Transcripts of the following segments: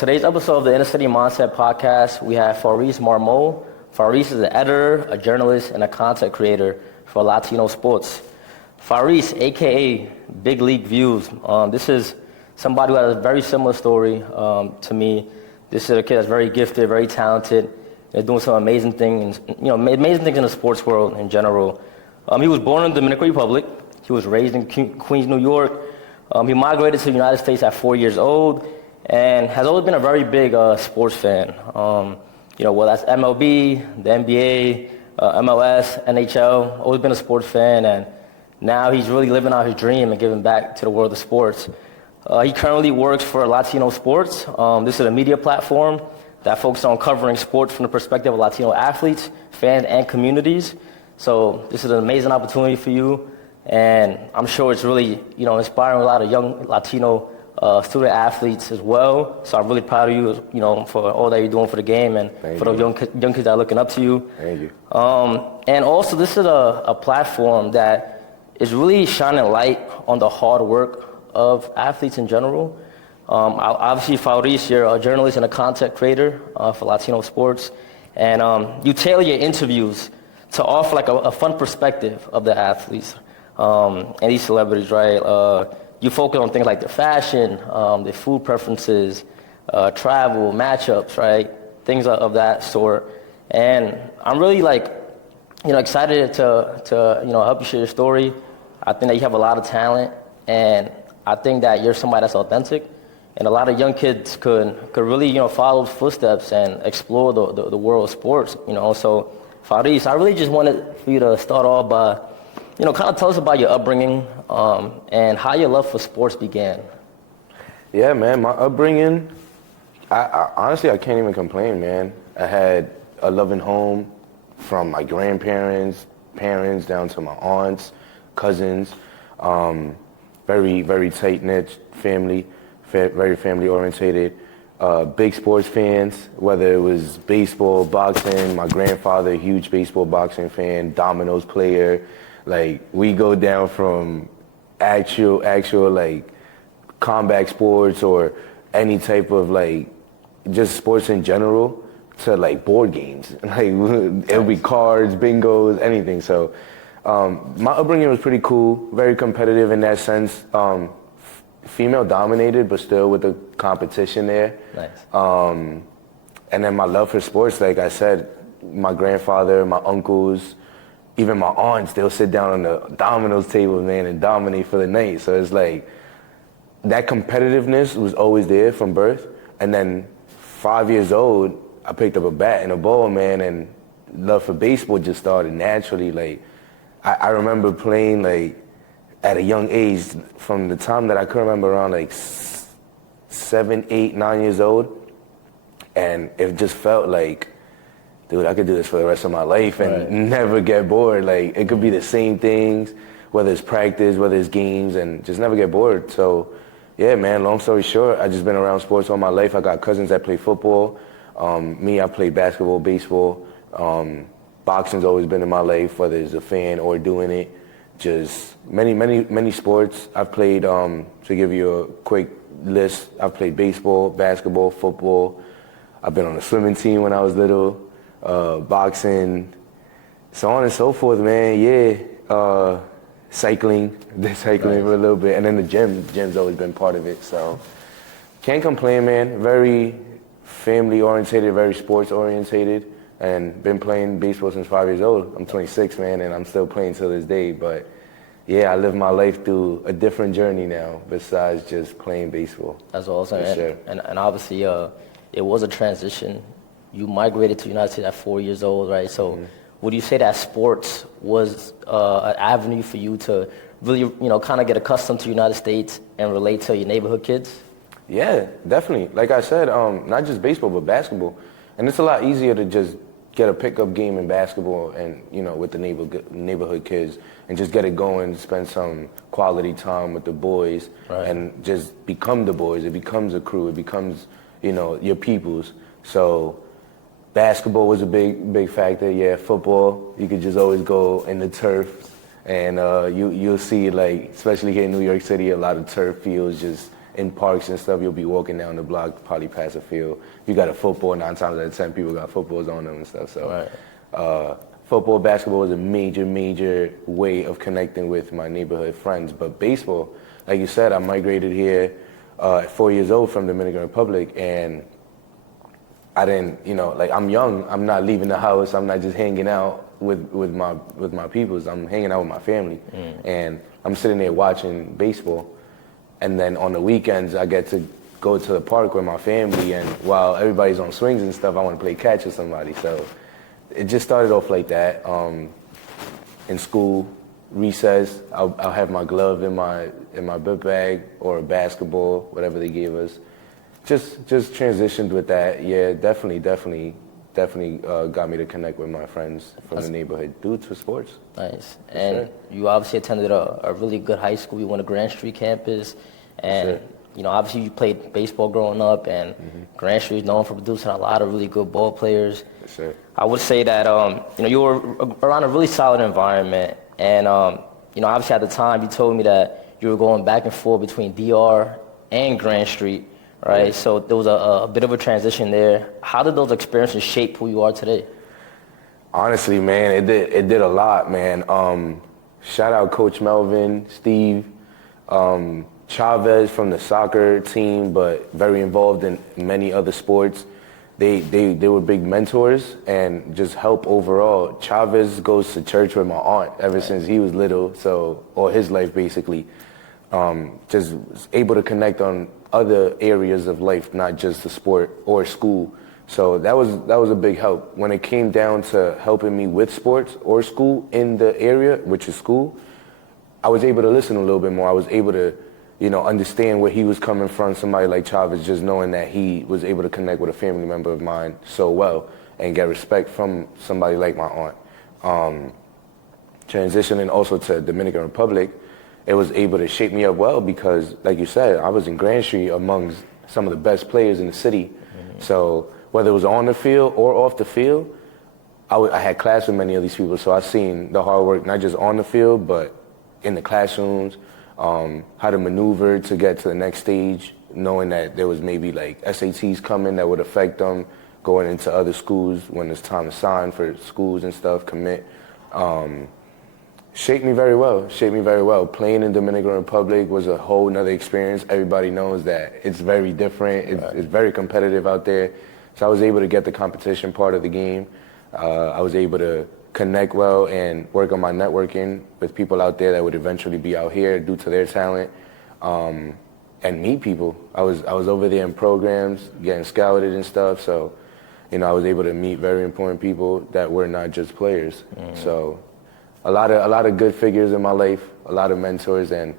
today's episode of the Inner City Mindset Podcast, we have Fauris Mármol. Fauris is an editor, a journalist, and a content creator for Latino Sports. Fauris, a.k.a. Big League Views. This is somebody who has a very similar story to me. This is a kid that's very gifted, very talented. They're doing some amazing things, amazing things in the sports world in general. He was born in the Dominican Republic. He was raised in Queens, New York. He migrated to the United States at 4 years old and has always been a very big sports fan. Well, that's MLB, the NBA, MLS, NHL, always been a sports fan, and now he's really living out his dream and giving back to the world of sports. He currently works for Latino Sports. This is a media platform that focuses on covering sports from the perspective of Latino athletes, fans, and communities. So this is an amazing opportunity for you, and I'm sure it's really, inspiring a lot of young Latino student athletes as well. So I'm really proud of you, for all that you're doing for the game and for those young kids that are looking up to you. Thank you. And also, this is a platform that is really shining light on the hard work of athletes in general. Obviously, Fauris, you're a journalist and a content creator for Latino Sports, and you tailor your interviews to offer like a fun perspective of the athletes and these celebrities, right? You focus on things like their fashion, their food preferences, travel, matchups, right? Things of that sort. And I'm really excited to help you share your story. I think that you have a lot of talent, and I think that you're somebody that's authentic. And a lot of young kids could really, follow those footsteps and explore the world of sports, So, Fauris, I really just wanted for you to start off by, kind of tell us about your upbringing and how your love for sports began. Yeah, man, my upbringing, I honestly, I can't even complain, man. I had a loving home from my grandparents, parents, down to my aunts, cousins, very, very tight-knit family. Very family-orientated, big sports fans, whether it was baseball, boxing. My grandfather, huge baseball, boxing fan, dominoes player. Like, we go down from actual combat sports or any type of, just sports in general to, board games. It'll be cards, bingos, anything. So my upbringing was pretty cool, very competitive in that sense. Female dominated, but still with the competition there. Nice. And then my love for sports, like I said, my grandfather, my uncles, even my aunts, they'll sit down on the dominoes table, man, and dominate for the night. So it's like that competitiveness was always there from birth. And then 5 years old, I picked up a bat and a ball, man, and love for baseball just started naturally. I remember playing at a young age, from the time that I could remember, around 7, 8, 9 years old, and it just felt like, dude, I could do this for the rest of my life and never get bored. It could be the same things, whether it's practice, whether it's games, and just never get bored. So, yeah, man, long story short, I just been around sports all my life. I got cousins that play football. I play basketball, baseball. Boxing's always been in my life, whether it's a fan or doing it. Just many sports. I've played, to give you a quick list, I've played baseball, basketball, football. I've been on a swimming team when I was little, boxing, so on and so forth, man. Yeah, cycling, did cycling for a little bit. And then the gym's always been part of it. So can't complain, man. Very family-orientated, very sports-orientated. And been playing baseball since 5 years old. I'm 26, man, and I'm still playing till this day. But yeah, I live my life through a different journey now besides just playing baseball. That's awesome. For sure. And obviously, it was a transition. You migrated to the United States at 4 years old, right? So would you say that sports was an avenue for you to really, kind of get accustomed to the United States and relate to your neighborhood kids? Yeah, definitely. Like I said, not just baseball, but basketball. And it's a lot easier to just get a pickup game in basketball and, with the neighborhood kids and just get it going, spend some quality time with the boys and just become the boys. It becomes a crew. It becomes, your peoples. So basketball was a big factor. Yeah, football, you could just always go in the turf and you'll see, especially here in New York City, a lot of turf fields just in parks and stuff. You'll be walking down the block, probably past a field. You got a football, 9 times out of 10 people got footballs on them and stuff. So football, basketball was a major way of connecting with my neighborhood friends. But baseball, like you said, I migrated here at 4 years old from Dominican Republic, and I didn't, like, I'm young. I'm not leaving the house. I'm not just hanging out with my peoples. I'm hanging out with my family, and I'm sitting there watching baseball. And then on the weekends, I get to go to the park with my family, and while everybody's on swings and stuff, I want to play catch with somebody. So it just started off like that. In school, recess, I'll have my glove in my book bag, or a basketball, whatever they gave us. Just transitioned with that. Yeah, definitely got me to connect with my friends from the neighborhood due to sports. Nice. And you obviously attended a really good high school. You went to Grand Street campus, and obviously you played baseball growing up, and Grand Street is known for producing a lot of really good ball players. I would say that you were around a really solid environment, and obviously at the time you told me that you were going back and forth between DR and Grand Street. Right, yeah. So there was a bit of a transition there. How did those experiences shape who you are today? Honestly, man, it did a lot, man. Shout out Coach Melvin, Steve, Chavez from the soccer team, but very involved in many other sports. They were big mentors and just help overall. Chavez goes to church with my aunt ever since he was little, so all his life basically. Just was able to connect on other areas of life, not just the sport or school. So that was a big help. When it came down to helping me with sports or school in the area, which is school, I was able to listen a little bit more. I was able to, understand where he was coming from, somebody like Chavez, just knowing that he was able to connect with a family member of mine so well and get respect from somebody like my aunt. Transitioning also to Dominican Republic, it was able to shape me up well because, like you said, I was in Grand Street amongst some of the best players in the city. So whether it was on the field or off the field, I had class with many of these people. So I seen the hard work, not just on the field, but in the classrooms, how to maneuver to get to the next stage, knowing that there was maybe like SATs coming that would affect them, going into other schools when it's time to sign for schools and stuff, commit. Shaped me very well. Playing in Dominican Republic was a whole nother experience. Everybody knows that it's very different. It's very competitive out there. So I was able to get the competition part of the game. I was able to connect well and work on my networking with people out there that would eventually be out here due to their talent, and meet people. I was over there in programs, getting scouted and stuff. So, I was able to meet very important people that were not just players. So. A lot of good figures in my life, a lot of mentors, and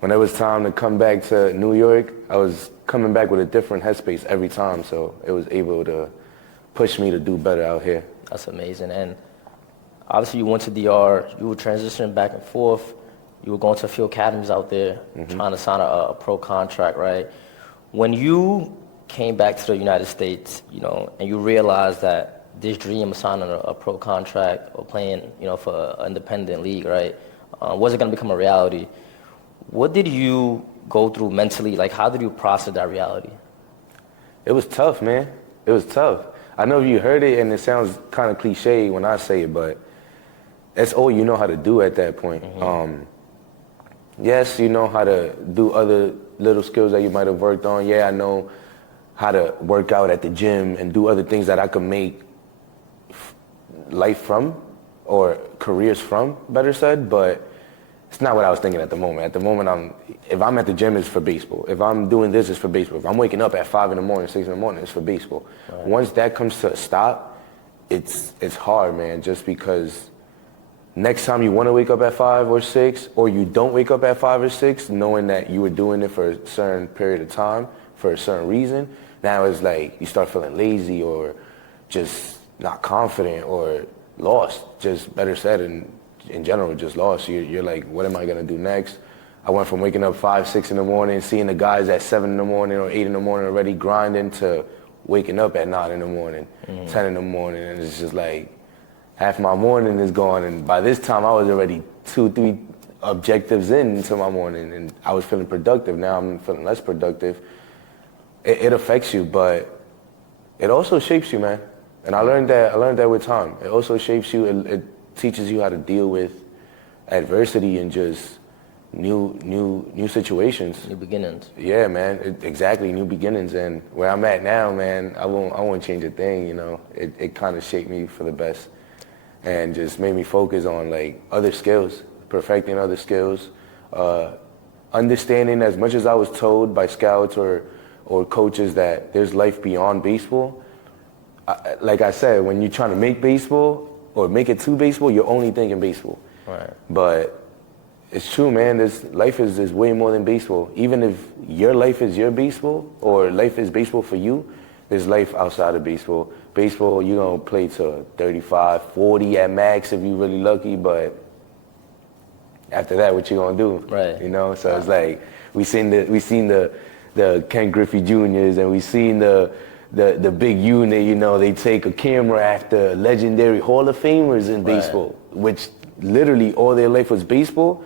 when it was time to come back to New York, I was coming back with a different headspace every time, so it was able to push me to do better out here. That's amazing. And obviously you went to DR, you were transitioning back and forth, you were going to a few academies out there, trying to sign a pro contract, right? When you came back to the United States, and you realized that this dream of signing a pro contract or playing, for an independent league, right, was it going to become a reality? What did you go through mentally? Like, how did you process that reality? It was tough, man. It was tough. I know you heard it, and it sounds kind of cliche when I say it, but that's all you know how to do at that point. Yes, you know how to do other little skills that you might have worked on. Yeah, I know how to work out at the gym and do other things that I could make life from, or careers from, better said, but it's not what I was thinking at the moment. At the moment, if I'm at the gym, it's for baseball. If I'm doing this, it's for baseball. If I'm waking up at 5 in the morning, 6 in the morning, it's for baseball. Right. Once that comes to a stop, it's hard, man, just because next time you want to wake up at 5 or 6, or you don't wake up at 5 or 6, knowing that you were doing it for a certain period of time, for a certain reason, now it's like you start feeling lazy or just not confident or lost, just better said, in general, just lost. You're like, what am I going to do next? I went from waking up 5, 6 in the morning, seeing the guys at 7 in the morning or 8 in the morning already grinding, to waking up at 9 in the morning, 10 in the morning, and it's just like half my morning is gone. And by this time, I was already 2, 3 objectives into my morning, and I was feeling productive. Now I'm feeling less productive. It affects you, but it also shapes you, man. And I learned that with time. It also shapes you. It teaches you how to deal with adversity and just new situations. New beginnings. Yeah, man. Exactly, new beginnings. And where I'm at now, man, I won't change a thing. You know, it kind of shaped me for the best, and just made me focus on like other skills, perfecting other skills, understanding as much as I was told by scouts or coaches that there's life beyond baseball. Like I said, when you're trying to make baseball or make it to baseball, you're only thinking baseball. Right. But it's true, man. Life is way more than baseball. Even if your life is your baseball or life is baseball for you, there's life outside of baseball. Baseball, you're going to play to 35, 40 at max if you're really lucky, but after that, what you going to do? Right. You know, so it's like we seen the Ken Griffey Juniors, and we seen the big unit. You know, they take a camera after legendary Hall of Famers in baseball, which literally all their life was baseball,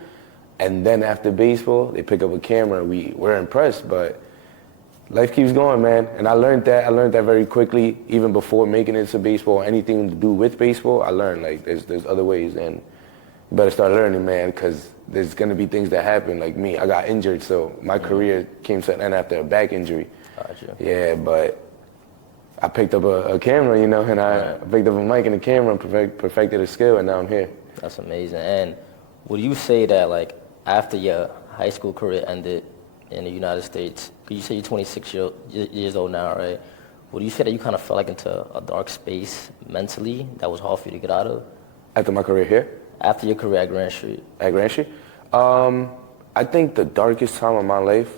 and then after baseball, they pick up a camera. We're impressed, but life keeps going, man. And I learned that very quickly, even before making it to baseball, anything to do with baseball. I learned like there's other ways, and you better start learning, man, because there's going to be things that happen. Like me, I got injured, so my career came to an end after a back injury. Gotcha. Yeah, but I picked up a camera, you know, and I picked up a mic and a camera and perfected a skill, and now I'm here. That's amazing. And would you say that, like, after your high school career ended in the United States, because you say you're 26 years old now, right? Would you say that you kind of fell like into a dark space mentally that was hard for you to get out of? After my career here? After your career at Grand Street. At Grand Street? I think the darkest time of my life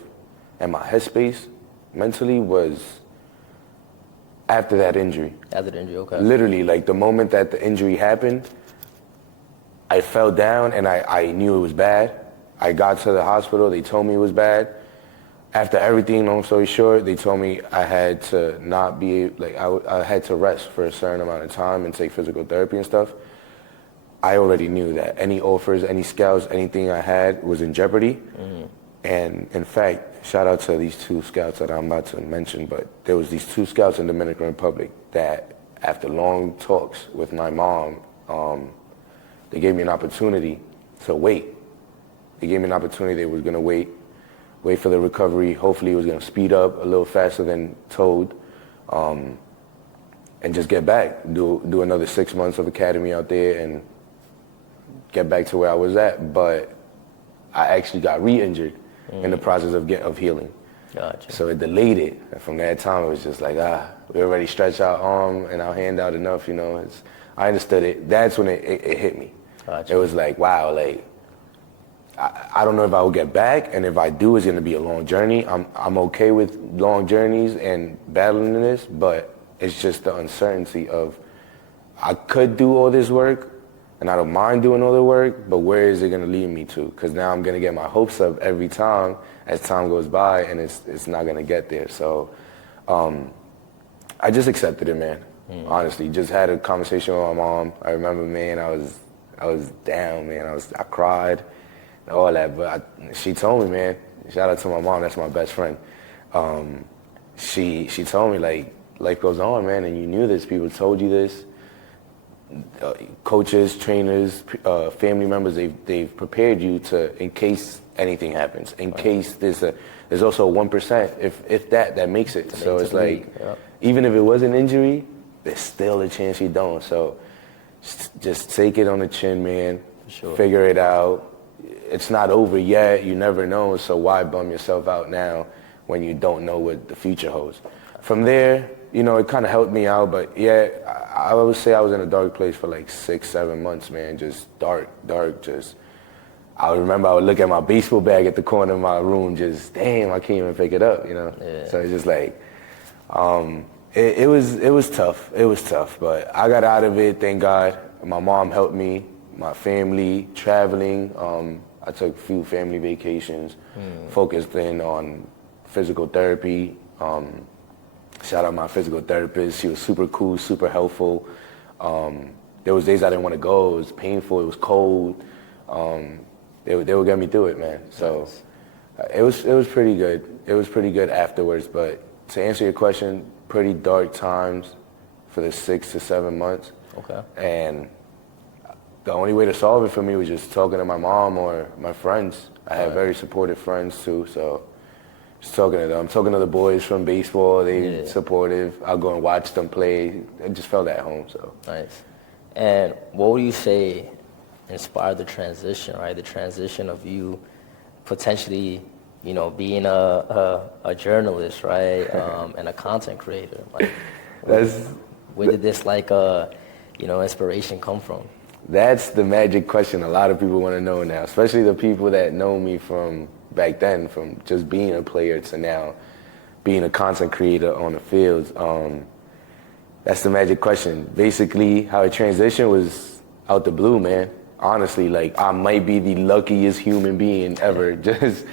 and my headspace mentally was after that injury. After the injury, okay. Literally, like the moment that the injury happened, I fell down and I knew it was bad. I got to the hospital, they told me it was bad. After everything, long story short, they told me I had to not be, like I had to rest for a certain amount of time and take physical therapy and stuff. I already knew that any offers, any scouts, anything I had was in jeopardy. Mm-hmm. And in fact, shout out to these two scouts that I'm about to mention, but there was these two scouts in Dominican Republic that after long talks with my mom, they gave me an opportunity to wait. They gave me an opportunity. They were going to wait for the recovery. Hopefully it was going to speed up a little faster than told, and just get back, do another 6 months of academy out there and get back to where I was at. But I actually got re-injured in the process of healing. Gotcha. So it delayed it. And from that time, it was just like, we already stretched our arm and our hand out enough, you know. I understood it. That's when it hit me. Gotcha. It was like, wow, like, I don't know if I will get back, and if I do, it's going to be a long journey. I'm okay with long journeys and battling this, but it's just the uncertainty of I could do all this work, and I don't mind doing all the work, but where is it going to lead me to? Because now I'm going to get my hopes up every time as time goes by, and it's not going to get there. So I just accepted it, man. Honestly, just had a conversation with my mom. I remember, man, I was down, man. I cried. All that, but she told me, man, shout out to my mom, that's my best friend. She told me, like, life goes on, man, and you knew this, people told you this. Coaches, trainers, family members, they've prepared you to, in case anything happens, in case there's also 1%, if that makes it. So it's like, even if it was an injury, there's still a chance you don't. So just take it on the chin, man. Sure. Figure it out. It's not over yet. You never know. So why bum yourself out now when you don't know what the future holds? From there, you know, it kind of helped me out. But yeah, I would say I was in a dark place for like 6-7 months, man. Just dark. Just, I remember I would look at my baseball bag at the corner of my room. Just, damn, I can't even pick it up. You know. Yeah. So it's just like, it was tough. It was tough. But I got out of it. Thank God. My mom helped me. My family, traveling. I took a few family vacations, focused in on physical therapy. Shout out my physical therapist. She was super cool, super helpful. There was days I didn't want to go. It was painful. It was cold. There they would get me through it, man. So it was pretty good. It was pretty good afterwards. But to answer your question, pretty dark times for the 6 to 7 months. Okay. And the only way to solve it for me was just talking to my mom or my friends. I have very supportive friends too, so just talking to them. Talking to the boys from baseball, they supportive. I'll go and watch them play. I just felt at home, so. Nice. And what would you say inspired the transition, right? The transition of you potentially, you know, being a journalist, right? And a content creator. Like, where did this inspiration come from? That's the magic question a lot of people want to know now, especially the people that know me from back then, from just being a player to now being a content creator on the field. That's the magic question. Basically, how it transitioned was out the blue, man. Honestly, like, I might be the luckiest human being ever. Just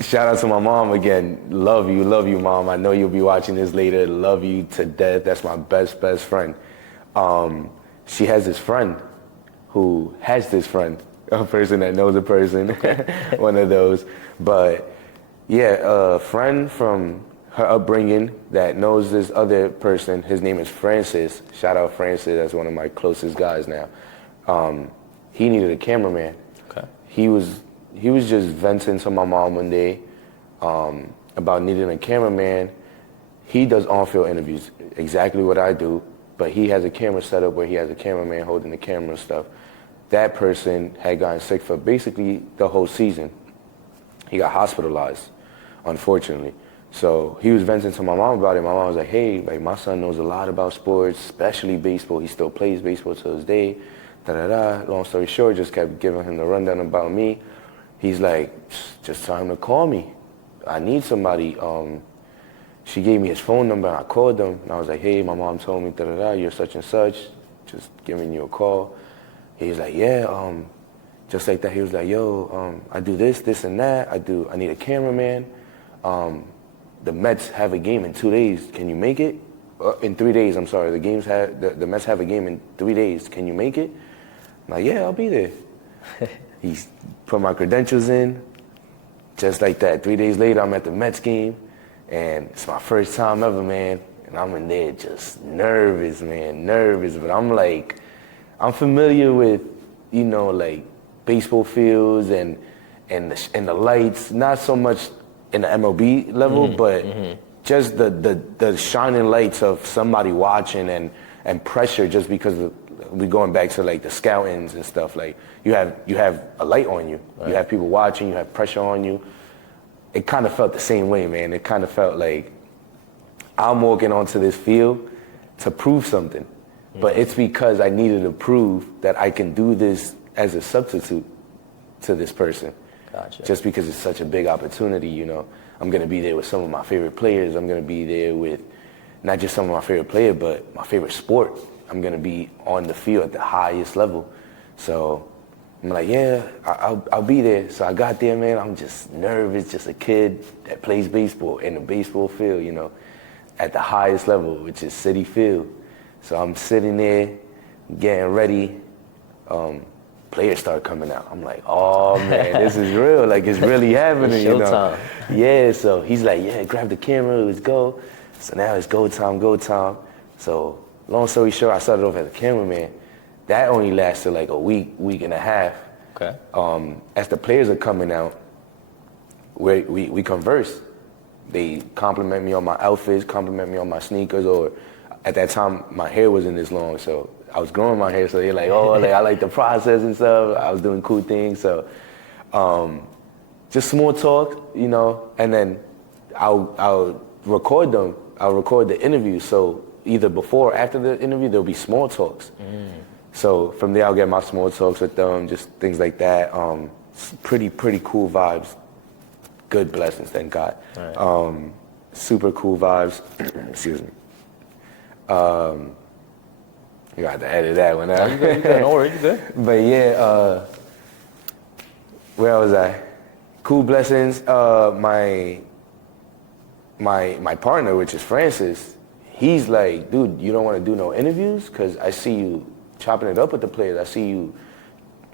shout out to my mom again. Love you, Mom. I know you'll be watching this later. Love you to death. That's my best friend. She has this friend who has this friend, a person that knows a person, one of those. But yeah, a friend from her upbringing that knows this other person. His name is Francis. Shout out Francis. That's one of my closest guys now. He needed a cameraman. Okay. He was just venting to my mom one day about needing a cameraman. He does on-field interviews, exactly what I do, but he has a camera set up where he has a cameraman holding the camera and stuff. That person had gotten sick for basically the whole season. He got hospitalized, unfortunately. So he was venting to my mom about it. My mom was like, hey, like, my son knows a lot about sports, especially baseball. He still plays baseball to this day. Long story short, just kept giving him the rundown about me. He's like, just tell him to call me. I need somebody. She gave me his phone number, and I called him. And I was like, hey, my mom told me, you're such and such, just giving you a call. He was like, yeah, just like that. He was like, yo, I do this, and that. I need a cameraman. The Mets have a game in 2 days. Can you make it? In 3 days, I'm sorry. The Mets have a game in 3 days. Can you make it? I'm like, yeah, I'll be there. He put my credentials in. Just like that. 3 days later, I'm at the Mets game. And it's my first time ever, man. And I'm in there just nervous, man, nervous. But I'm like, I'm familiar with, you know, like, baseball fields and the lights. Not so much in the MLB level, but just the shining lights of somebody watching and pressure, just because we going back to, like, the scoutings and stuff. Like, you have a light on you. Right. You have people watching. You have pressure on you. It kind of felt the same way, man. It kind of felt like I'm walking onto this field to prove something. But it's because I needed to prove that I can do this as a substitute to this person. Gotcha. Just because it's such a big opportunity, you know. I'm going to be there with some of my favorite players. I'm going to be there with not just some of my favorite players, but my favorite sport. I'm going to be on the field at the highest level. So I'm like, yeah, I'll be there. So I got there, man. I'm just nervous, just a kid that plays baseball in the baseball field, you know, at the highest level, which is Citi Field. So I'm sitting there, getting ready. Players start coming out. I'm like, oh, man, this is real. Like, it's really happening, you know. Yeah, so he's like, yeah, grab the camera, let's go. So now it's go time. So long story short, I started off as a cameraman. That only lasted like a week and a half. Okay. As the players are coming out, we converse. They compliment me on my outfits, compliment me on my sneakers, or at that time, my hair wasn't this long, so I was growing my hair, so they're like, oh, like, I like the process and stuff. I was doing cool things, so just small talk, you know, and then I'll record them. I'll record the interview, so either before or after the interview, there'll be small talks. So from there, I'll get my small talks with them, just things like that. Pretty cool vibes. Good blessings, thank God. Right. Super cool vibes. Excuse me. You got to edit that one out. You good. No worries, you good. But yeah, where was I? Cool blessings. My partner, which is Francis, he's like, dude, you don't want to do no interviews? Because I see you chopping it up with the players. I see you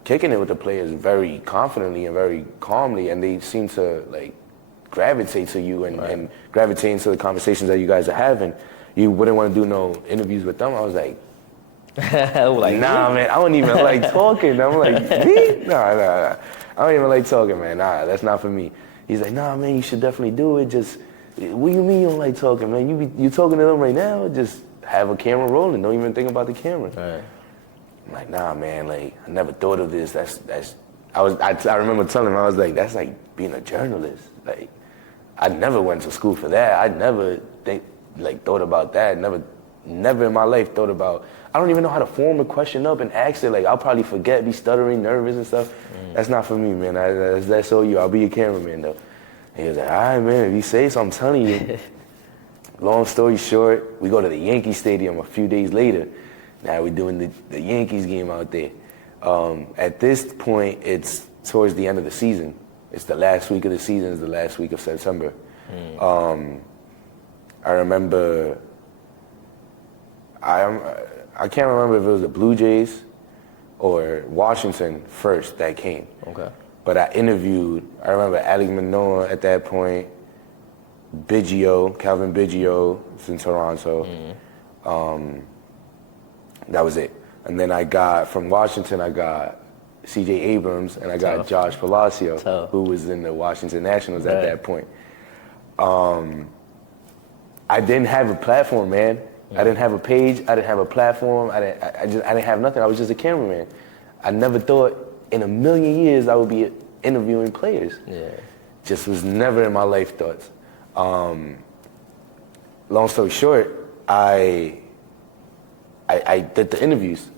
kicking it with the players very confidently and very calmly, and they seem to like gravitate to you and gravitate into the conversations that you guys are having. You wouldn't want to do no interviews with them. I was like, nah, man, I don't even like talking. I'm like, me? Nah. I don't even like talking, man. Nah, that's not for me. He's like, nah, man, you should definitely do it. Just, what do you mean you don't like talking, man? You talking to them right now? Just have a camera rolling. Don't even think about the camera. Right. I'm like, nah, man, like, I never thought of this. I remember telling him, I was like, that's like being a journalist. Like, I never went to school for that. I never thought about that. Never in my life thought about, I don't even know how to form a question up and ask it. Like, I'll probably forget, be stuttering, nervous and stuff. That's not for me, man. That's all you. I'll be a cameraman, though. And he was like, all right, man, if you say so, I'm telling you. Long story short, we go to the Yankee Stadium a few days later. Now we're doing the Yankees game out there. At this point, it's towards the end of the season. It's the last week of the season. It's the last week of September. I remember, I can't remember if it was the Blue Jays or Washington first that came. Okay. But I remember Alec Manoah at that point, Calvin Biggio was in Toronto. That was it. And then from Washington, I got C.J. Abrams, and I got Josh Palacio, who was in the Washington Nationals at that point. I didn't have a platform, man. I didn't have a page. I didn't have a platform. I didn't have nothing. I was just a cameraman. I never thought in a million years I would be interviewing players. Yeah. Just was never in my life thoughts. Long story short, I did the interviews.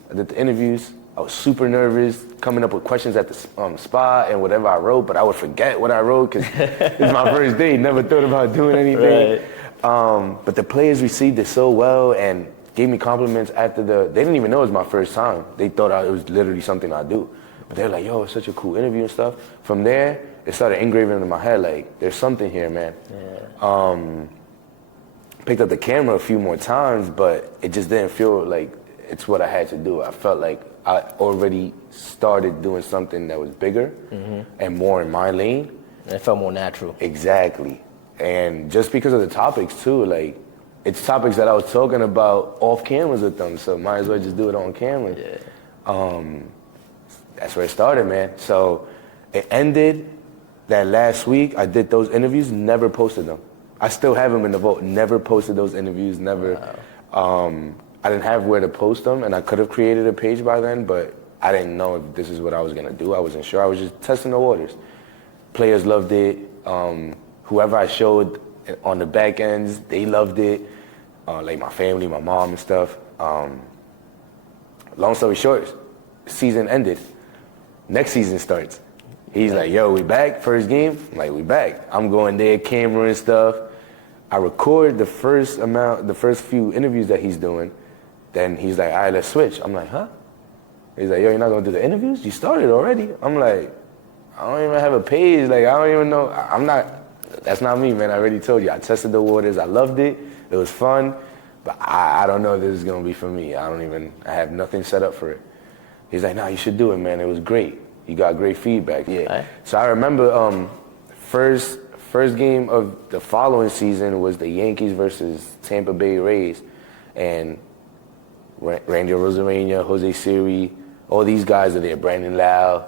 I was super nervous, coming up with questions at the spot and whatever I wrote, but I would forget what I wrote because it's my first day. Never thought about doing anything. Right. But the players received it so well and gave me compliments after they didn't even know it was my first time. They thought it was literally something I do. But they're like, yo, it's such a cool interview and stuff. From there, it started engraving into my head, like, there's something here, man. Yeah. Picked up the camera a few more times, but it just didn't feel like it's what I had to do. I felt like I already started doing something that was bigger and more in my lane. And it felt more natural. Exactly. And just because of the topics, too, like, it's topics that I was talking about off cameras with them, so might as well just do it on camera. Yeah. That's where it started, man. So it ended that last week. I did those interviews, never posted them. I still have them in the vault. Never posted those interviews, never. Wow. I didn't have where to post them, and I could have created a page by then, but I didn't know if this is what I was going to do. I wasn't sure. I was just testing the waters. Players loved it. Whoever I showed on the back ends, they loved it. Like my family, my mom and stuff. Long story short, season ended. Next season starts. He's like, yo, we back? First game? I'm like, we back. I'm going there, camera and stuff. I record the first few interviews that he's doing. Then he's like, all right, let's switch. I'm like, huh? He's like, yo, you're not going to do the interviews? You started already? I'm like, I don't even have a page. Like, I don't even know. That's not me, man. I already told you. I tested the waters. I loved it. It was fun. But I don't know if this is going to be for me. I have nothing set up for it. He's like, nah, you should do it, man. It was great. You got great feedback. Yeah. Right. So I remember first game of the following season was the Yankees versus Tampa Bay Rays. And Randy Rosarena, Jose Siri, all these guys are there, Brandon Lau.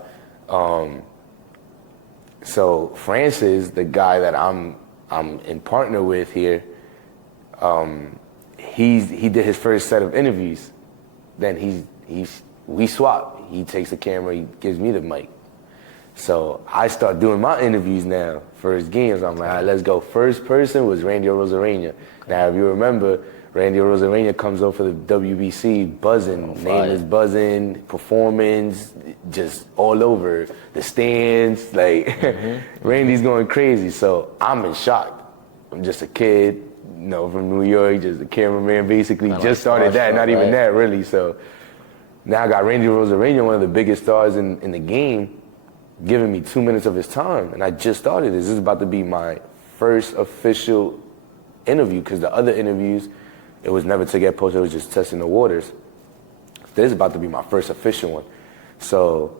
So Francis, the guy that I'm in partner with here, he did his first set of interviews. Then we swap. He takes the camera, he gives me the mic. So I start doing my interviews now for his games. I'm like, all right, let's go. First person was Randy Rosarena. Now, if you remember, Randy Rosarena comes over for the WBC, buzzing, name is buzzing, performance, just all over the stands. Like, Randy's going crazy. So I'm in shock. I'm just a kid, from New York, just a cameraman, basically. Just started that, not even that, really. So now I got Randy Rosarena, one of the biggest stars in the game, giving me 2 minutes of his time. And I just started this. This is about to be my first official interview, because the other interviews, it was never to get posted. It was just testing the waters. This is about to be my first official one. So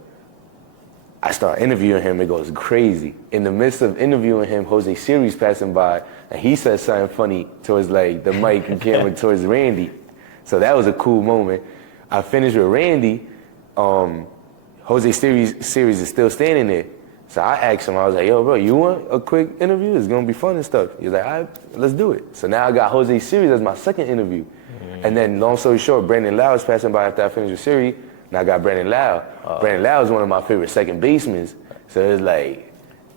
I start interviewing him. It goes crazy. In the midst of interviewing him, Jose Siri's passing by, and he said something funny towards like the mic and camera towards Randy. So that was a cool moment. I finished with Randy. Jose Siri's is still standing there. So I asked him, I was like, yo, bro, you want a quick interview? It's going to be fun and stuff. He was like, all right, let's do it. So now I got Jose Siri as my second interview. And then, long story short, Brandon Lau was passing by after I finished with Siri, and I got Brandon Lau. Brandon Lau is one of my favorite second basemen. So it's like,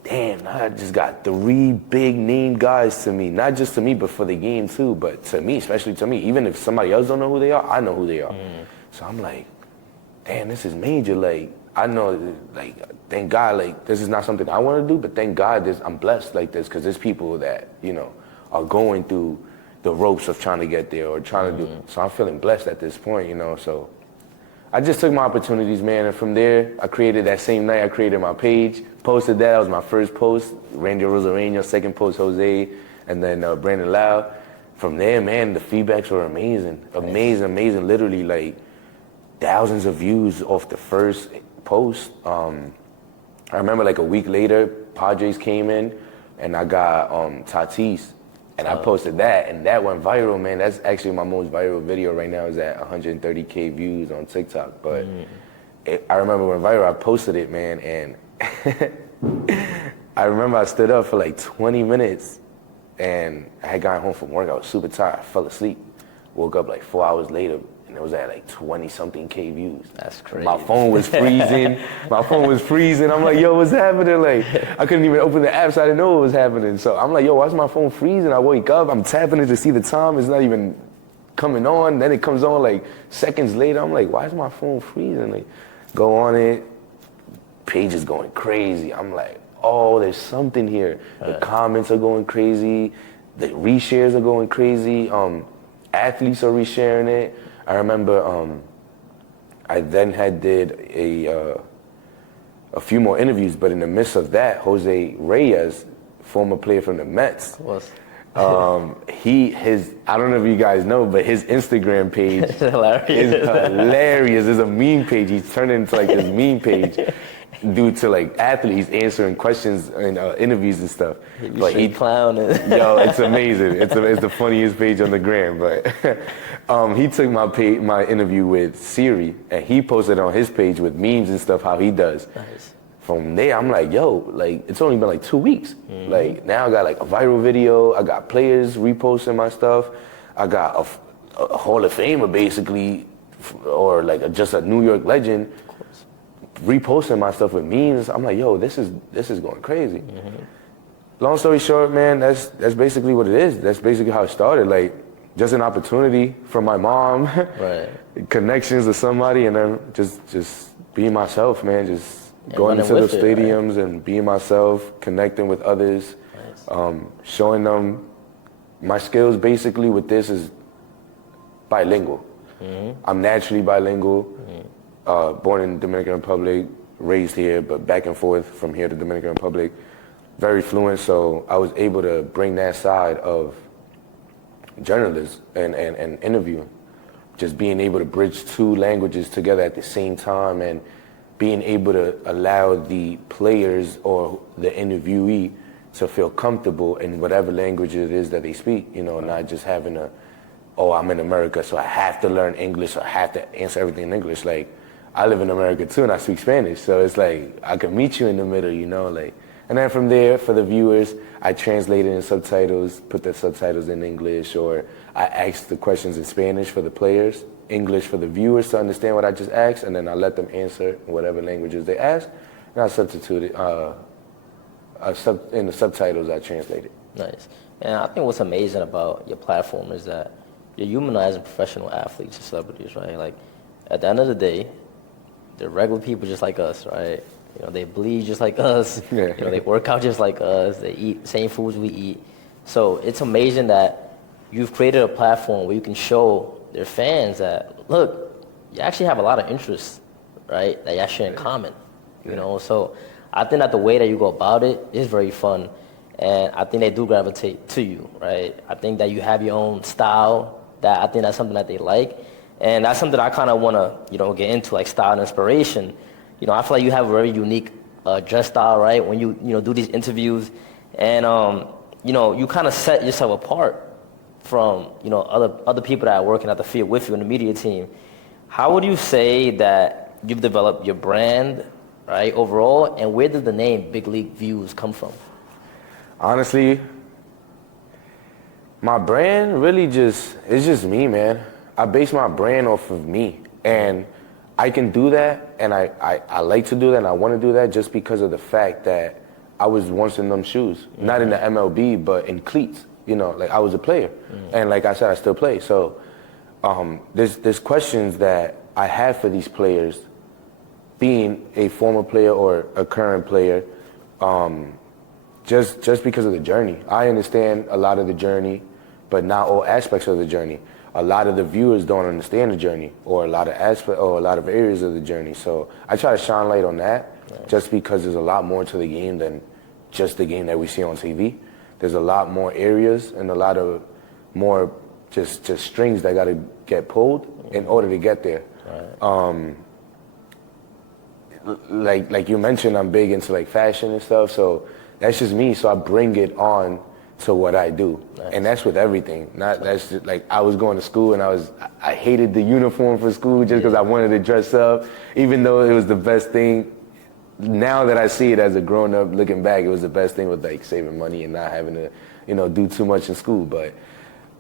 damn, I just got 3 big name guys to me. Not just to me, but for the game too. But to me, especially to me, even if somebody else don't know who they are, I know who they are. So I'm like, damn, this is major. Like, I know, like, thank God, like, this is not something I want to do, but thank God I'm blessed like this, because there's people that, you know, are going through the ropes of trying to get there or trying to do. So I'm feeling blessed at this point, you know. So I just took my opportunities, man, and from there, I created that same night, I created my page, posted that. That was my first post. Randy Rosareno, second post, Jose, and then Brandon Lau. From there, man, the feedbacks were amazing. Amazing, literally, like, thousands of views off the first post. I remember like a week later, Padres came in, and I got Tatis, and I posted that, and that went viral, man. That's actually my most viral video right now. Is at 130K views on TikTok. But I remember when viral, I posted it, man, and I remember I stood up for like 20 minutes, and I had gotten home from work. I was super tired. I fell asleep. Woke up like 4 hours later, and it was at like 20-something K views. That's crazy. My phone was freezing. I'm like, yo, what's happening? Like, I couldn't even open the app, so I didn't know what was happening. So I'm like, yo, why's my phone freezing? I wake up, I'm tapping it to see the time. It's not even coming on. Then it comes on like seconds later. I'm like, why is my phone freezing? Like, go on it. Page is going crazy. I'm like, oh, there's something here. The comments are going crazy. The reshares are going crazy. Athletes are resharing it. I remember I then did a few more interviews, but in the midst of that, Jose Reyes, former player from the Mets, I don't know if you guys know, but his Instagram page is hilarious. It's a meme page. He's turned into like this meme page due to like athletes answering questions in interviews and stuff. But he clown. Yo, it's amazing. It's the funniest page on the gram. But he took my interview with Siri, and he posted on his page with memes and stuff how he does. Nice. From there, I'm like, yo, like, it's only been like 2 weeks. Like, now I got like a viral video. I got players reposting my stuff. I got a Hall of Famer basically, or like just a New York legend, reposting my stuff with memes. I'm like, yo, this is going crazy. Long story short, man, that's basically what it is. That's basically how it started. Like, just an opportunity from my mom, connections to somebody, and then just being myself, man. Just going into the stadiums and being myself, connecting with others, showing them my skills. Basically, with this is bilingual. I'm naturally bilingual. Born in the Dominican Republic, raised here, but back and forth from here to Dominican Republic. Very fluent, so I was able to bring that side of journalism and interviewing. Just being able to bridge 2 languages together at the same time, and being able to allow the players or the interviewee to feel comfortable in whatever language it is that they speak, you know, not just having I'm in America, so I have to learn English, or I have to answer everything in English. Like, I live in America too, and I speak Spanish, so it's like, I can meet you in the middle, you know, like. And then from there, for the viewers, I translated in subtitles, put the subtitles in English, or I asked the questions in Spanish for the players, English for the viewers to understand what I just asked, and then I let them answer in whatever languages they ask, and I substituted in the subtitles I translated. Nice. And I think what's amazing about your platform is that you're humanizing professional athletes and celebrities, right? Like, at the end of the day, they're regular people just like us, right? You know, they bleed just like us. You know, they work out just like us. They eat the same foods we eat. So it's amazing that you've created a platform where you can show their fans that, look, you actually have a lot of interests, right, that you share in common, you know? So I think that the way that you go about it is very fun, and I think they do gravitate to you, right? I think that you have your own style, that I think that's something that they like, and that's something I kind of want to, you know, get into, like style and inspiration. You know, I feel like you have a very unique dress style, right? When you do these interviews, and you kind of set yourself apart from other people that are working at the field with you in the media team. How would you say that you've developed your brand, right, overall, and where did the name Big League Views come from? Honestly, my brand really it's just me, man. I base my brand off of me, and I can do that, and I like to do that, and I want to do that just because of the fact that I was once in them shoes, not in the MLB, but in cleats. Like I was a player, and like I said, I still play. So there's questions that I have for these players, being a former player or a current player, just because of the journey. I understand a lot of the journey, but not all aspects of the journey. A lot of the viewers don't understand the journey, or a lot of areas of the journey. So I try to shine light on that, just because there's a lot more to the game than just the game that we see on TV. There's a lot more areas and a lot of more just strings that got to get pulled in order to get there. Right. Like you mentioned, I'm big into like fashion and stuff, so that's just me. So I bring it on to what I do, and that's with everything. That's just, like I was going to school and I hated the uniform for school just because I wanted to dress up, even though it was the best thing. Now that I see it as a grown up, looking back, it was the best thing with like saving money and not having to, do too much in school. But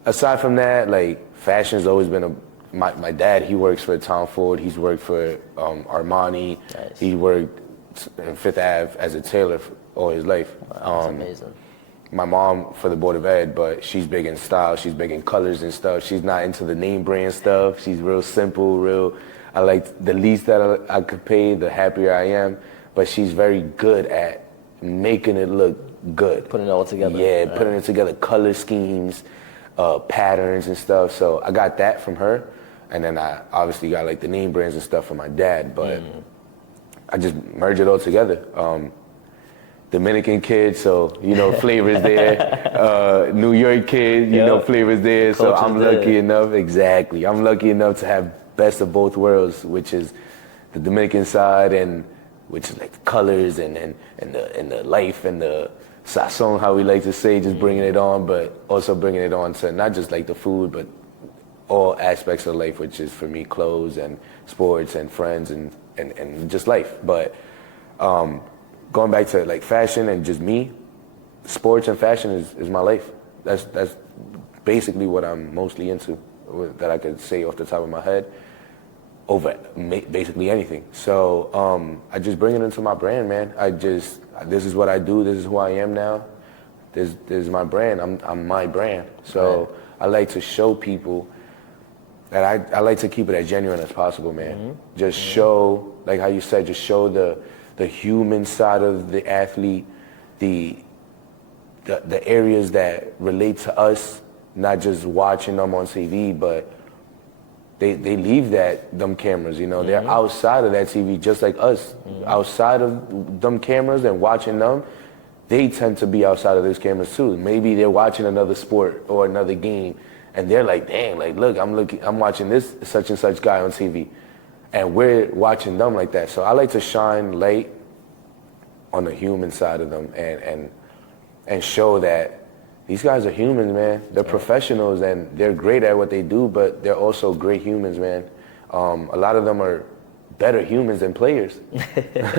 aside from that, like fashion's always been my dad, he works for Tom Ford. He's worked for Armani. Nice. He worked in Fifth Ave as a tailor all his life. Wow, that's amazing. My mom for the Board of Ed, but she's big in style. She's big in colors and stuff. She's not into the name brand stuff. She's real simple, I like the least that I could pay, the happier I am. But she's very good at making it look good. Putting it all together. Yeah, right. Putting it together, color schemes, patterns and stuff. So I got that from her. And then I obviously got like the name brands and stuff from my dad. But I just merged it all together. Dominican kid, so, flavors there. New York kid, flavors there. So I'm lucky enough, exactly. I'm lucky enough to have best of both worlds, which is the Dominican side, and which is like the colors and the life and the sazon, how we like to say, just bringing it on, but also bringing it on to not just like the food, but all aspects of life, which is for me clothes and sports and friends and just life. But going back to like fashion and just me, sports and fashion is my life. That's basically what I'm mostly into, that I could say off the top of my head, over basically anything. So I just bring it into my brand, man. This is what I do. This is who I am now. This is my brand. I'm my brand. So right. I like to show people that I like to keep it as genuine as possible, man. Mm-hmm. Just show, like how you said, just show the human side of the athlete, the areas that relate to us, not just watching them on TV, but they leave them cameras, they're outside of that TV just like us. Outside of them cameras and watching them, they tend to be outside of those cameras too. Maybe they're watching another sport or another game and they're like, dang, like look, I'm watching this such and such guy on TV. And we're watching them like that. So I like to shine light on the human side of them and show that these guys are humans, man. They're professionals and they're great at what they do, but they're also great humans, man. A lot of them are better humans than players.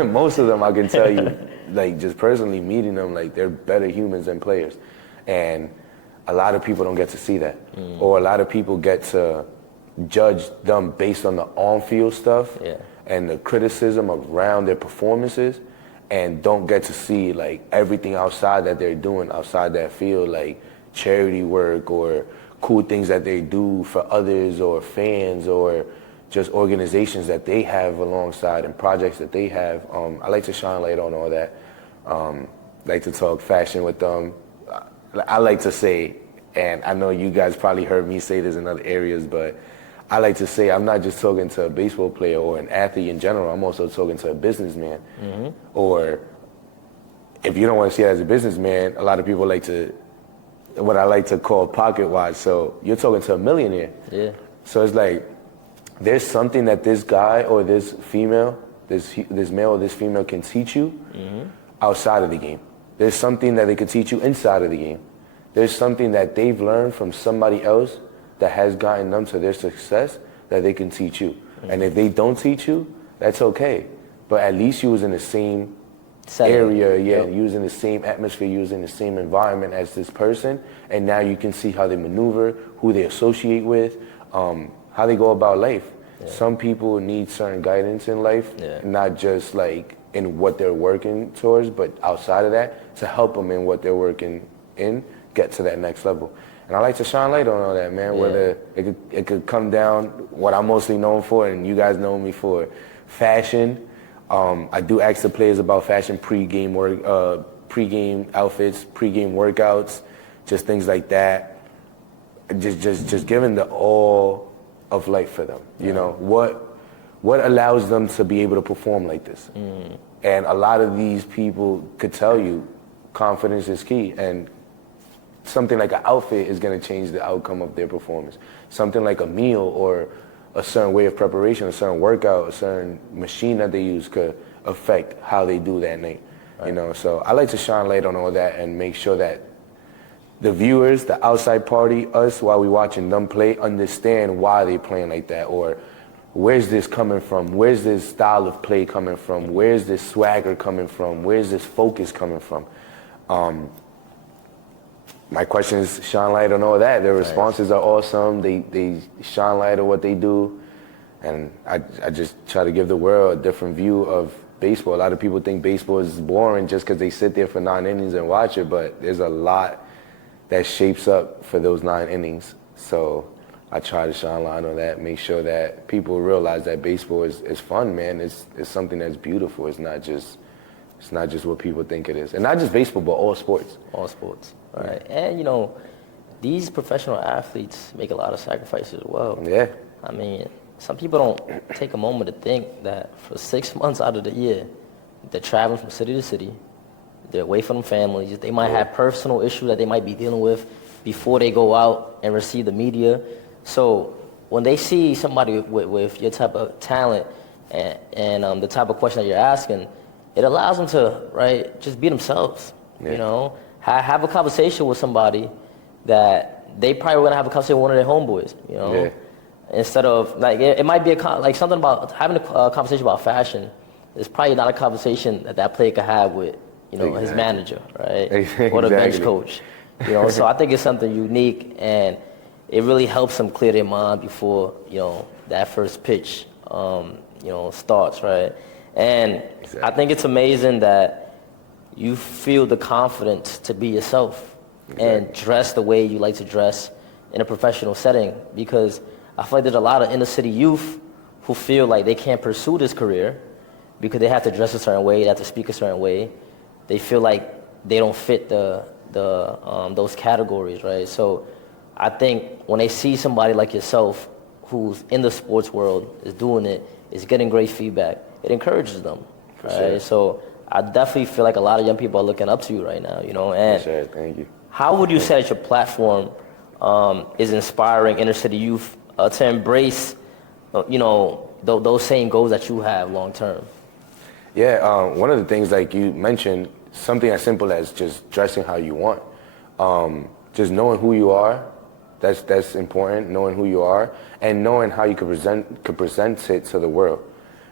Most of them, I can tell you, like just personally meeting them, like they're better humans than players. And a lot of people don't get to see that. Or a lot of people get to judge them based on the on-field stuff and the criticism around their performances, and don't get to see like everything outside that they're doing outside that field, like charity work or cool things that they do for others or fans or just organizations that they have alongside and projects that they have. I like to shine light on all that. Like to talk fashion with them. I like to say, and I know you guys probably heard me say this in other areas, but I like to say I'm not just talking to a baseball player or an athlete in general. I'm also talking to a businessman. Or if you don't want to see it as a businessman, a lot of people like to, what I like to call pocket watch. So you're talking to a millionaire. Yeah. So it's like, there's something that this guy or this female, this male or this female can teach you outside of the game. There's something that they could teach you inside of the game. There's something that they've learned from somebody else that has gotten them to their success that they can teach you. And if they don't teach you, that's okay. But at least you was in the same area, you was in the same atmosphere, you was in the same environment as this person, and now you can see how they maneuver, who they associate with, how they go about life. Some people need certain guidance in life, not just like in what they're working towards, but outside of that, to help them in what they're working in, get to that next level. And I like to shine light on all that, man, whether it could come down, what I'm mostly known for, and you guys know me for, fashion. I do ask the players about fashion, pre-game outfits, pre-game workouts, just things like that. Just giving the all of life for them. You know, what allows them to be able to perform like this? And a lot of these people could tell you confidence is key, and something like an outfit is going to change the outcome of their performance. Something like a meal or a certain way of preparation, a certain workout, a certain machine that they use could affect how they do that night. You know, so I like to shine light on all that and make sure that the viewers, the outside party, us, while we watching them play, understand why they playing like that, or where's this coming from? Where's this style of play coming from? Where's this swagger coming from? Where's this focus coming from? My questions shine light on all that. Their responses are awesome. They shine light on what they do. And I just try to give the world a different view of baseball. A lot of people think baseball is boring just because they sit there for 9 innings and watch it, but there's a lot that shapes up for those 9 innings. So I try to shine light on that, make sure that people realize that baseball is fun, man. It's something that's beautiful. It's not just what people think it is. And not just baseball, but all sports. All sports. All right. And, you know, these professional athletes make a lot of sacrifices as well. Yeah. I mean, some people don't take a moment to think that for 6 months out of the year, they're traveling from city to city. They're away from families. They might have personal issues that they might be dealing with before they go out and receive the media. So when they see somebody with your type of talent and the type of question that you're asking, it allows them to, right, just be themselves, you know? Have a conversation with somebody that they probably were going to have a conversation with one of their homeboys, you know? Yeah. Instead of, like, it might be like something about having a conversation about fashion. It's probably not a conversation that player could have with, you know, his manager, right? Or the bench coach, you know? So I think it's something unique, and it really helps them clear their mind before, you know, that first pitch, you know, starts, right? And I think it's amazing that you feel the confidence to be yourself and dress the way you like to dress in a professional setting, because I feel like there's a lot of inner city youth who feel like they can't pursue this career because they have to dress a certain way, they have to speak a certain way. They feel like they don't fit those categories, right? So I think when they see somebody like yourself who's in the sports world, is doing it, is getting great feedback, it encourages them, right? Sure. So I definitely feel like a lot of young people are looking up to you right now, you know? And for sure. Thank you. How would you say that your platform is inspiring inner city youth to embrace, you know, those same goals that you have long term? Yeah, one of the things, like you mentioned, something as simple as just dressing how you want. Just knowing who you are, that's important, knowing who you are, and knowing how you could present it to the world.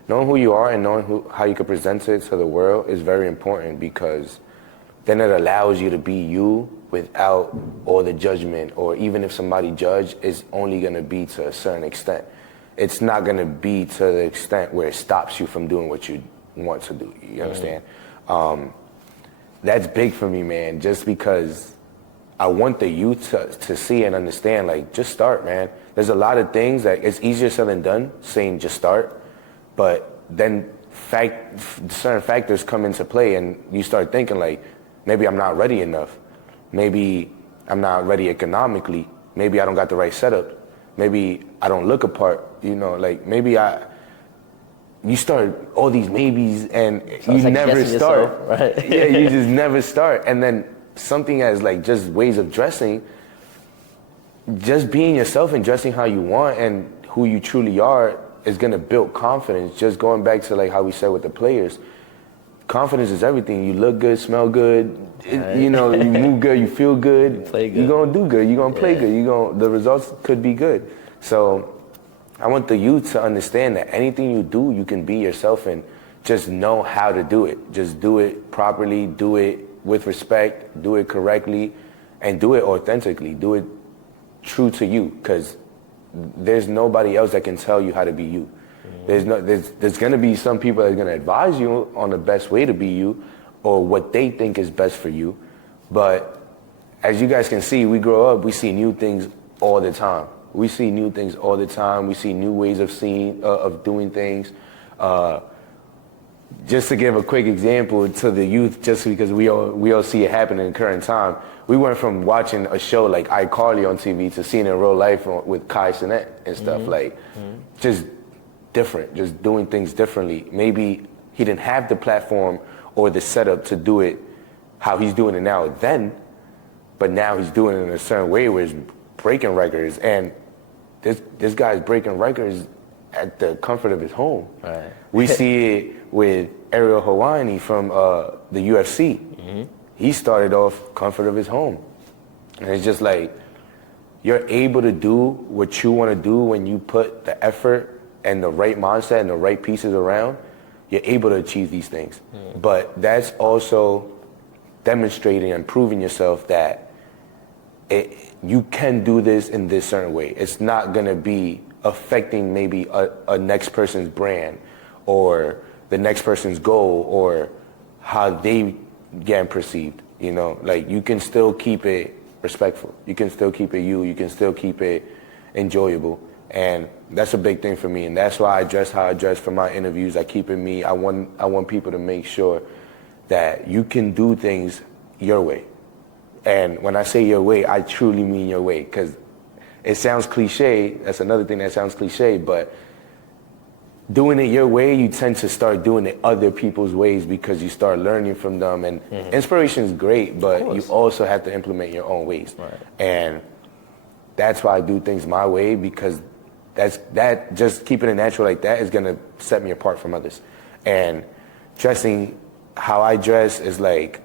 Knowing who you are and knowing how you could present it to the world is very important, because then it allows you to be you without all the judgment, or even if somebody judge, it's only going to be to a certain extent. It's not going to be to the extent where it stops you from doing what you want to do. You understand? That's big for me, man, just because I want the youth to see and understand, like, just start, man. There's a lot of things that it's easier said than done, saying just start, but then certain factors come into play, and you start thinking, like, maybe I'm not ready enough. Maybe I'm not ready economically. Maybe I don't got the right setup. Maybe I don't look apart, you know, like maybe you start all these maybes and you like never start. Yourself, right? Yeah, you just never start. And then something as like just ways of dressing, just being yourself and dressing how you want and who you truly are, it's gonna build confidence. Just going back to like how we said with the players, confidence is everything. You look good, smell good, you know, you move good, you feel good, You play good. you're gonna do good, you're gonna play good, the results could be good. So I want the youth to understand that anything you do, you can be yourself and just know how to do it. Just do it properly, do it with respect, do it correctly, and do it authentically. Do it true to you, because there's nobody else that can tell you how to be you. There's gonna be some people that are gonna advise you on the best way to be you, or what they think is best for you. But as you guys can see, we grow up, we see new things all the time. We see new things all the time. We see new ways of doing things. Just to give a quick example to the youth, just because we all see it happening in current time, we went from watching a show like iCarly on TV to seeing it in real life with Kai Cenat and stuff, just different, just doing things differently. Maybe he didn't have the platform or the setup to do it how he's doing it now then, but now he's doing it in a certain way where he's breaking records, and this guy's breaking records at the comfort of his home. Right. We see it with Ariel Helwani from the UFC. He started off comfort of his home. And it's just like, you're able to do what you want to do when you put the effort and the right mindset and the right pieces around, you're able to achieve these things. But that's also demonstrating and proving yourself that you can do this in this certain way. It's not going to be affecting maybe a next person's brand or the next person's goal or how they get perceived. You know, like, you can still keep it respectful. You can still keep it you can still keep it enjoyable. And that's a big thing for me. And that's why I dress how I dress for my interviews. I keep it me. I want people to make sure that you can do things your way. And when I say your way, I truly mean your way, because it sounds cliche. That's another thing that sounds cliche, but doing it your way, you tend to start doing it other people's ways because you start learning from them. And inspiration is great, but you also have to implement your own ways. Right. And that's why I do things my way, because that just keeping it natural like that is gonna set me apart from others. And dressing how I dress is like,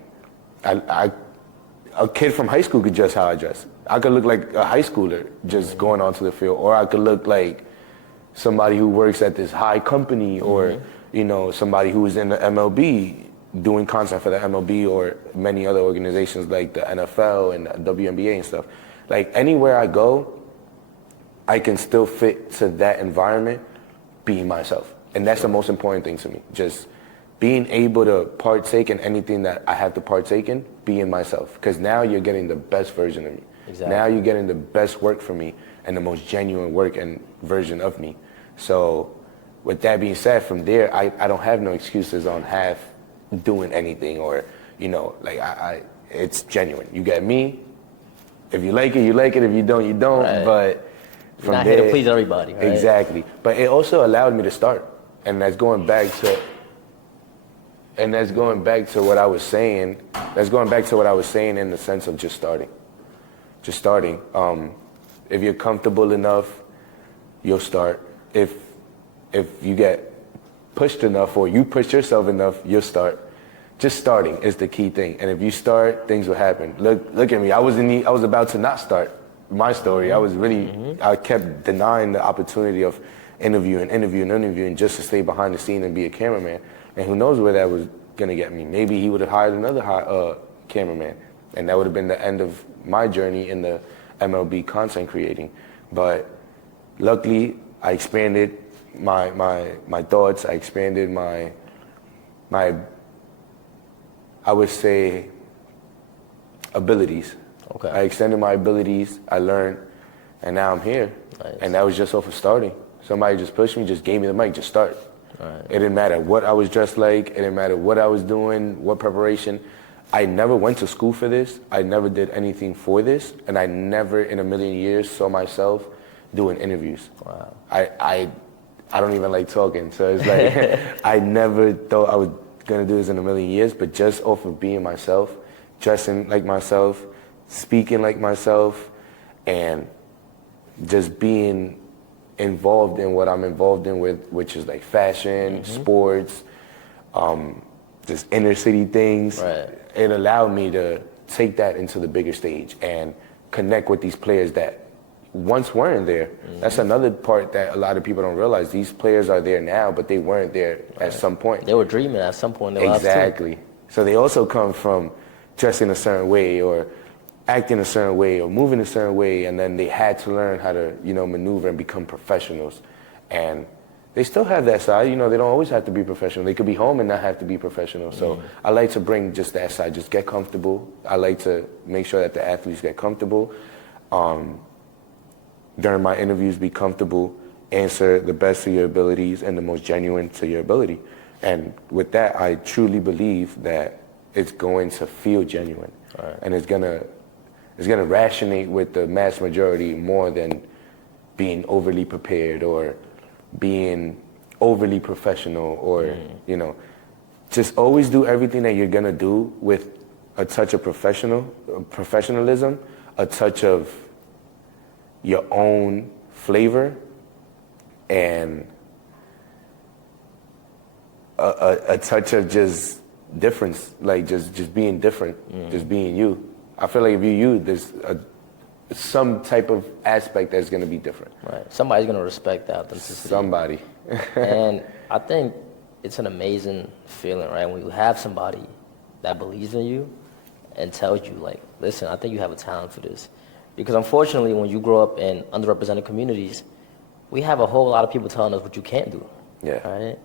a kid from high school could dress how I dress. I could look like a high schooler just going onto the field, or I could look like somebody who works at this high company, or you know, somebody who is in the MLB doing content for the MLB, or many other organizations like the NFL and the WNBA and stuff. Like, anywhere I go, I can still fit to that environment being myself. And that's the most important thing to me. Just being able to partake in anything that I have to partake in, being myself. Because now you're getting the best version of me. Exactly. Now you're getting the best work from me and the most genuine work and version of me. So with that being said, from there, I don't have no excuses on half doing anything, or, you know, like it's genuine. You get me. If you like it, you like it. If you don't, you don't. Right. But from not there, here to please everybody. Right? Exactly. But it also allowed me to start. And that's going back to what I was saying. That's going back to what I was saying in the sense of just starting. Just starting. If you're comfortable enough, you'll start. If you get pushed enough, or you push yourself enough, you'll start. Just starting is the key thing. And if you start, things will happen. Look at me. I was about to not start my story. I was really, I kept denying the opportunity of interviewing just to stay behind the scene and be a cameraman. And who knows where that was going to get me. Maybe he would have hired another cameraman, and that would have been the end of my journey in the MLB content creating. But luckily, I expanded my thoughts. I expanded my I would say abilities. Okay. I extended my abilities. I learned, and now I'm here. Nice. And that was just off of starting. Somebody just pushed me, just gave me the mic, just start. Right. It didn't matter what I was dressed like. It didn't matter what I was doing, what preparation. I never went to school for this. I never did anything for this. And I never in a million years saw myself doing interviews. Wow. I don't even like talking. So it's like, I never thought I was going to do this in a million years, but just off of being myself, dressing like myself, speaking like myself, and just being involved in what I'm involved in with, which is like fashion, sports, just inner city things. Right. It allowed me to take that into the bigger stage and connect with these players that once weren't there. That's another part that a lot of people don't realize. These players are there now, but they weren't there at some point. They were dreaming at some point in their lives too. Exactly. So they also come from dressing a certain way or acting a certain way or moving a certain way, and then they had to learn how to, maneuver and become professionals. And they still have that side. They don't always have to be professional. They could be home and not have to be professional. So I like to bring just that side, just get comfortable. I like to make sure that the athletes get comfortable. During my interviews, be comfortable, answer the best of your abilities and the most genuine to your ability. And with that, I truly believe that it's going to feel genuine. Right. And it's gonna resonate with the mass majority more than being overly prepared or being overly professional or, just always do everything that you're gonna do with a touch of professionalism, a touch of your own flavor, and a touch of just difference, like just being different, just being you. I feel like if you're you, there's some type of aspect that's going to be different. Right. Somebody's going to respect that authenticity. Somebody. And I think it's an amazing feeling, right? When you have somebody that believes in you and tells you, like, listen, I think you have a talent for this. Because unfortunately, when you grow up in underrepresented communities, we have a whole lot of people telling us what you can't do. Yeah. Right?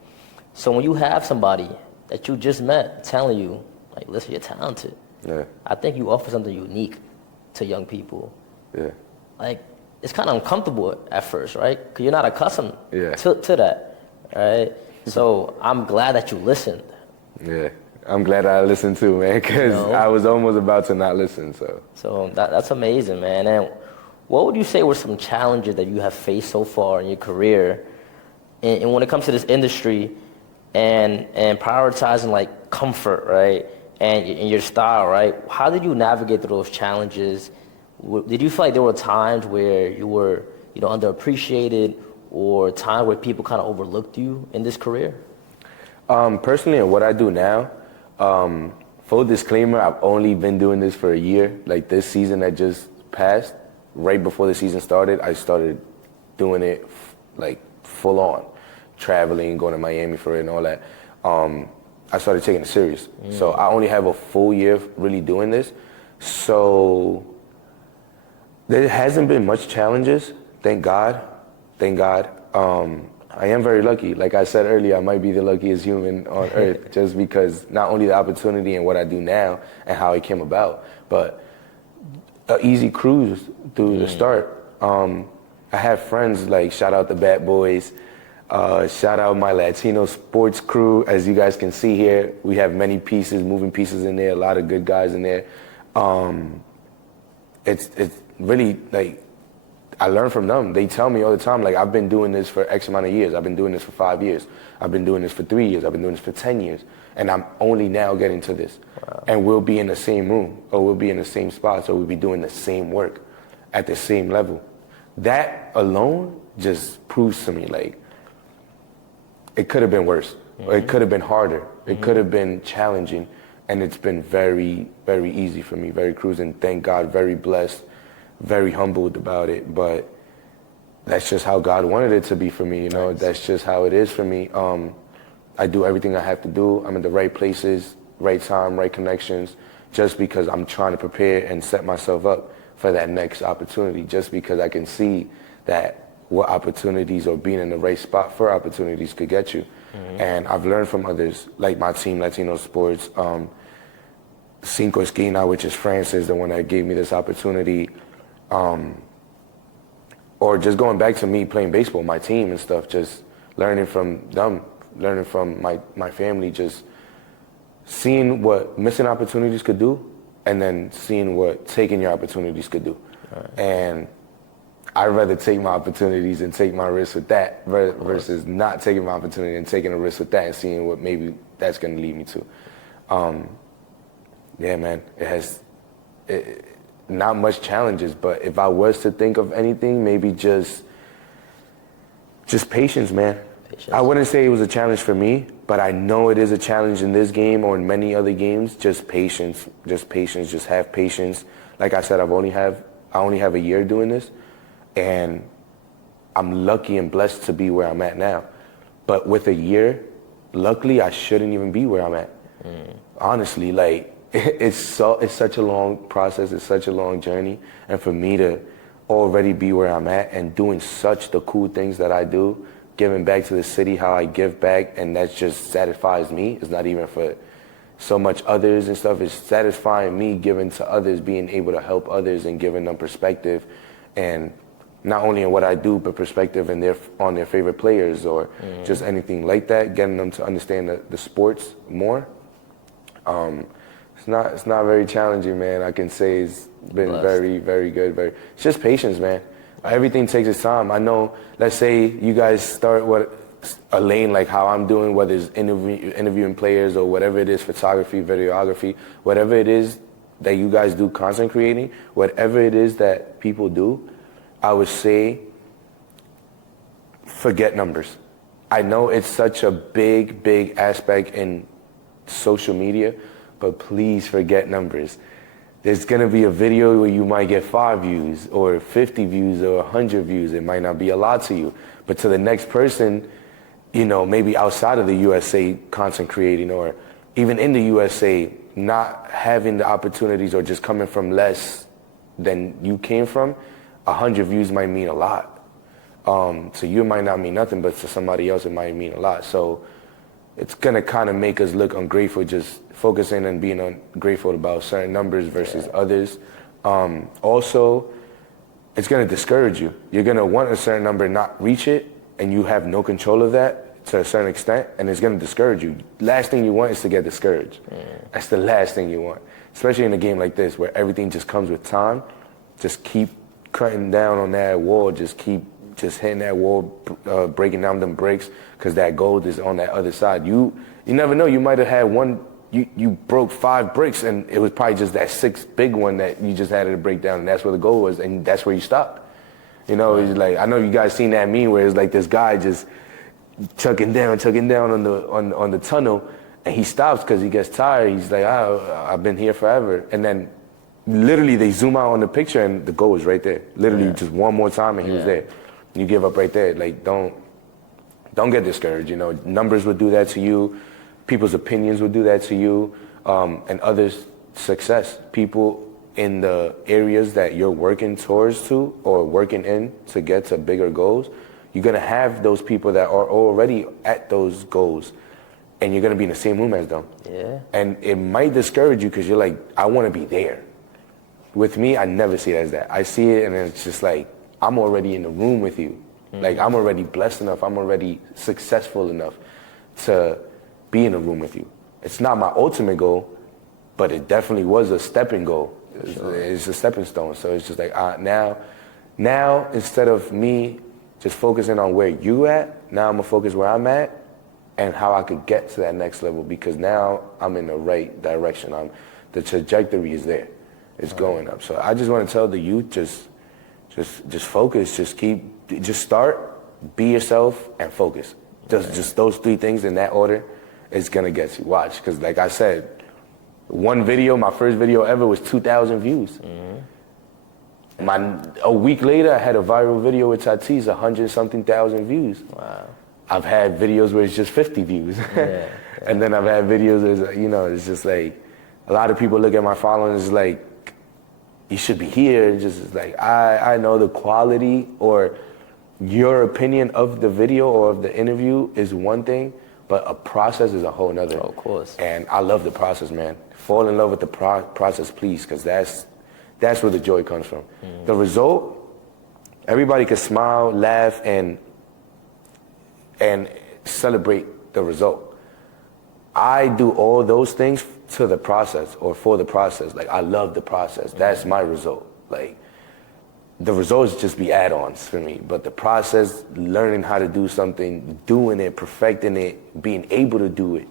So when you have somebody that you just met telling you, like, listen, you're talented. Yeah. I think you offer something unique to young people. Yeah. Like, it's kind of uncomfortable at first, right? Because you're not accustomed Yeah. to that, right? So I'm glad that you listened. Yeah. I'm glad I listened too, man, because I was almost about to not listen. So that's amazing, man. And what would you say were some challenges that you have faced so far in your career, and when it comes to this industry, and prioritizing like comfort, right, and your style, right? How did you navigate through those challenges? Did you feel like there were times where you were, underappreciated, or times where people kind of overlooked you in this career? Personally, and what I do now, full disclaimer, I've only been doing this for a year. Like this season that just passed, right before the season started, I started doing it like full on, traveling, going to Miami for it and all that. I started taking it serious. So I only have a full year really doing this. So there hasn't been much challenges, thank God. Thank God. I am very lucky. Like I said earlier, I might be the luckiest human on earth just because not only the opportunity and what I do now and how it came about, but an easy cruise through the start. I have friends like, shout out the Bat Boys, shout out my Latino Sports crew. As you guys can see here, we have many pieces, moving pieces in there, a lot of good guys in there. It's really like, I learn from them. They tell me all the time, like, I've been doing this for X amount of years. I've been doing this for 5 years. I've been doing this for 3 years. I've been doing this for 10 years. And I'm only now getting to this. Wow. And we'll be in the same room, or we'll be in the same spot, so we'll be doing the same work at the same level. That alone just proves to me, like, it could have been worse. Or it could have been harder. It could have been challenging. And it's been very, very easy for me, very cruising. Thank God, very blessed. Very humbled about it, but that's just how God wanted it to be for me, Nice. That's just how it is for me. I do everything I have to do. I'm in the right places, right time, right connections, just because I'm trying to prepare and set myself up for that next opportunity, just because I can see that what opportunities or being in the right spot for opportunities could get you. And I've learned from others, like my team, Latino Sports, Cinco Esquina, which is Francis, the one that gave me this opportunity. Or just going back to me playing baseball, my team and stuff, just learning from them, learning from my family, just seeing what missing opportunities could do, and then seeing what taking your opportunities could do. Right. And I'd rather take my opportunities and take my risks with that versus not taking my opportunity and taking a risk with that and seeing what maybe that's going to lead me to. Yeah, man, it has... not much challenges, but if I was to think of anything, maybe just Just patience, man. Patience. I wouldn't say it was a challenge for me, but I know it is a challenge in this game or in many other games. Just patience. Just patience. Just have patience. Like I said, I only have a year doing this, and I'm lucky and blessed to be where I'm at now. But with a year, luckily, I shouldn't even be where I'm at. Honestly, like it's such a long process. It's such a long journey, and for me to already be where I'm at and doing such the cool things that I do, giving back to the city how I give back, and that just satisfies me. It's not even for so much others and stuff. It's satisfying me giving to others, being able to help others and giving them perspective, and not only in what I do, but perspective in on their favorite players or just anything like that, getting them to understand the sports more. It's not very challenging, man. I can say it's been very, very good. It's just patience, man. Everything takes its time. I know, let's say you guys start a lane like how I'm doing, whether it's interviewing players or whatever it is, photography, videography, whatever it is that you guys do, content creating, whatever it is that people do, I would say forget numbers. I know it's such a big, big aspect in social media, but please forget numbers. There's gonna be a video where you might get 5 views or 50 views or 100 views. It might not be a lot to you, but to the next person, you know, maybe outside of the USA content creating or even in the USA, not having the opportunities or just coming from less than you came from, 100 views might mean a lot. To you it might not mean nothing, but to somebody else it might mean a lot. So it's gonna kind of make us look ungrateful, just focusing and being ungrateful about certain numbers versus others. Also, it's gonna discourage you. You're gonna want a certain number and not reach it, and you have no control of that to a certain extent, and it's gonna discourage you. Last thing you want is to get discouraged. That's the last thing you want, especially in a game like this where everything just comes with time. Just keep cutting down on that wall, just keep hitting that wall, breaking down them bricks, because that gold is on that other side. You never know, you might have had you broke 5 bricks and it was probably just that 6th big one that you just had to break down, and that's where the goal was, and that's where you stopped. You know, it's like, I know you guys seen that meme where it's like this guy just chucking down on the tunnel, and he stops because he gets tired. He's like, I've been here forever. And then literally they zoom out on the picture and the goal is right there. Literally just one more time and he was there. You give up right there. Like, don't get discouraged. You know, numbers would do that to you. People's opinions would do that to you, and others' success. People in the areas that you're working towards to or working in to get to bigger goals, you're gonna have those people that are already at those goals, and you're gonna be in the same room as them. Yeah. And it might discourage you because you're like, I want to be there. With me, I never see it as that. I see it and it's just like, I'm already in the room with you. Like, I'm already blessed enough. I'm already successful enough to be in a room with you. It's not my ultimate goal, but it definitely was a stepping goal. It's a stepping stone. So it's just like, now instead of me just focusing on where you at, now I'm gonna focus where I'm at and how I could get to that next level, because now I'm in the right direction. The trajectory is there. It's going up. So I just want to tell the youth, just focus, just start, be yourself, and focus. Just those 3 things in that order is gonna get you. Watch, because like I said, my first video ever was 2,000 views. A week later, I had a viral video with Tatis, 100-something thousand views. Wow. I've had videos where it's just 50 views. And then I've had videos where, you know, it's just like, a lot of people look at my following, it's like, you should be here. It's just like, I know the quality or your opinion of the video or of the interview is one thing, but a process is a whole nother. Oh, of course. And I love the process, man. Fall in love with the process, please, because that's where the joy comes from. The result, everybody can smile, laugh, and celebrate the result. I do all those things to the process or for the process. Like, I love the process. That's my result. Like, the results just be add-ons for me, but the process, learning how to do something, doing it, perfecting it, being able to do it,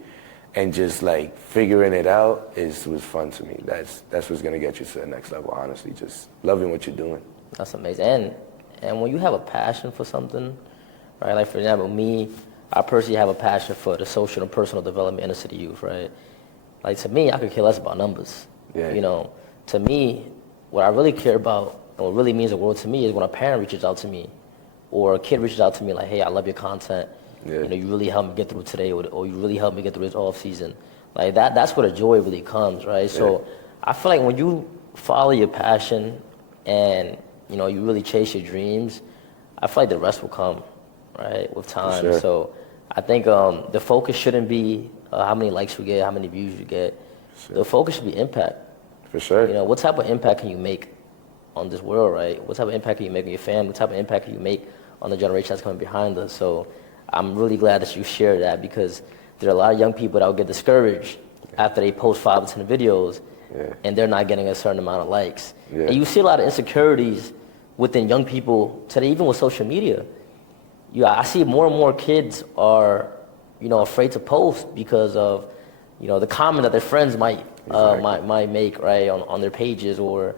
and just like figuring it out was fun to me. That's what's gonna get you to the next level, honestly. Just loving what you're doing. That's amazing. And when you have a passion for something, right? Like, for example, me, I personally have a passion for the social and personal development inner city youth, right? Like, to me, I could care less about numbers. Yeah. You know, to me, what I really care about and what really means the world to me is when a parent reaches out to me or a kid reaches out to me like, hey, I love your content. Yeah. You know, you really helped me get through today, or you really helped me get through this off season. Like that's where the joy really comes, right? So I feel like when you follow your passion and, you know, you really chase your dreams, I feel like the rest will come, right, with time. Sure. So I think the focus shouldn't be how many likes you get, how many views you get. Sure. The focus should be impact. For sure. You know, what type of impact can you make on this world, right? What type of impact can you make on your family? What type of impact can you make on the generation that's coming behind us? So I'm really glad that you shared that, because there are a lot of young people that will get discouraged after they post 5 to 10 videos and they're not getting a certain amount of likes. Yeah. And you see a lot of insecurities within young people today, even with social media. I see more and more kids are, you know, afraid to post because of, you know, the comment that their friends might make, right, on their pages, or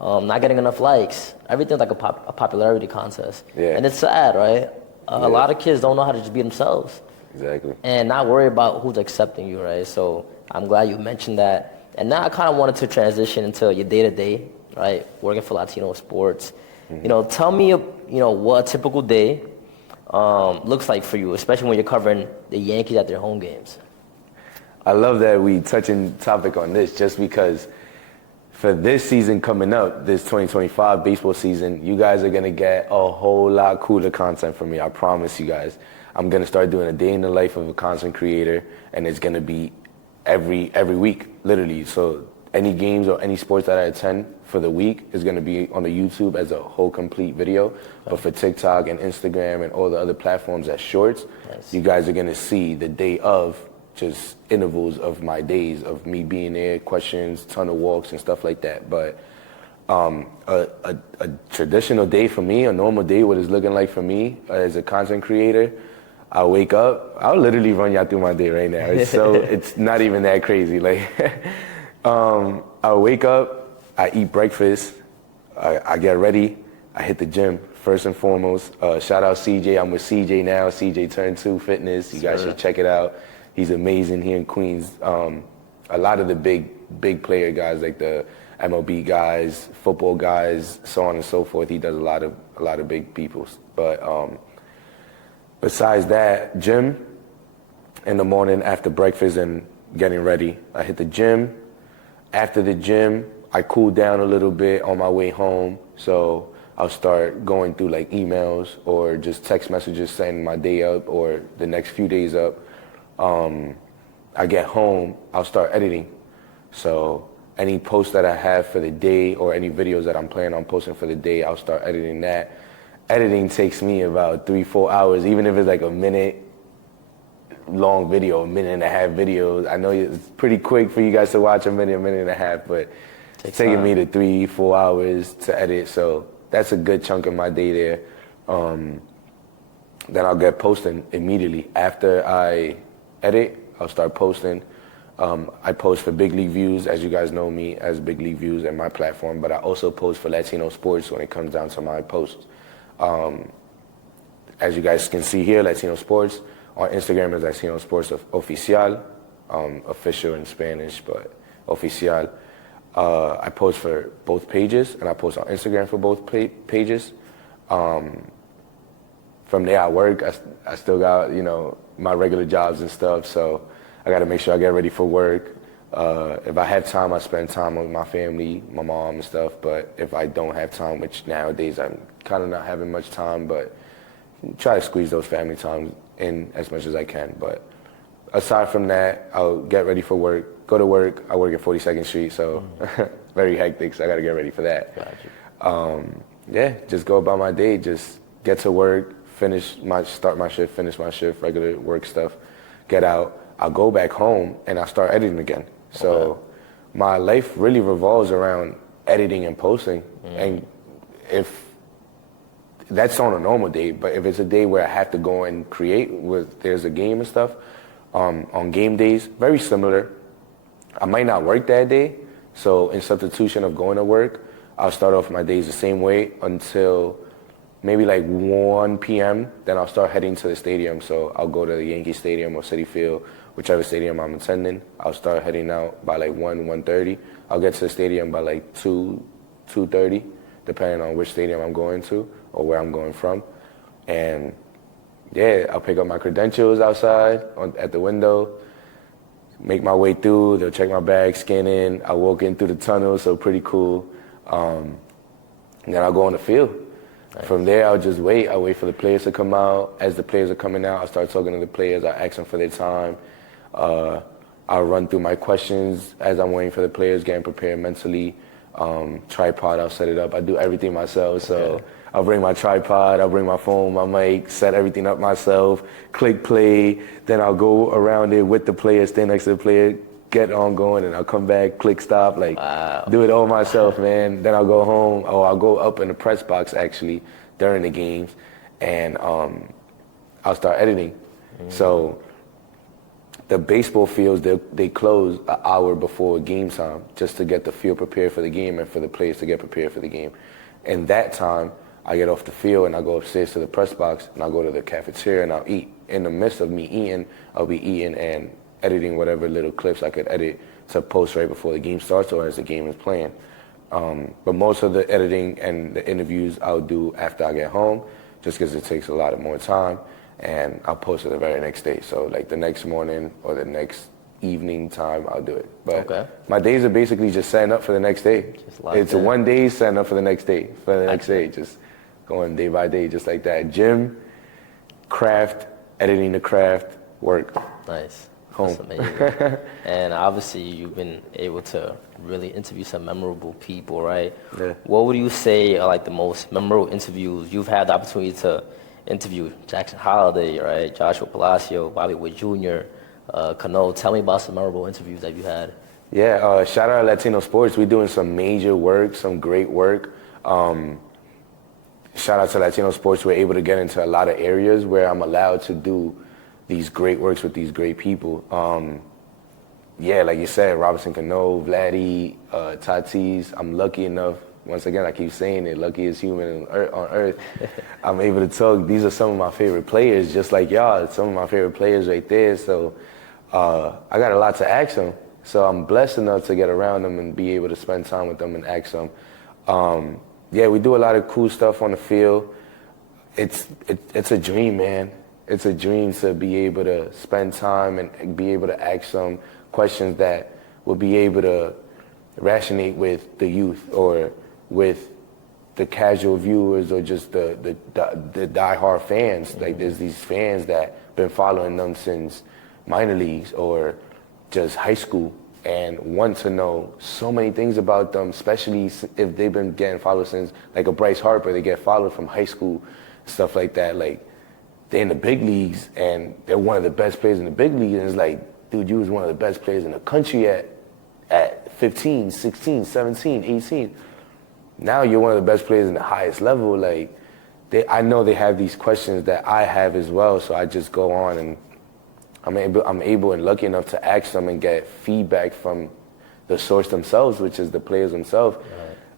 not getting enough likes. Everything's like a popularity contest. Yeah. And it's sad, right? A lot of kids don't know how to just be themselves. Exactly. And not worry about who's accepting you, right? So I'm glad you mentioned that. And now I kind of wanted to transition into your day-to-day, right? Working for Latino Sports. You know, tell me, you know, what a typical day looks like for you, especially when you're covering the Yankees at their home games. I love that we touching topic on this, just because for this season coming up, this 2025 baseball season, you guys are going to get a whole lot cooler content from me. I promise you guys. I'm going to start doing a day in the life of a content creator, and it's going to be every week, literally. So any games or any sports that I attend for the week is going to be on the YouTube as a whole complete video. But for TikTok and Instagram and all the other platforms as shorts, you guys are going to see the day of, just intervals of my days of me being there, questions, ton of walks and stuff like that. But a traditional day for me, a normal day, what it's looking like for me as a content creator, I wake up, I'll literally run y'all through my day right now. It's not even that crazy. Like, I wake up, I eat breakfast, I get ready, I hit the gym first and foremost. Shout out CJ, I'm with CJ now, CJ Turn 2 Fitness. You guys should check it out. He's amazing here in Queens. A lot of the big player guys, like the MLB guys, football guys, so on and so forth. He does a lot of big people. But besides that, gym in the morning after breakfast and getting ready. I hit the gym. After the gym, I cool down a little bit on my way home. So I'll start going through like emails or just text messages setting my day up or the next few days up. I get home, I'll start editing. So any posts that I have for the day or any videos that I'm planning on posting for the day, I'll start editing that. Editing takes me about 3-4 hours, even if it's like a minute long video, a minute and a half video. I know it's pretty quick for you guys to watch a minute and a half, but it's taking me to 3-4 hours to edit. So that's a good chunk of my day there. Then I'll get posting immediately. After I edit, I'll start posting. I post for Big League Views, as you guys know me as Big League Views and my platform, but I also post for Latino Sports when it comes down to my posts. As you guys can see here, Latino Sports. On Instagram is Latino Sports Oficial, official in Spanish, but Oficial. I post for both pages, and I post on Instagram for both pages. From there, I work. I still got, my regular jobs and stuff, so I got to make sure I get ready for work. If I have time, I spend time with my family, my mom and stuff, but if I don't have time, which nowadays I'm kind of not having much time, but try to squeeze those family times in as much as I can. But aside from that, I'll get ready for work, go to work. I work at 42nd Street, so very hectic, so I got to get ready for that. Gotcha. Just go about my day, just get to work, start my shift, finish my shift, regular work stuff, get out. I'll go back home and I'll start editing again. So my life really revolves around editing and posting. And if that's on a normal day, but if it's a day where I have to go and create, there's a game and stuff, on game days, very similar. I might not work that day, so in substitution of going to work, I'll start off my days the same way until maybe like 1 p.m., then I'll start heading to the stadium. So I'll go to the Yankee Stadium or Citi Field, whichever stadium I'm attending. I'll start heading out by like 1:30. I'll get to the stadium by like 2:30, depending on which stadium I'm going to or where I'm going from. And yeah, I'll pick up my credentials outside at the window, make my way through. They'll check my bag, scan in. I'll walk in through the tunnel, so pretty cool. And then I'll go on the field. Nice. From there, I'll just wait. I'll wait for the players to come out. As the players are coming out, I'll start talking to the players. I'll ask them for their time. I'll run through my questions as I'm waiting for the players, getting prepared mentally. Tripod, I'll set it up. I do everything myself, so I'll bring my tripod, I'll bring my phone, my mic, set everything up myself, click play, then I'll go around it with the player, stand next to the player, get on going, and I'll come back, click stop, do it all myself, man. Then I'll go home, or I'll go up in the press box, actually, during the games, and I'll start editing. Mm-hmm. So the baseball fields, they close an hour before game time just to get the field prepared for the game and for the players to get prepared for the game. And that time, I get off the field and I go upstairs to the press box and I'll go to the cafeteria and I'll eat. In the midst of me eating, I'll be eating and editing whatever little clips I could edit to post right before the game starts or as the game is playing. But most of the editing and the interviews I'll do after I get home, just because it takes a lot more time, and I'll post it the very next day. So like the next morning or the next evening time, I'll do it. But my days are basically just setting up for the next day. It's one day setting up for the next day, just going day by day, just like that. Gym, craft, editing the craft, work. Nice. Home. That's amazing. And obviously you've been able to really interview some memorable people, right? Yeah. What would you say are like the most memorable interviews you've had the opportunity to interview? Jackson Holliday, right? Joshua Palacio, Bobby Witt Jr., Cano. Tell me about some memorable interviews that you had. Yeah, shout out Latino Sports. We're doing some major work, some great work. Shout out to Latino Sports. We're able to get into a lot of areas where I'm allowed to do these great works with these great people. Yeah, like you said, Robinson Cano, Vladdy, Tatis. I'm lucky enough, once again, I keep saying it, lucky as human on earth. I'm able to talk. These are some of my favorite players, just like y'all. Some of my favorite players right there. So I got a lot to ask them. So I'm blessed enough to get around them and be able to spend time with them and ask them. Yeah, we do a lot of cool stuff on the field. It's a dream, man. It's a dream to be able to spend time and be able to ask some questions that will be able to resonate with the youth or with the casual viewers or just the diehard fans. Mm-hmm. Like there's these fans that been following them since minor leagues or just high school and want to know so many things about them, especially if they've been getting followed since, like a Bryce Harper, they get followed from high school, stuff like that. Like, they're in the big leagues, and they're one of the best players in the big leagues, and it's like, dude, you was one of the best players in the country at 15, 16, 17, 18. Now you're one of the best players in the highest level. Like, I know they have these questions that I have as well, so I just go on and I'm able and lucky enough to ask them and get feedback from the source themselves, which is the players themselves.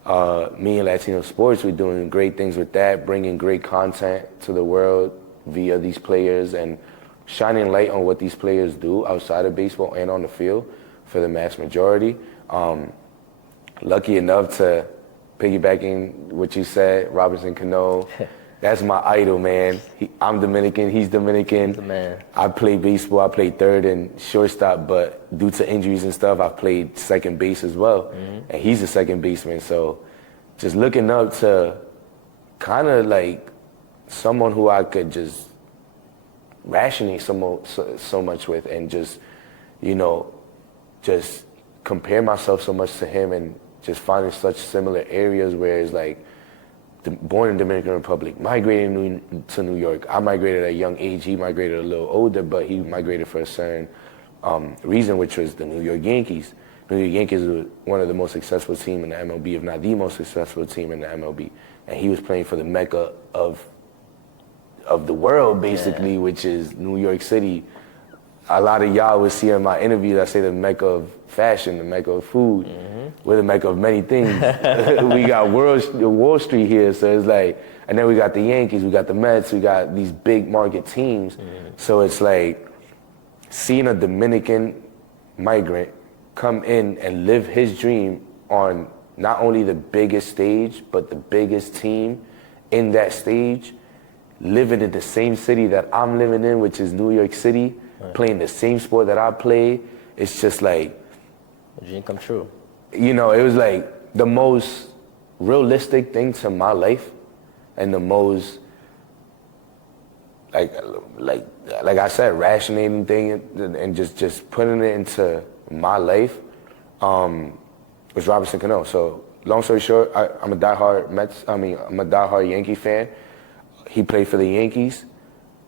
Right. Me and Latino Sports, we're doing great things with that, bringing great content to the world via these players and shining light on what these players do outside of baseball and on the field for the mass majority. Lucky enough to piggybacking what you said, Robinson Cano. That's my idol, man. I'm Dominican, he's Dominican. The man. I play baseball, I played third and shortstop, but due to injuries and stuff, I played second base as well. Mm-hmm. And he's a second baseman, so just looking up to kind of like someone who I could just rationate so much with and just, just compare myself so much to him and just finding such similar areas where it's like, born in Dominican Republic, migrating to New York. I migrated at a young age. He migrated a little older, but he migrated for a certain reason, which was the New York Yankees. New York Yankees were one of the most successful team in the MLB, if not the most successful team in the MLB. And he was playing for the mecca of the world, basically, which is New York City. A lot of y'all will see in my interviews, I say the mecca of fashion, the mecca of food. Mm-hmm. We're the mecca of many things. We got Wall Street here, so it's like And then we got the Yankees, we got the Mets, we got these big market teams. So it's like seeing a Dominican migrant come in and live his dream on not only the biggest stage, but the biggest team in that stage, living in the same city that I'm living in, which is New York City, playing the same sport that I play. It's just like, A dream come true. you know, it was like the most realistic thing to my life, and the most like I said, rationating thing, and just putting it into my life was Robinson Cano. So long story short, I'm a diehard I'm a diehard Yankee fan. He played for the Yankees.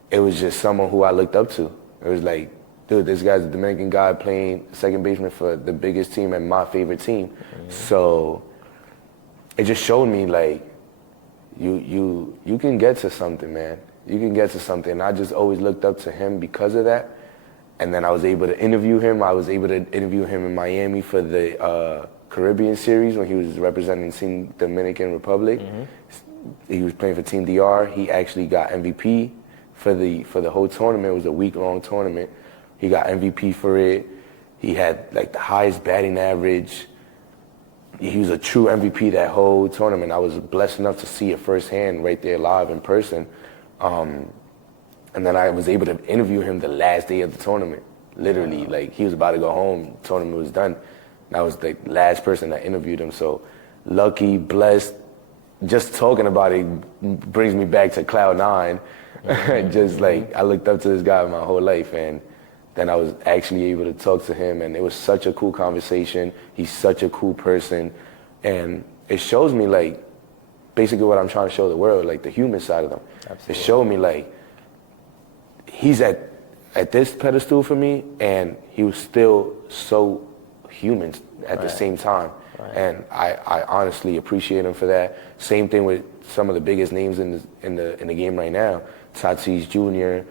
It was just someone who I looked up to. It was like, dude, this guy's a Dominican guy playing second baseman for the biggest team and my favorite team. So it just showed me like, you can get to something, man. You can get to something. And I just always looked up to him because of that. And then I was able to interview him. I was able to interview him in Miami for the Caribbean series when he was representing Team Dominican Republic. He was playing for Team DR. He actually got MVP for the whole tournament. It was a week-long tournament. He got MVP for it. He had like the highest batting average. He was a true MVP that whole tournament. I was blessed enough to see it firsthand right there live in person. And then I was able to interview him the last day of the tournament. Literally, like he was about to go home, tournament was done. And I was the last person that interviewed him. So lucky, blessed, just talking about it brings me back to cloud nine. Just like I looked up to this guy my whole life, and then I was actually able to talk to him, and it was such a cool conversation. He's such a cool person, and it shows me like basically what I'm trying to show the world, like the human side of them. Absolutely. It showed me like he's at this pedestal for me, and he was still so human at the same time. And I honestly appreciate him for that. Same thing with some of the biggest names in the game right now. Tatis Jr.,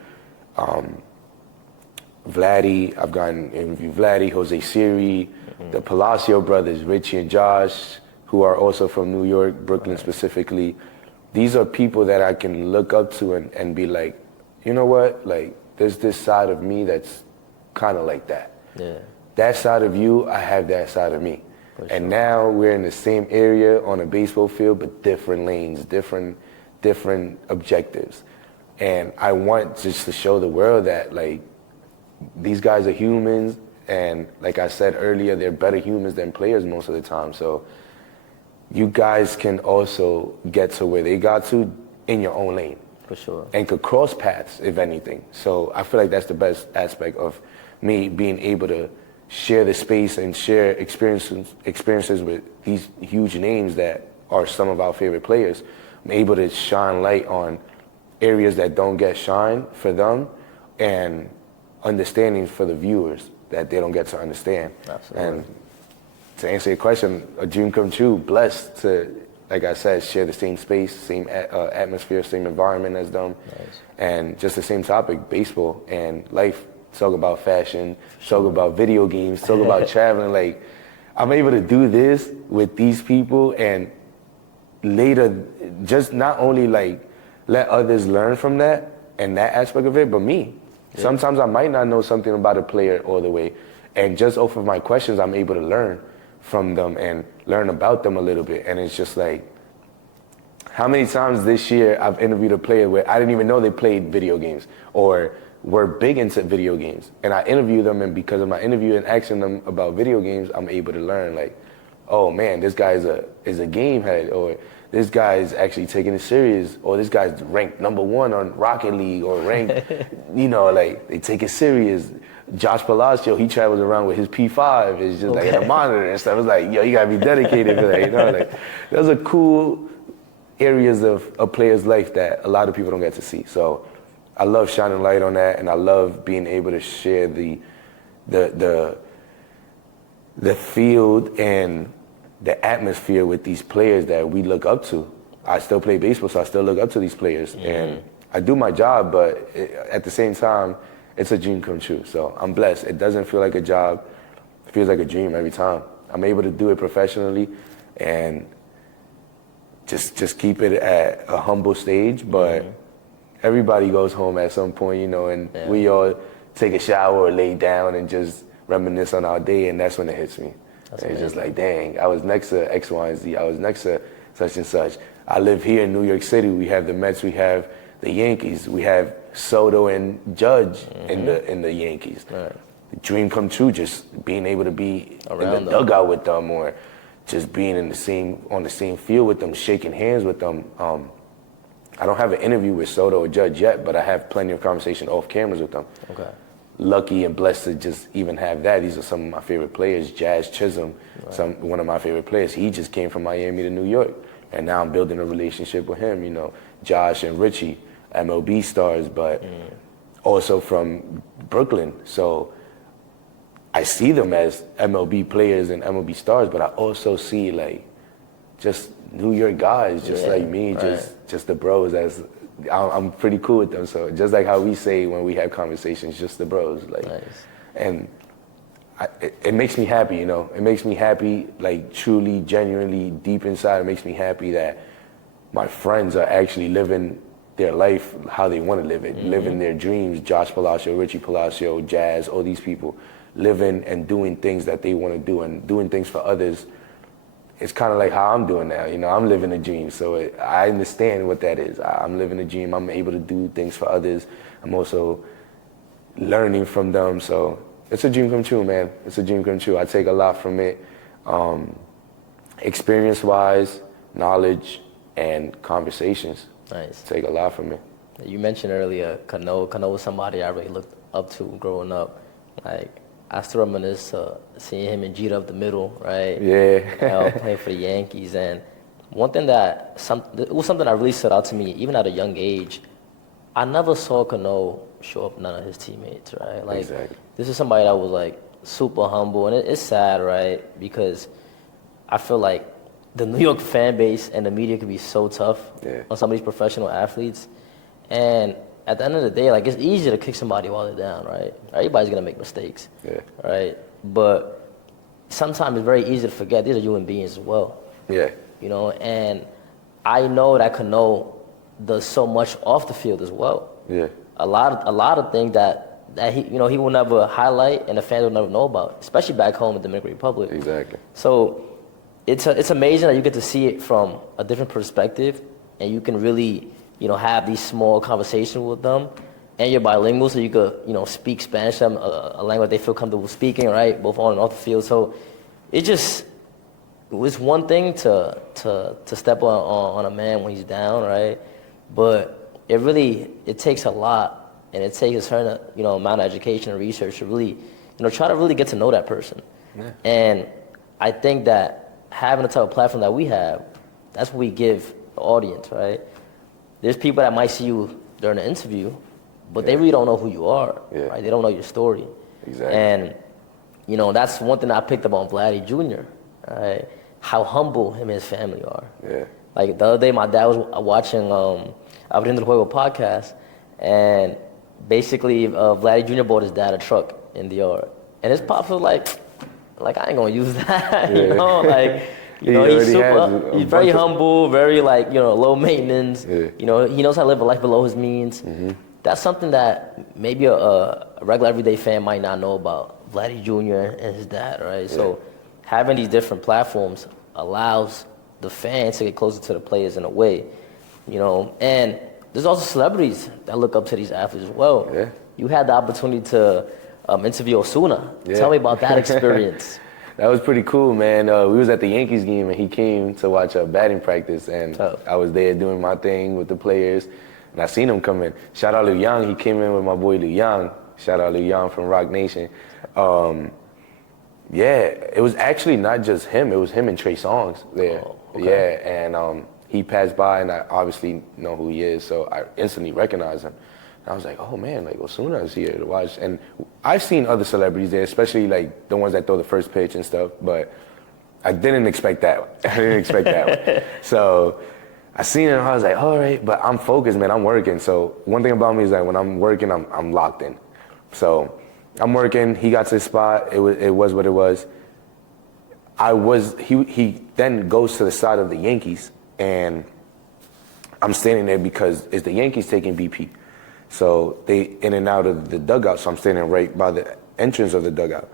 Vladdy, I've gotten interviewed Vladdy, Jose Siri, the Palacio brothers, Richie and Josh, who are also from New York, Brooklyn specifically. These are people that I can look up to and be like, you know what, like there's this side of me that's kind of like that. Yeah. That side of you, I have that side of me. And now we're in the same area on a baseball field, but different lanes, different objectives. And I want just to show the world that like these guys are humans, and like I said earlier, they're better humans than players most of the time. So you guys can also get to where they got to in your own lane. For sure. And could cross paths, if anything. So I feel like that's the best aspect of me being able to share the space and share experiences with these huge names that are some of our favorite players. I'm able to shine light on areas that don't get shine for them, and understanding for the viewers that they don't get to understand. Absolutely. And to answer your question, a dream come true, blessed to, like I said, share the same space, same atmosphere, same environment as them. Nice. And just the same topic, baseball and life. Talk about fashion, talk about video games, talk about traveling. Like, I'm able to do this with these people, and later just not only like let others learn from that and that aspect of it, but me. Yeah. Sometimes I might not know something about a player all the way, and just off of my questions, I'm able to learn from them and learn about them a little bit. And it's just like, how many times this year I've interviewed a player where I didn't even know they played video games or were big into video games, and I interview them, and because of my interview and asking them about video games, I'm able to learn like, oh man, this guy is a game head, or this guy is actually taking it serious, or this guy's ranked #1 on Rocket League, or ranked, you know, like they take it serious. Josh Palacio, he travels around with his P5, it's just like in a monitor and stuff. It's like, yo, you gotta be dedicated for that, you know, like those are cool areas of a player's life that a lot of people don't get to see. So I love shining light on that, and I love being able to share the field and the atmosphere with these players that we look up to. I still play baseball, so I still look up to these players. Mm-hmm. And I do my job, but at the same time, it's a dream come true. So I'm blessed. It doesn't feel like a job. It feels like a dream every time. I'm able to do it professionally, and just keep it at a humble stage. But everybody goes home at some point, you know, and we all take a shower or lay down and just reminisce on our day, and that's when it hits me. It's just like, dang, I was next to X, Y, and Z. I was next to such and such. I live here in New York City. We have the Mets. We have the Yankees. We have Soto and Judge in the Yankees. Right. The dream come true, just being able to be around in the dugout with them, or just being on the same field with them, shaking hands with them. I don't have an interview with Soto or Judge yet, but I have plenty of conversation off cameras with them. Okay. Lucky and blessed to just even have that. These are some of my favorite players. Jazz Chisholm, one of my favorite players. He just came from Miami to New York, and now I'm building a relationship with him. You know, Josh and Richie, MLB stars, but also from Brooklyn. So I see them as MLB players and MLB stars, but I also see like just New York guys, just like me, just the bros. I'm pretty cool with them. So just like how we say when we have conversations, just the bros, like, and it makes me happy, you know. It makes me happy, like truly, genuinely, deep inside. It makes me happy that my friends are actually living their life how they want to live it, living their dreams. Josh Palacio, Richie Palacio, Jazz, all these people living and doing things that they want to do and doing things for others. It's kind of like how I'm doing now. You know, I'm living a dream. So I understand what that is. I'm living a dream. I'm able to do things for others. I'm also learning from them. So it's a dream come true, man. It's a dream come true. I take a lot from it, experience-wise, knowledge, and conversations. Nice. Take a lot from it. You mentioned earlier Cano. Cano was somebody I really looked up to growing up. Like, I still reminisce seeing him and Jeter up the middle, right? Yeah. Playing for the Yankees. And one thing it was something that really stood out to me, even at a young age. I never saw Cano show up none of his teammates, right? Like, this is somebody that was like super humble, and it's sad, right? Because I feel like the New York fan base and the media can be so tough on some of these professional athletes. And at the end of the day, like, it's easy to kick somebody while they're down, right? Everybody's gonna make mistakes, right? But sometimes it's very easy to forget these are human beings as well. Yeah. You know, and I know that Cano does so much off the field as well. Yeah. A lot of things that he, you know, he will never highlight and the fans will never know about, especially back home in the Dominican Republic. Exactly. So it's amazing that you get to see it from a different perspective, and you can really, you know, have these small conversations with them, and you're bilingual, so you could, you know, speak Spanish, a language they feel comfortable speaking, right, both on and off the field. So it's one thing to step on a man when he's down, right, but it takes a lot, and it takes a certain, you know, amount of education and research to really, you know, try to really get to know that person. Yeah. And I think that having the type of platform that we have, that's what we give the audience, right? There's people that might see you during an interview, but they really don't know who you are, right? They don't know your story. Exactly. And, you know, that's one thing I picked up on Vladdy Jr., right? How humble him and his family are. Yeah. Like, the other day, my dad was watching Abriendo el Juego podcast, and basically, Vladdy Jr. bought his dad a truck in the yard. And his pops was like, I ain't gonna use that, you know? Like, you know, he's very humble, very, like, you know, low maintenance. Yeah. You know, he knows how to live a life below his means. Mm-hmm. That's something that maybe a regular everyday fan might not know about Vladdy Jr. and his dad, right? Yeah. So having these different platforms allows the fans to get closer to the players in a way, you know. And there's also celebrities that look up to these athletes as well. Yeah. You had the opportunity to interview Osuna. Yeah. Tell me about that experience. That was pretty cool, man. We was at the Yankees game, and he came to watch a batting practice, and I was there doing my thing with the players, and I seen him come in. Shout out Liu Yang. He came in with my boy Liu Yang. Shout out Liu Yang from Rock Nation. It was actually not just him. It was him and Trey Songz there. Oh, okay. Yeah, and he passed by, and I obviously know who he is, so I instantly recognized him. I was like, oh man, like Osuna is here to watch. And I've seen other celebrities there, especially like the ones that throw the first pitch and stuff, but I didn't expect that. I didn't expect that one. So I seen it and I was like, all right, but I'm focused, man, I'm working. So one thing about me is that when I'm working, I'm locked in. So I'm working, he got to his spot, it was what it was. He then goes to the side of the Yankees and I'm standing there because it's the Yankees taking BP. So they in and out of the dugout, so I'm standing right by the entrance of the dugout.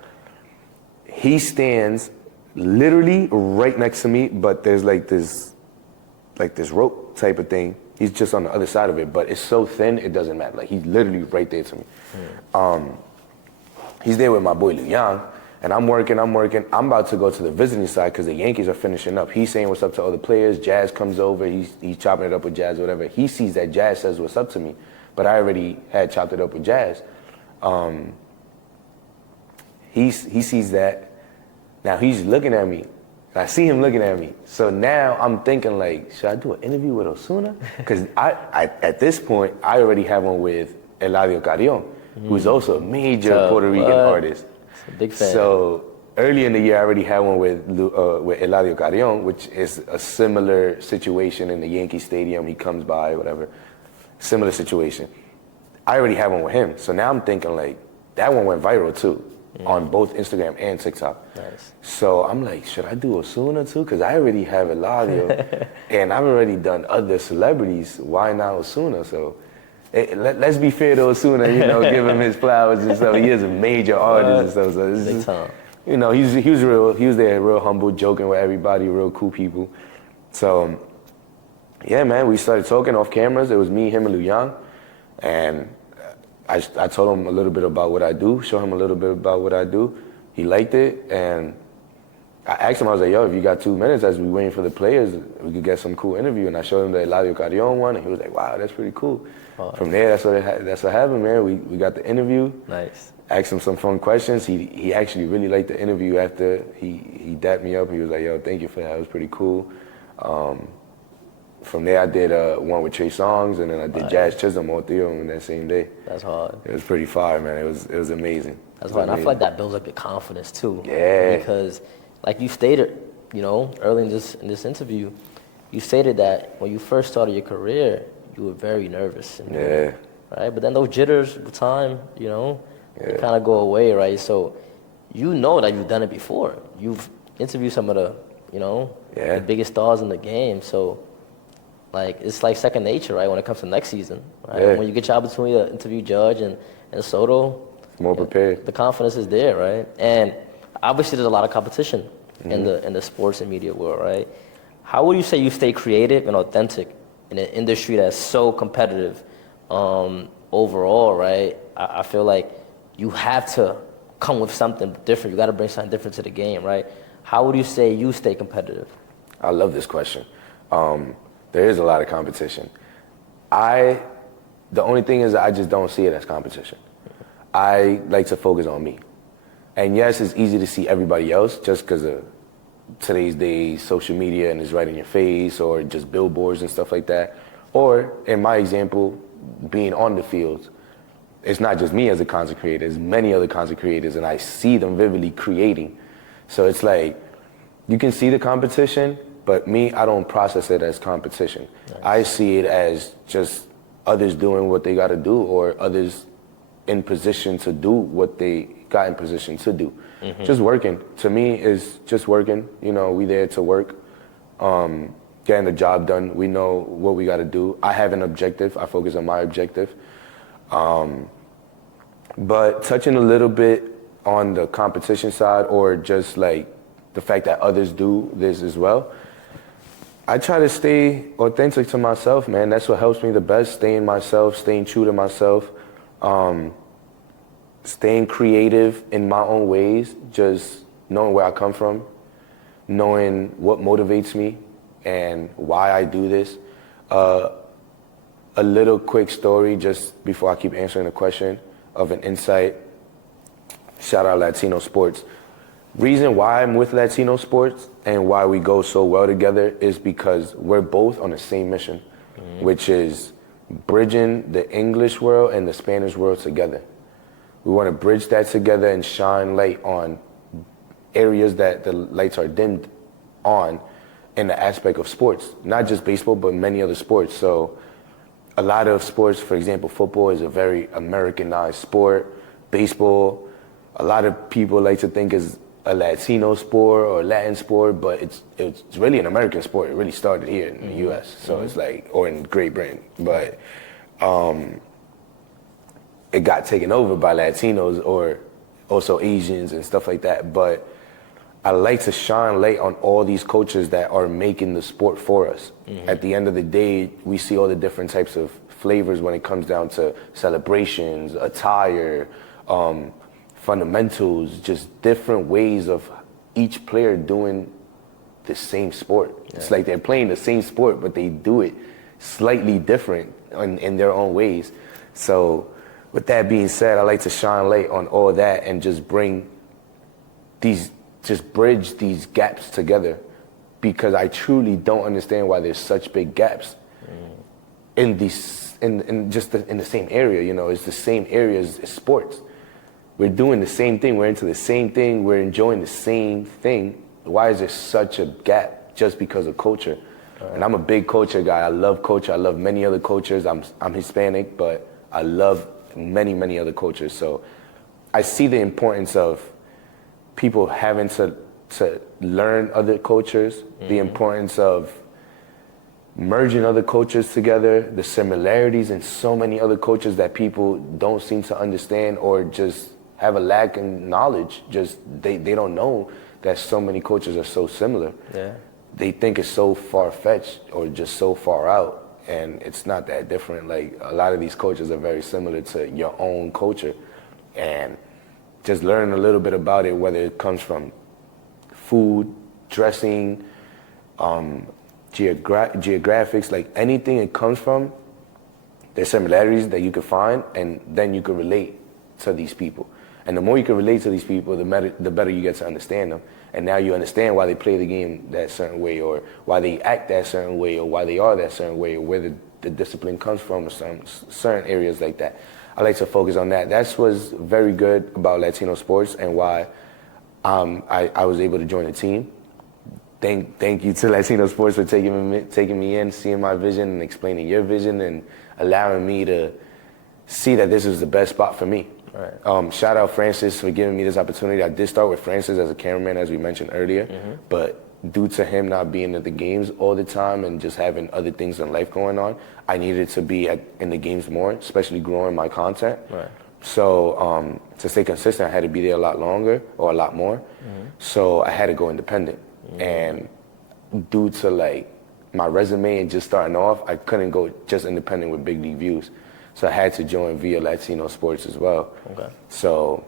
He stands literally right next to me, but there's like this rope type of thing. He's just on the other side of it, but it's so thin, it doesn't matter. Like, he's literally right there to me. He's there with my boy Liu Yang, and I'm working. I'm about to go to the visiting side because the Yankees are finishing up. He's saying what's up to other players. Jazz comes over. He's chopping it up with Jazz or whatever. He sees that Jazz says what's up to me, but I already had chopped it up with Jazz. He sees that. Now he's looking at me. I see him looking at me. So now I'm thinking, like, should I do an interview with Ozuna? Because I at this point, I already have one with Eladio Carrion, who's also a major Puerto Rican artist. A big fan. So early in the year, I already had one with Eladio Carrion, which is a similar situation in the Yankee Stadium. He comes by, whatever. Similar situation. I already have one with him. So now I'm thinking, like, that one went viral too. On both Instagram and TikTok. Nice. So I'm like, should I do Ozuna too? Because I already have Eladio, and I've already done other celebrities. Why not Ozuna? So let's be fair to Ozuna, give him his flowers and stuff. He is a major artist and stuff. So this is, he was there real humble, joking with everybody, real cool people. So yeah, man, we started talking off cameras. It was me, him, and Liu Yang, and I told him a little bit about what I do, show him a little bit about what I do. He liked it, and I asked him, I was like, yo, if you got 2 minutes as we waiting for the players, we could get some cool interview. And I showed him the Eladio Carrion one, and he was like, wow, that's pretty cool. From there, that's what happened, man. We got the interview. Nice. Asked him some fun questions. He actually really liked the interview after he dapped me up. He was like, yo, thank you for that. It was pretty cool. From there, I did one with Trey Songz, and then I did Jazz Chisholm, all three of them that same day. That's hard. It was pretty fire, man. It was amazing. That's hard. And I feel like that builds up your confidence too. Yeah. Because, like you stated, early in this interview, you stated that when you first started your career, you were very nervous. Yeah. Right. But then those jitters with time, they kind of go away, right? So, that you've done it before. You've interviewed some of the, the biggest stars in the game. So, like, it's like second nature, right, when it comes to next season, right? Yeah. When you get your opportunity to interview Judge and Soto, more prepared. The confidence is there, right? And obviously there's a lot of competition in the sports and media world, right? How would you say you stay creative and authentic in an industry that's so competitive overall, right? I feel like you have to come with something different. You got to bring something different to the game, right? How would you say you stay competitive? I love this question. There is a lot of competition. The only thing is I just don't see it as competition. I like to focus on me. And yes, it's easy to see everybody else just because of today's day, social media, and it's right in your face, or just billboards and stuff like that. Or, in my example, being on the field, it's not just me as a content creator, there's many other content creators, and I see them vividly creating. So it's like, you can see the competition, but me, I don't process it as competition. Nice. I see it as just others doing what they got to do, or others in position to do what they got in position to do. Just working. To me, is just working. We there to work, getting the job done. We know what we got to do. I have an objective. I focus on my objective. But touching a little bit on the competition side, or just like the fact that others do this as well, I try to stay authentic to myself, man. That's what helps me the best, staying myself, staying true to myself, staying creative in my own ways, just knowing where I come from, knowing what motivates me and why I do this. A little quick story just before I keep answering the question of an insight. Shout out Latino Sports. Reason why I'm with Latino Sports and why we go so well together is because we're both on the same mission, which is bridging the English world and the Spanish world together. We want to bridge that together and shine light on areas that the lights are dimmed on in the aspect of sports, not just baseball, but many other sports. So a lot of sports, for example, football is a very Americanized sport. Baseball, a lot of people like to think is a Latino sport or Latin sport, but it's really an American sport. It really started here in the U.S. So it's like, or in Great Britain, but it got taken over by Latinos or also Asians and stuff like that. But I like to shine light on all these coaches that are making the sport for us. At the end of the day, we see all the different types of flavors when it comes down to celebrations, attire, fundamentals, just different ways of each player doing the same sport. Yeah. It's like they're playing the same sport, but they do it slightly different in their own ways. So with that being said, I like to shine light on all that and just bring bridge these gaps together, because I truly don't understand why there's such big gaps in the same area. You know, it's the same area as sports. We're doing the same thing. We're into the same thing. We're enjoying the same thing. Why is there such a gap just because of culture? And I'm a big culture guy. I love culture. I love many other cultures. I'm Hispanic, but I love many, many other cultures. So I see the importance of people having to learn other cultures, the importance of merging other cultures together, the similarities in so many other cultures that people don't seem to understand or just have a lack in knowledge. Just they don't know that so many cultures are so similar. Yeah. They think it's so far-fetched or just so far out, and it's not that different. Like, a lot of these cultures are very similar to your own culture, and just learning a little bit about it, whether it comes from food, dressing, geographics, like anything it comes from, there's similarities that you can find, and then you can relate to these people. And the more you can relate to these people, the better you get to understand them. And now you understand why they play the game that certain way, or why they act that certain way, or why they are that certain way, or where the discipline comes from, or certain areas like that. I like to focus on that. That's what's very good about Latino sports, and why I was able to join the team. Thank you to Latino Sports for taking me in, seeing my vision, and explaining your vision, and allowing me to see that this is the best spot for me. Right. Shout out Francis for giving me this opportunity. I did start with Francis as a cameraman, as we mentioned earlier, but due to him not being at the games all the time and just having other things in life going on, I needed to be in the games more, especially growing my content. Right. So to stay consistent, I had to be there a lot longer, or a lot more. So I had to go independent. And due to like my resume and just starting off, I couldn't go just independent with big league views. So I had to join via Latino Sports as well. Okay. So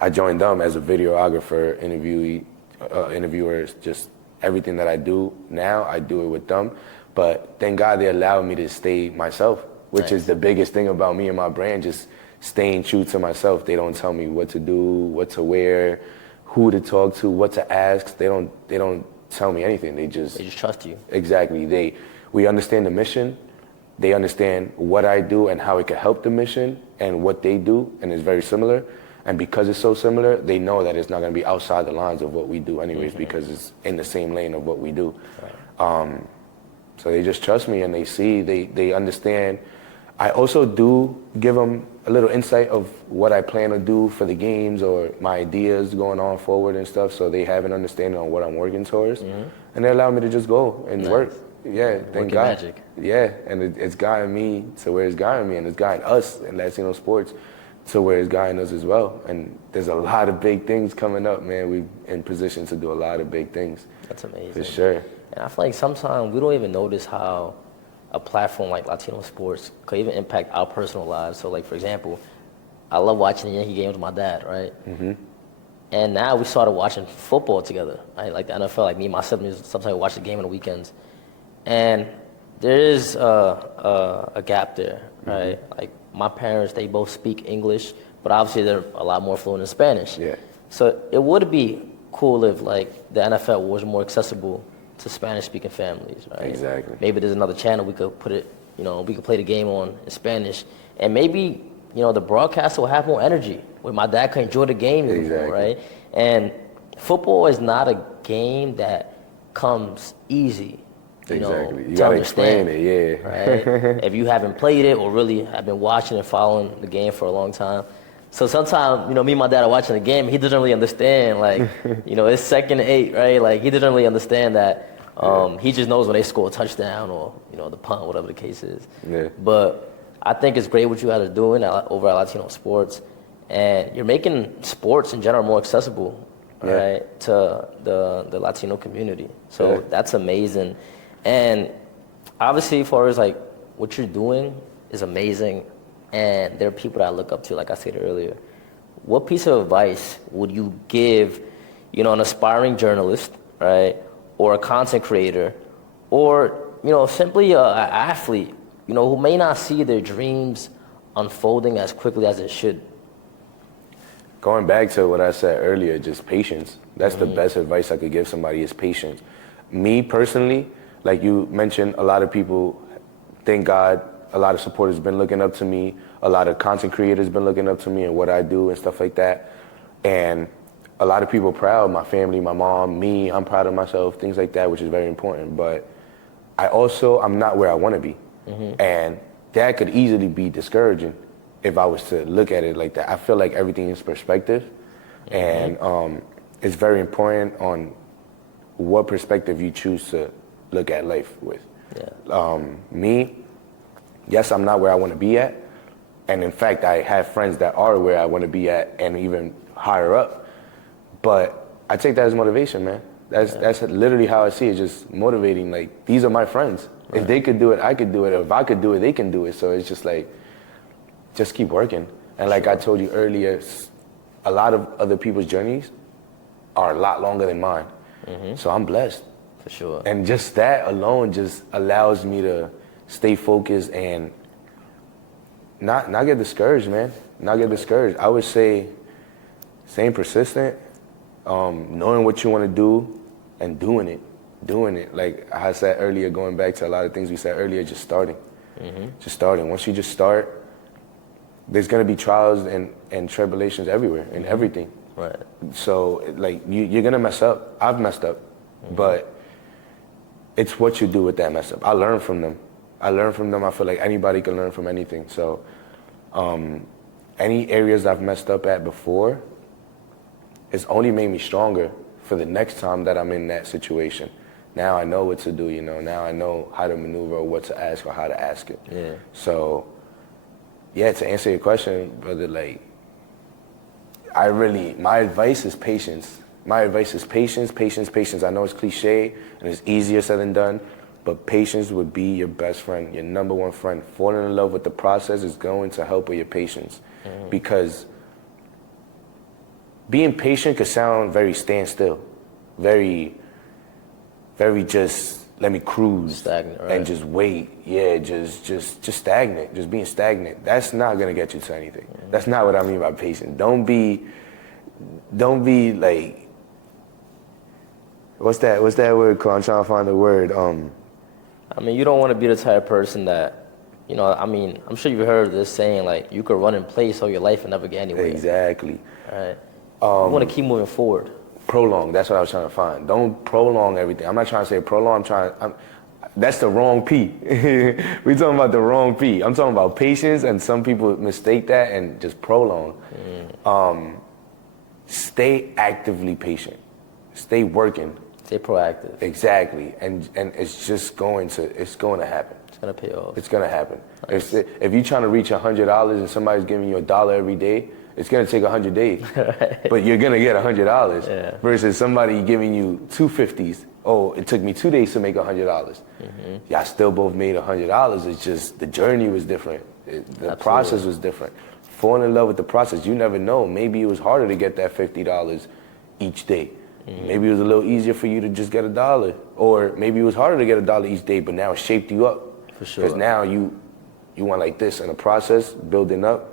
I joined them as a videographer, interviewer, just everything that I do now, I do it with them. But thank God they allowed me to stay myself, which is the biggest thing about me and my brand, just staying true to myself. They don't tell me what to do, what to wear, who to talk to, what to ask. They don't tell me anything. They just trust you. Exactly. We understand the mission. They understand what I do and how it can help the mission, and what they do, and it's very similar. And because it's so similar, they know that it's not going to be outside the lines of what we do anyways, because it's in the same lane of what we do. Right. So they just trust me, and they understand. I also do give them a little insight of what I plan to do for the games, or my ideas going on forward and stuff, so they have an understanding on what I'm working towards. And they allow me to just go and work. Yeah, thank God. Magic. Yeah, and it's gotten me to where it's gotten me, and it's gotten us in Latino sports to where it's gotten us as well. And there's a lot of big things coming up, man. We're in position to do a lot of big things. That's amazing. For sure. And I feel like sometimes we don't even notice how a platform like Latino Sports could even impact our personal lives. So, like, for example, I love watching the Yankee games with my dad, right? And now we started watching football together, right? Like the NFL, like me and my siblings, sometimes we watch the game on the weekends. And there is a gap there, right? Like, my parents, they both speak English, but obviously they're a lot more fluent in Spanish. Yeah. So it would be cool if, like, the NFL was more accessible to Spanish-speaking families, right? Exactly. Maybe there's another channel we could put it, we could play the game on in Spanish, and maybe, the broadcaster will have more energy, where my dad could enjoy the game anymore, right? And football is not a game that comes easy. Exactly. You gotta explain it, yeah. Right? If you haven't played it or really have been watching and following the game for a long time. So sometimes, me and my dad are watching the game. He doesn't really understand, like, it's 2nd and 8, right? Like, he doesn't really understand that. He just knows when they score a touchdown or, the punt, whatever the case is. Yeah. But I think it's great what you guys are doing over at Latino Sports. And you're making sports in general more accessible, right, to the Latino community. So that's amazing. And obviously, as far as, like, what you're doing is amazing. And there are people that I look up to, like I said earlier. What piece of advice would you give, an aspiring journalist, right, or a content creator, or, simply an athlete, who may not see their dreams unfolding as quickly as it should? Going back to what I said earlier, just patience. That's the best advice I could give somebody is patience. Me personally, like you mentioned, a lot of people, thank God, a lot of supporters been looking up to me. A lot of content creators been looking up to me and what I do and stuff like that. And a lot of people proud, my family, my mom, me, I'm proud of myself, things like that, which is very important. But I'm not where I want to be. And that could easily be discouraging if I was to look at it like that. I feel like everything is perspective. And it's very important on what perspective you choose to look at life with. Me, yes, I'm not where I want to be at. And in fact, I have friends that are where I want to be at and even higher up. But I take that as motivation, man. That's literally how I see it, just motivating. Like, these are my friends. Right. If they could do it, I could do it. If I could do it, they can do it. So it's just like, just keep working. And like I told you earlier, a lot of other people's journeys are a lot longer than mine. So I'm blessed. For sure. And just that alone just allows me to stay focused and not get discouraged, man. Not get discouraged. I would say staying persistent, knowing what you want to do and doing it. Like I said earlier, going back to a lot of things we said earlier, just starting. Just starting. Once you just start, there's going to be trials and tribulations everywhere in everything. Right. So, like, you're going to mess up. I've messed up. But it's what you do with that mess up. I learn from them. I feel like anybody can learn from anything. So any areas I've messed up at before, it's only made me stronger for the next time that I'm in that situation. Now I know what to do, Now I know how to maneuver or what to ask or how to ask it. Yeah. So, yeah, to answer your question, brother, like, my advice is patience. My advice is patience, patience, patience. I know it's cliche and it's easier said than done, but patience would be your best friend, your number one friend. Falling in love with the process is going to help with your patience. Because being patient could sound very standstill, very, very just let me cruise stagnant, right? And just wait. Yeah, just stagnant, just being stagnant. That's not gonna get you to anything. That's not what I mean by patience. Don't be like, what's that word called? I'm trying to find the word. I mean, you don't want to be the type of person that, I'm sure you've heard this saying, like, you could run in place all your life and never get anywhere. Exactly. Right. You want to keep moving forward. Prolong. That's what I was trying to find. Don't prolong everything. I'm not trying to say prolong. That's the wrong P. We're talking about the wrong P. I'm talking about patience, and some people mistake that and just prolong. Stay actively patient. Stay working. Stay proactive. Exactly. And it's just going to happen. It's going to pay off. It's going to happen. Nice. If you're trying to reach $100 and somebody's giving you $1 every day, it's going to take 100 days. Right. But you're going to get $100 versus somebody giving you $250s. Oh, it took me 2 days to make $100. Y'all still both made $100. It's just the journey was different. The process was different. Falling in love with the process. You never know. Maybe it was harder to get that $50 each day. Maybe it was a little easier for you to just get $1. Or maybe it was harder to get $1 each day, but now it shaped you up. For sure. Because now you went like this in a process, building up,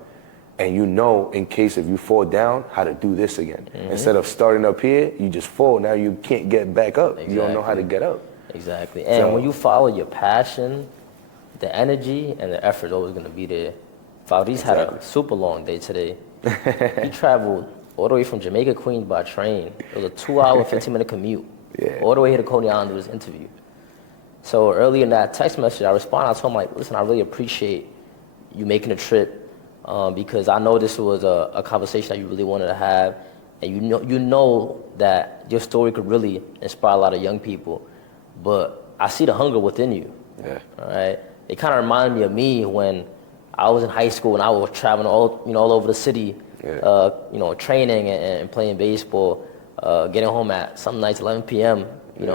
and in case if you fall down, how to do this again. Instead of starting up here, you just fall. Now you can't get back up. Exactly. You don't know how to get up. Exactly. And when you follow your passion, the energy and the effort is always going to be there. Fauris had a super long day today. He traveled all the way from Jamaica, Queens by train. It was a 2-hour, 15-minute commute. All the way here to Coney Island to this interview. So early in that text message, I responded. I told him, like, listen, I really appreciate you making a trip because I know this was a conversation that you really wanted to have, and you know that your story could really inspire a lot of young people. But I see the hunger within you. Yeah. All right. It kind of reminded me of me when I was in high school and I was traveling all over the city, training and playing baseball, getting home at some nights 11 p.m.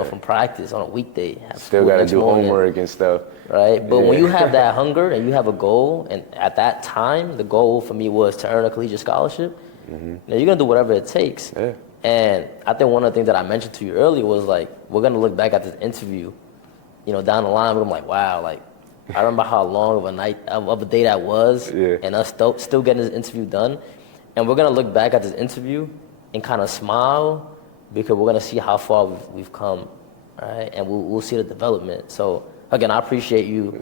From practice on a weekday. Still got to do homework and stuff. Right, but when you have that hunger and you have a goal, and at that time the goal for me was to earn a collegiate scholarship. You're gonna do whatever it takes. Yeah. And I think one of the things that I mentioned to you earlier was like, we're gonna look back at this interview, down the line. I'm like, wow, like I remember how long of a day that was, and us still getting this interview done. And we're gonna look back at this interview and kind of smile because we're gonna see how far we've come, right? And we'll see the development. So again, I appreciate you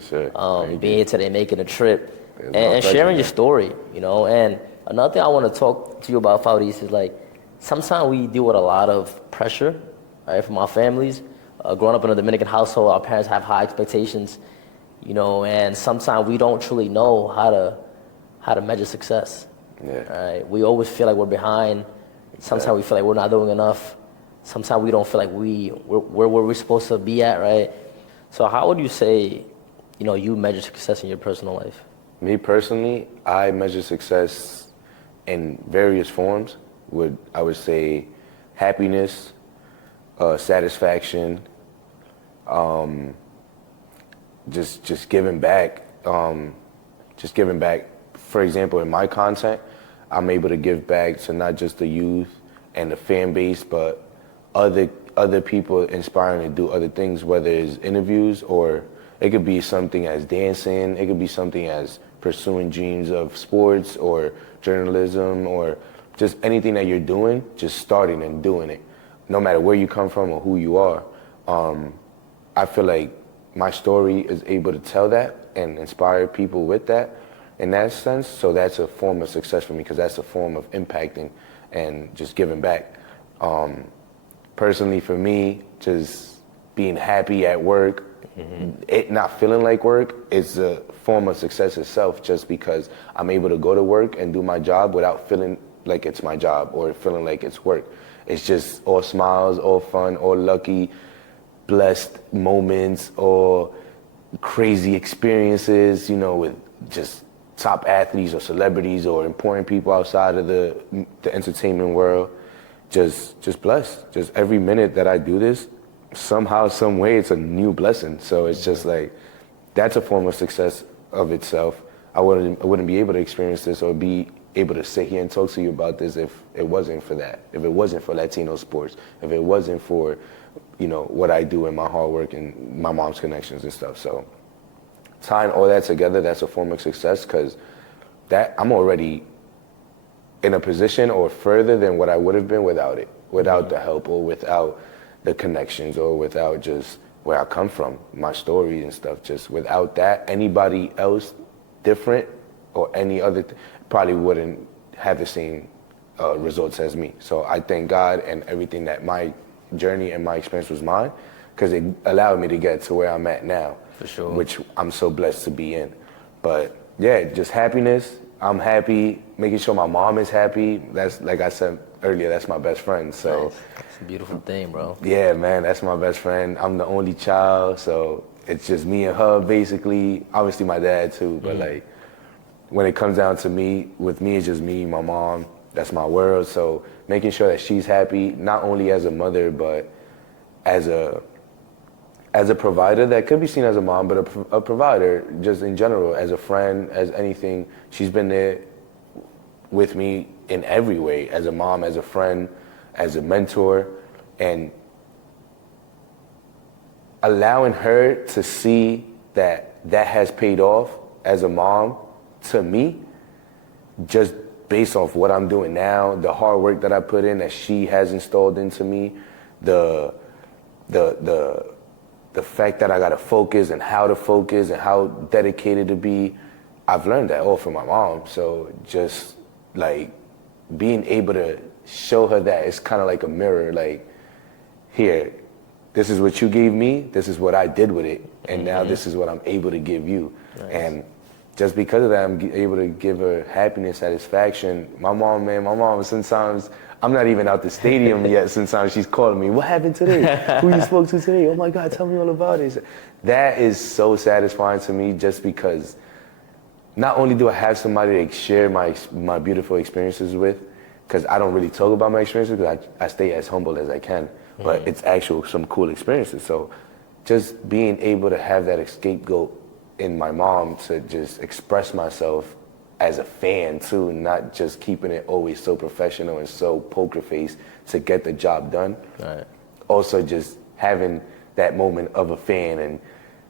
being here today, making a trip, and sharing your story. And another thing I want to talk to you about, Fauris, is like sometimes we deal with a lot of pressure, right, from our families. Growing up in a Dominican household, our parents have high expectations, and sometimes we don't truly know how to measure success. Yeah. Right? We always feel like we're behind. Sometimes we feel like we're not doing enough. Sometimes we don't feel like we're where we're supposed to be at, right? So how would you say, you measure success in your personal life? Me personally, I measure success in various forms. I would say happiness, satisfaction, just giving back. Just giving back. For example, in my content, I'm able to give back to not just the youth and the fan base, but other people inspiring to do other things, whether it's interviews or it could be something as dancing, it could be something as pursuing dreams of sports or journalism or just anything that you're doing, just starting and doing it. No matter where you come from or who you are, I feel like my story is able to tell that and inspire people with that in that sense. So that's a form of success for me because that's a form of impacting and just giving back. Personally, for me, just being happy at work, it not feeling like work is a form of success itself just because I'm able to go to work and do my job without feeling like it's my job or feeling like it's work. It's just all smiles, all fun, all lucky, blessed moments, or crazy experiences, with just top athletes or celebrities or important people outside of the entertainment world. Just blessed. Just every minute that I do this, somehow, some way, it's a new blessing. So it's just like, that's a form of success of itself. I wouldn't be able to experience this or be able to sit here and talk to you about this if it wasn't for that. If it wasn't for Latino sports. If it wasn't for, what I do and my hard work and my mom's connections and stuff. So tying all that together, that's a form of success because that I'm already in a position or further than what I would have been without it, without the help or without the connections or without just where I come from, my story and stuff. Just without that, anybody else different or any other probably wouldn't have the same results as me. So I thank God and everything that my journey and my experience was mine because it allowed me to get to where I'm at now. For sure. Which I'm so blessed to be in. But yeah, just happiness. I'm happy, making sure my mom is happy. That's, like I said earlier, that's my best friend. So nice. It's a beautiful thing, bro. Yeah, man, that's my best friend. I'm the only child, so it's just me and her, basically. Obviously, my dad, too. But, like, when it comes down to me, with me, it's just me, my mom. That's my world. So making sure that she's happy, not only as a mother, but as a provider that could be seen as a mom, but a provider just in general, as a friend, as anything. She's been there with me in every way, as a mom, as a friend, as a mentor, and allowing her to see that has paid off as a mom to me, just based off what I'm doing now, the hard work that I put in, that she has installed into me, the fact that I gotta focus and how dedicated to be, I've learned that all from my mom. So just like being able to show her that it's kind of like a mirror, like, here, this is what you gave me, this is what I did with it, and now this is what I'm able to give you. Nice. And just because of that, I'm able to give her happiness, satisfaction. My mom, sometimes, I'm not even out the stadium yet. Sometimes she's calling me, what happened today? Who you spoke to today? Oh my God, tell me all about it. That is so satisfying to me, just because not only do I have somebody to share my beautiful experiences with, because I don't really talk about my experiences, because I stay as humble as I can, but it's some cool experiences. So just being able to have that scapegoat in my mom to just express myself as a fan too, not just keeping it always so professional and so poker face to get the job done. Right. Also just having that moment of a fan and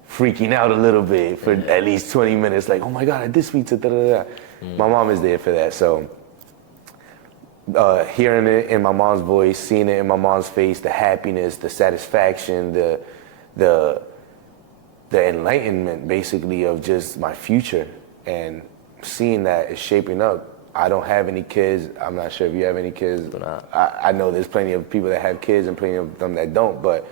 freaking out a little bit for at least 20 minutes, like, oh my God, I did speak to da-da-da. My mom is there for that. So hearing it in my mom's voice, seeing it in my mom's face, the happiness, the satisfaction, the enlightenment basically of just my future, and seeing that is shaping up. I don't have any kids. I'm not sure if you have any kids. I know there's plenty of people that have kids and plenty of them that don't, but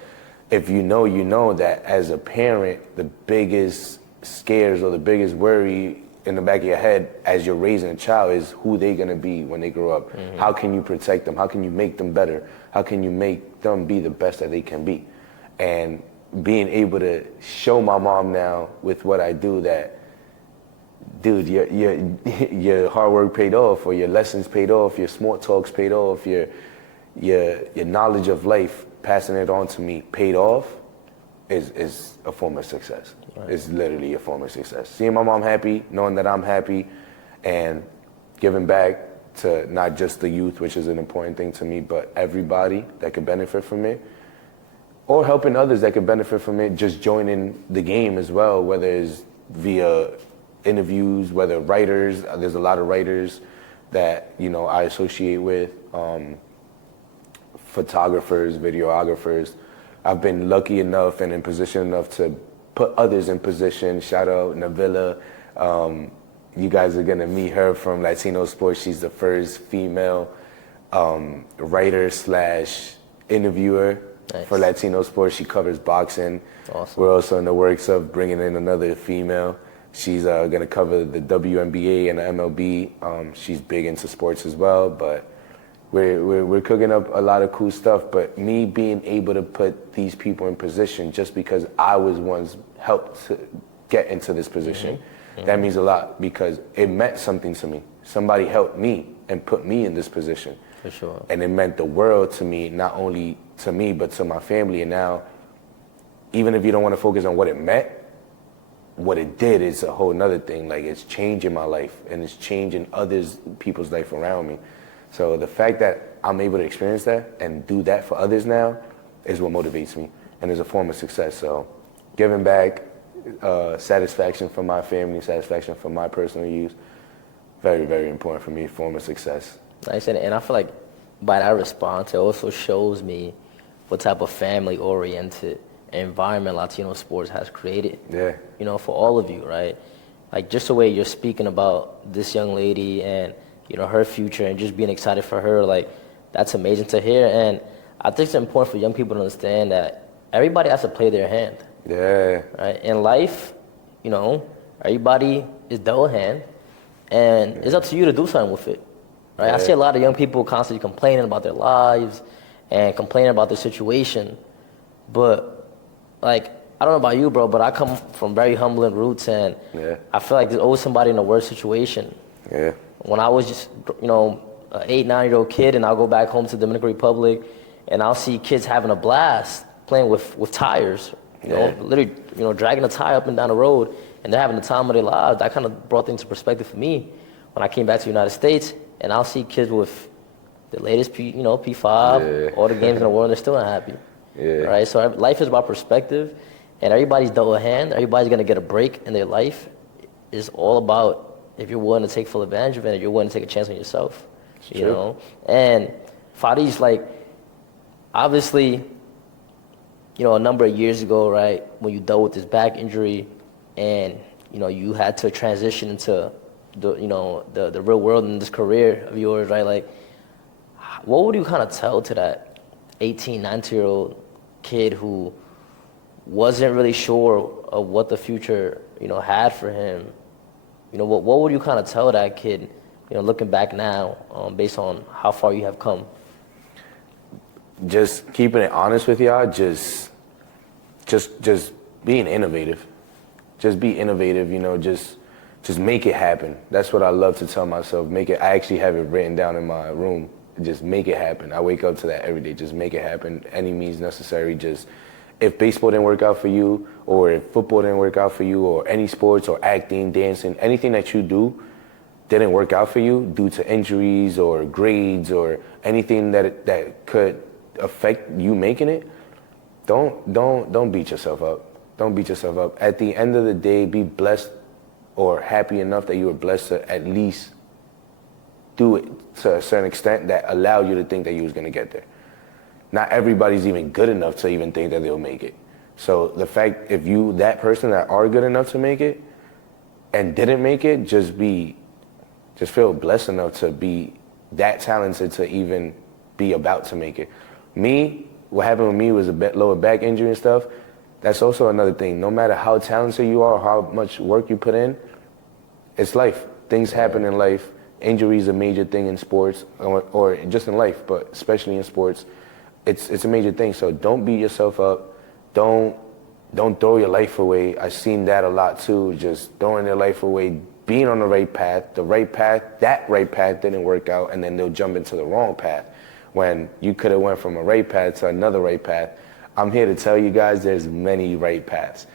if you know that as a parent, the biggest scares or the biggest worry in the back of your head as you're raising a child is who they're gonna be when they grow up. How can you protect them? How can you make them better? How can you make them be the best that they can be? And being able to show my mom now with what I do that, dude, your hard work paid off, or your lessons paid off, your smart talks paid off, your knowledge of life, passing it on to me, paid off, is a form of success. Right. It's literally a form of success. Seeing my mom happy, knowing that I'm happy, and giving back to not just the youth, which is an important thing to me, but everybody that could benefit from it, or helping others that could benefit from it, just joining the game as well, whether it's via interviews, whether writers, there's a lot of writers that, I associate with, photographers, videographers. I've been lucky enough and in position enough to put others in position. Shout out Navilla. You guys are gonna meet her from Latino Sports. She's the first female writer / interviewer. Nice. For Latino Sports. She covers boxing. Awesome. We're also in the works of bringing in another female. She's gonna cover the WNBA and the MLB. She's big into sports as well, but we're cooking up a lot of cool stuff. But me being able to put these people in position just because I was once helped to get into this position, that means a lot, because it meant something to me. Somebody helped me and put me in this position. For sure. And it meant the world to me, not only to me, but to my family. And now, even if you don't want to focus on what it meant, what it did is a whole nother thing. Like, it's changing my life, and it's changing people's life around me. So the fact that I'm able to experience that and do that for others now is what motivates me, and is a form of success. So giving back, satisfaction from my family, satisfaction from my personal use, very, very important for me, form of success. Nice, and I feel like by that response, it also shows me what type of family-oriented environment Latino Sports has created. Yeah. For all of you, right? Like, just the way you're speaking about this young lady and, her future, and just being excited for her, like, that's amazing to hear. And I think it's important for young people to understand that everybody has to play their hand. Yeah. Right? In life, everybody is dealt a hand, and it's up to you to do something with it. Right? Yeah. I see a lot of young people constantly complaining about their lives and complaining about their situation. But, like, I don't know about you, bro, but I come from very humbling roots, and I feel like there's always somebody in a worse situation. Yeah. When I was just, an 8, 9-year-old kid, and I'll go back home to the Dominican Republic, and I'll see kids having a blast playing with tires, literally, dragging a tire up and down the road, and they're having the time of their lives. That kind of brought things into perspective for me when I came back to the United States, and I'll see kids with the latest P5, all the games in the world, and they're still not happy. Yeah. Right? So life is about perspective, and everybody's dealt a hand. Everybody's going to get a break in their life. It's all about if you're willing to take full advantage of it, and you're willing to take a chance on yourself. You know? And Fauris, like, obviously, a number of years ago, right, when you dealt with this back injury, and, you had to transition into the real world in this career of yours, right? Like, what would you kind of tell to that 18, 19-year-old kid who wasn't really sure of what the future, had for him, what would you kind of tell that kid, looking back now, based on how far you have come? Just keeping it honest with y'all, just being innovative. Just be innovative, just make it happen. That's what I love to tell myself. I actually have it written down in my room. Just make it happen. I wake up to that every day. Just make it happen. Any means necessary. Just, if baseball didn't work out for you, or if football didn't work out for you, or any sports or acting, dancing, anything that you do didn't work out for you due to injuries or grades or anything that could affect you making it, don't beat yourself up. Don't beat yourself up. At the end of the day, be blessed or happy enough that you were blessed to at least do it to a certain extent that allowed you to think that you was going to get there. Not everybody's even good enough to even think that they'll make it. So the fact, if you, that person that are good enough to make it and didn't make it, just feel blessed enough to be that talented to even be about to make it. Me, what happened with me was a lower back injury and stuff. That's also another thing. No matter how talented you are, how much work you put in, it's life. Things happen in life. Injury is a major thing in sports, or just in life, but especially in sports. It's a major thing. So don't beat yourself up. Don't throw your life away. I've seen that a lot too. Just throwing their life away, being on the right path. That right path didn't work out, and then they'll jump into the wrong path when you could have went from a right path to another right path. I'm here to tell you guys there's many right paths.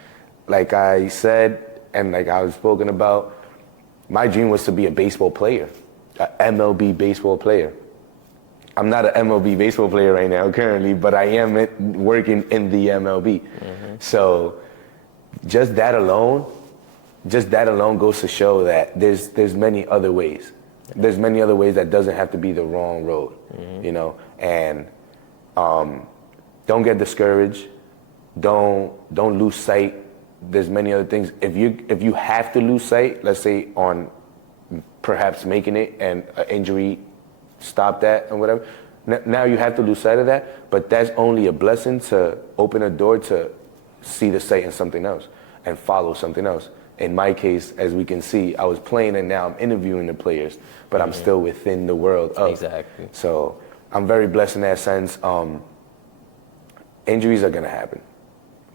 Like I said, and like I was spoken about, my dream was to be a baseball player, an MLB baseball player. I'm not an MLB baseball player right now currently, but I am working in the MLB. Mm-hmm. So just that alone goes to show that there's many other ways. There's many other ways that doesn't have to be the wrong road, and don't get discouraged. Don't lose sight. There's many other things. If you have to lose sight, let's say on perhaps making it and an injury stop that and whatever, now you have to lose sight of that, but that's only a blessing to open a door to see the sight in something else and follow something else. In my case, as we can see, I was playing and now I'm interviewing the players, but I'm still within the world of. Exactly. So I'm very blessed in that sense. Injuries are gonna happen.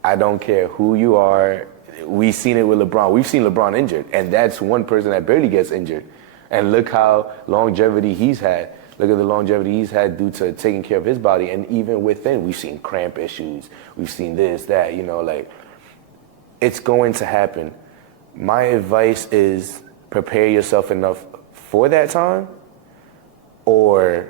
I don't care who you are. We've seen it with LeBron. We've seen LeBron injured, and that's one person that barely gets injured. And look how longevity he's had. Look at the longevity he's had due to taking care of his body. And even within, we've seen cramp issues. We've seen this, that, it's going to happen. My advice is prepare yourself enough for that time, or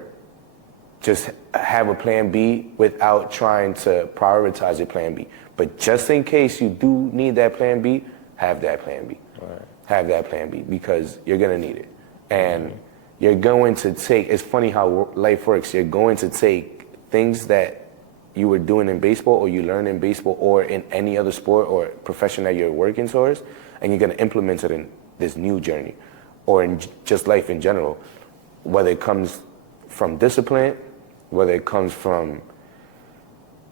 just have a plan B without trying to prioritize your plan B. But just in case you do need that plan B, have that plan B. Right. Have that plan B, because you're gonna need it. And you're going to take, it's funny how life works. You're going to take things that you were doing in baseball, or you learned in baseball, or in any other sport or profession that you're working towards, and you're gonna implement it in this new journey, or in just life in general. Whether it comes from discipline, whether it comes from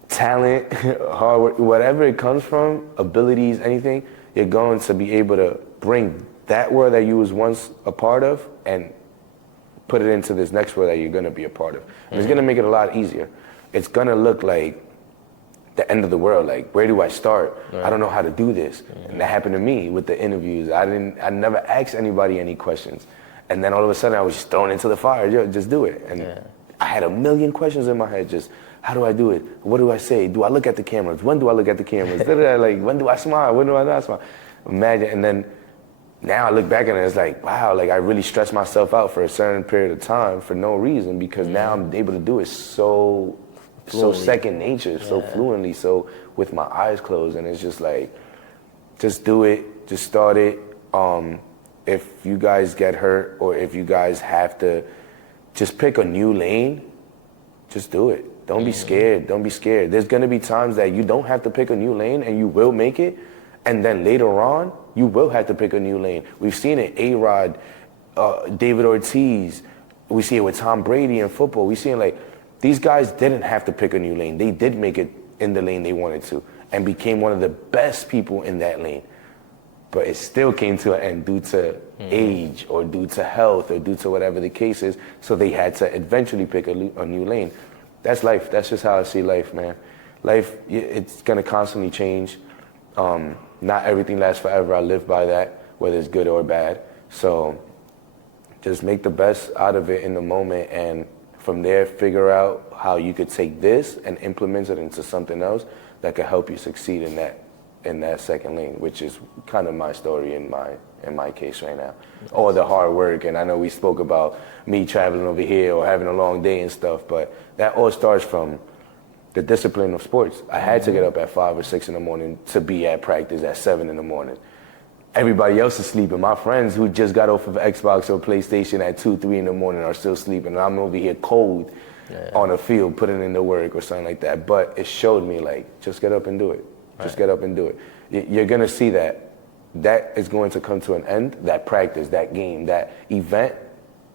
talent, hard work, whatever it comes from, abilities, anything, you're going to be able to bring that world that you was once a part of and put it into this next world that you're going to be a part of. And it's going to make it a lot easier. It's going to look like the end of the world. Like, where do I start? Right. I don't know how to do this. And that happened to me with the interviews. I never asked anybody any questions. And then all of a sudden I was just thrown into the fire. Yo, just do it. And I had a million questions in my head. Just, how do I do it? What do I say? Do I look at the cameras? When do I look at the cameras? Like, when do I smile? When do I not smile? Imagine. And then now I look back and it's like, wow, like I really stressed myself out for a certain period of time for no reason, because now I'm able to do it so second nature, so fluently, so with my eyes closed. And it's just like, just do it, just start it. If you guys get hurt, or if you guys have to just pick a new lane, just do it. Don't be scared. Don't be scared. There's going to be times that you don't have to pick a new lane and you will make it. And then later on, you will have to pick a new lane. We've seen it, A-Rod, David Ortiz. We see it with Tom Brady in football. We see it like, these guys didn't have to pick a new lane. They did make it in the lane they wanted to and became one of the best people in that lane. but it still came to an end due to age or due to health or due to whatever the case is. So they had to eventually pick a new lane. That's life. That's just how I see life, man. Life, it's gonna constantly change. Not everything lasts forever. I live by that, whether it's good or bad. So just make the best out of it in the moment, and from there figure out how you could take this and implement it into something else that could help you succeed in that second lane, which is kind of my story in my case right now. Nice. All the hard work, and I know we spoke about me traveling over here or having a long day and stuff, but that all starts from the discipline of sports. I had to get up at 5 or 6 in the morning to be at practice at 7 in the morning. Everybody else is sleeping. My friends who just got off of Xbox or PlayStation at 2, 3 in the morning are still sleeping. And I'm over here cold on a field, putting in the work or something like that. But it showed me, like, just get up and do it. Just get up and do it. You're going to see that is going to come to an end. That practice, that game, that event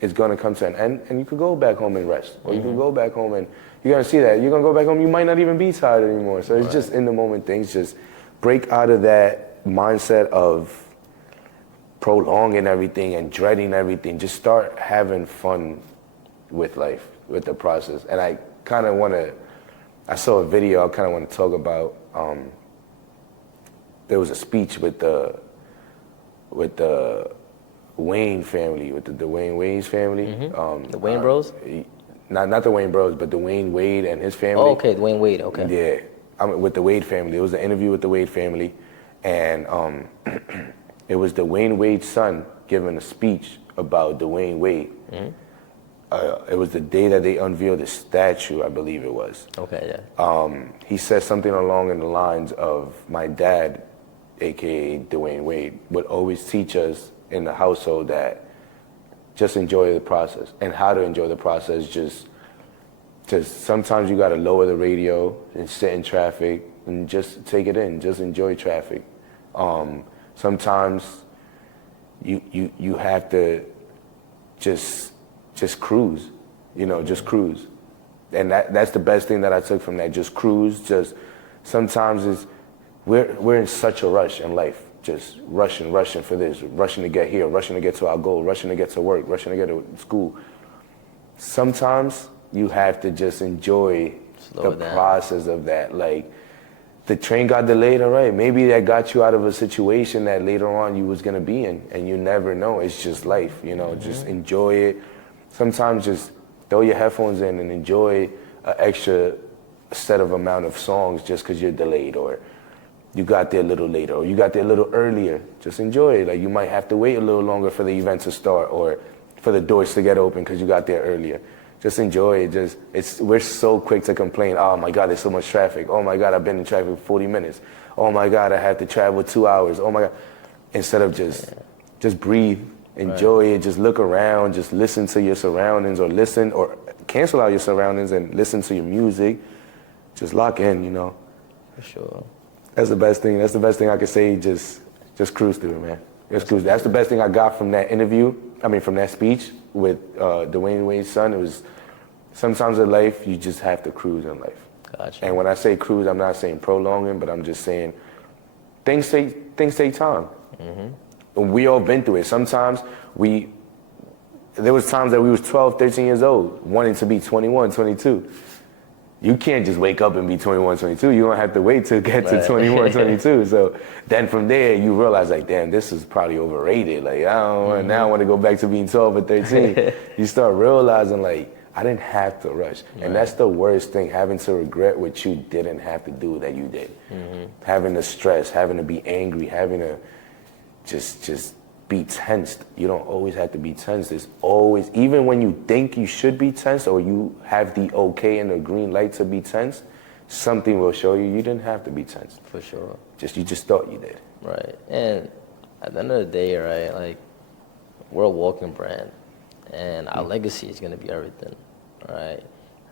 is going to come to an end. And you could go back home and rest. Or you can go back home and you're going to see that. You're going to go back home. You might not even be tired anymore. So it's just in the moment things. Just break out of that mindset of prolonging everything and dreading everything. Just start having fun with life, with the process. And I kind of want to, I saw a video I kind of want to talk about. There was a speech with the Wayne family, with the Dwayne Wade's family. The Wayne Bros? Not the Wayne Bros, but Dwayne Wade and his family. Oh, okay, Dwayne Wade, okay. Yeah, with the Wade family. It was an interview with the Wade family, and it was Dwayne Wade's son giving a speech about Dwayne Wade. It was the day that they unveiled his statue, I believe it was. Okay, yeah. He said something along in the lines of, my dad, AKA Dwayne Wade, would always teach us in the household that just enjoy the process, and how to enjoy the process. Just sometimes you got to lower the radio and sit in traffic and just take it in, just enjoy traffic. Sometimes you have to just cruise, just cruise. And that's the best thing that I took from that, just cruise. Just sometimes we're in such a rush in life, just rushing for this, rushing to get here, rushing to get to our goal, rushing to get to work, rushing to get to school. Sometimes you have to just enjoy the process of that. Like, the train got delayed, all right. Maybe that got you out of a situation that later on you was gonna be in, and you never know. It's just life, just enjoy it. Sometimes just throw your headphones in and enjoy an extra set of amount of songs just because you're delayed, or you got there a little later, or you got there a little earlier. Just enjoy it. Like, you might have to wait a little longer for the event to start, or for the doors to get open because you got there earlier. Just enjoy it. We're so quick to complain. Oh my God, there's so much traffic. Oh my God, I've been in traffic for 40 minutes. Oh my God, I have to travel 2 hours. Oh my God. Instead of just breathe, enjoy it, just look around, just listen to your surroundings, or cancel out your surroundings and listen to your music. Just lock in, For sure. That's the best thing. That's the best thing I could say. Just cruise through it, man. Just cruise. That's the best thing I got from that interview. From that speech with Dwayne Wade's son. It was, sometimes in life, you just have to cruise in life. Gotcha. And when I say cruise, I'm not saying prolonging, but I'm just saying things take time. We all been through it. Sometimes there was times that we was 12, 13 years old, wanting to be 21, 22. You can't just wake up and be 21, 22. You're going to have to wait to get to 21, 22. So then from there, you realize, like, damn, this is probably overrated. Like, now I want to go back to being 12 or 13. You start realizing, like, I didn't have to rush. And that's the worst thing, having to regret what you didn't have to do that you did. Having to stress, having to be angry, having to just be tensed. You don't always have to be tensed. It's always, even when you think you should be tensed, or you have the okay and the green light to be tensed, something will show you didn't have to be tensed. For sure. You just thought you did. Right. And at the end of the day, right, like, we're a walking brand, and our legacy is gonna be everything, right?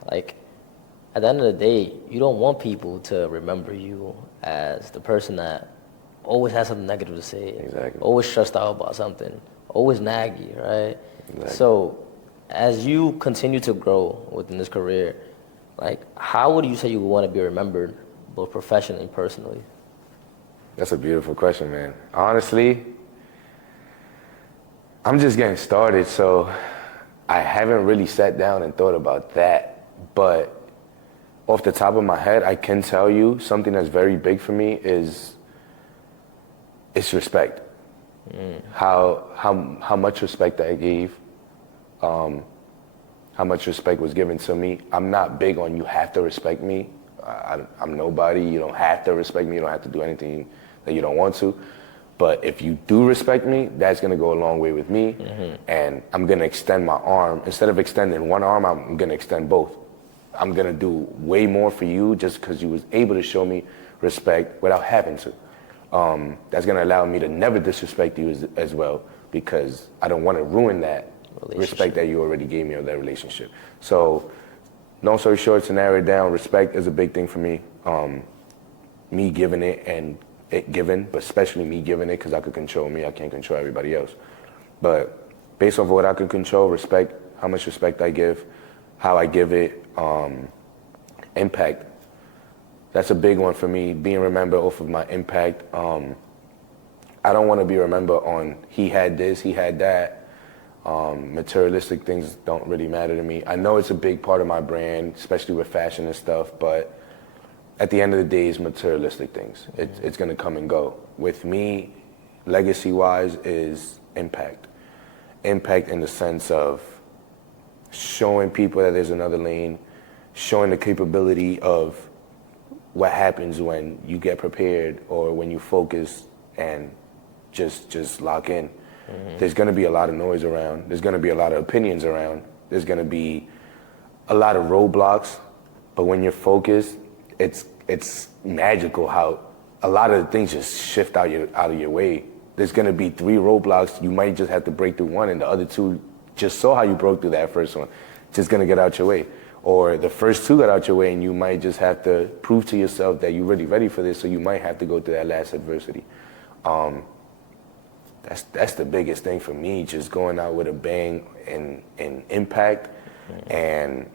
Like, at the end of the day, you don't want people to remember you as the person that always has something negative to say. Exactly. Always stressed out about something. Always naggy, right? Exactly. So, as you continue to grow within this career, like, how would you say you want to be remembered, both professionally and personally? That's a beautiful question, man. Honestly, I'm just getting started, so I haven't really sat down and thought about that. But off the top of my head, I can tell you something that's very big for me is it's respect. How much respect I gave, how much respect was given to me. I'm not big on you have to respect me. I'm nobody. You don't have to respect me. You don't have to do anything that you don't want to. But if you do respect me, that's gonna go a long way with me. And I'm gonna extend my arm. Instead of extending one arm, I'm gonna extend both. I'm gonna do way more for you just because you was able to show me respect without having to. That's gonna allow me to never disrespect you as well, because I don't wanna ruin that respect that you already gave me or that relationship. So, long story short, to narrow it down, respect is a big thing for me. Me giving it and it given, but especially me giving it because I could control me. I can't control everybody else. But based off of what I can control, respect, how much respect I give, how I give it, impact. That's a big one for me, being remembered off of my impact. I don't want to be remembered on he had this, he had that. Materialistic things don't really matter to me. I know it's a big part of my brand, especially with fashion and stuff, but at the end of the day, it's materialistic things. It's going to come and go. With me, legacy-wise, is impact. Impact in the sense of showing people that there's another lane, showing the capability of what happens when you get prepared or when you focus and just lock in. There's going to be a lot of noise around. There's going to be a lot of opinions around. There's going to be a lot of roadblocks. But when you're focused, it's magical how a lot of the things just shift out of your way. There's going to be 3 roadblocks. You might just have to break through one, and the other 2 just saw how you broke through that first one. Just going to get out your way. Or the first 2 got out your way, and you might just have to prove to yourself that you're really ready for this, so you might have to go through that last adversity. That's the biggest thing for me, just going out with a bang and impact and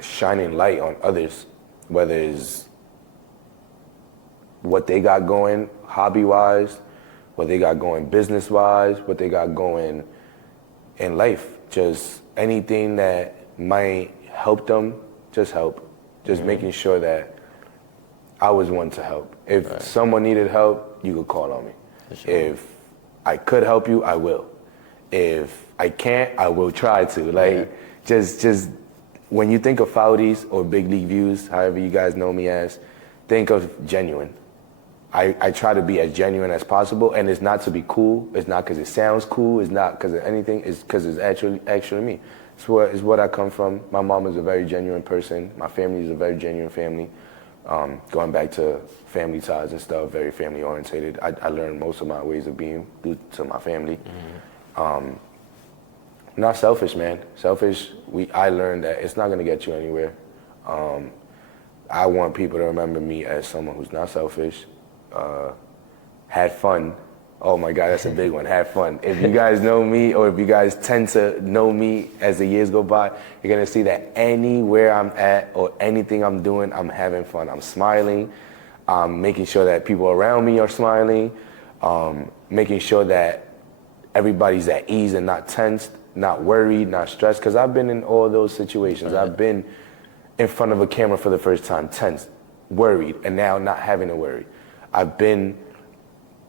shining light on others, whether it's what they got going hobby-wise, what they got going business-wise, what they got going in life. Just anything that might help them, just help. Just making sure that I was one to help. If someone needed help, you could call on me. Sure. If I could help you, I will. If I can't, I will try to. Just when you think of Fauris or Big League Views, however you guys know me as, think of genuine. I try to be as genuine as possible, and it's not to be cool. It's not because it sounds cool. It's not because of anything. It's because it's actually me. It's what I come from. My mom is a very genuine person. My family is a very genuine family. Going back to family ties and stuff, very family orientated. I learned most of my ways of being due to my family. Not selfish, man. Selfish, I learned that it's not gonna get you anywhere. I want people to remember me as someone who's not selfish, had fun. Oh my God, that's a big one, had fun. If you guys know me, or if you guys tend to know me as the years go by, you're gonna see that anywhere I'm at or anything I'm doing, I'm having fun. I'm smiling, I'm making sure that people around me are smiling, making sure that everybody's at ease and not tensed, not worried, not stressed, because I've been in all those situations. I've been in front of a camera for the first time, tense, worried, and now not having to worry. I've been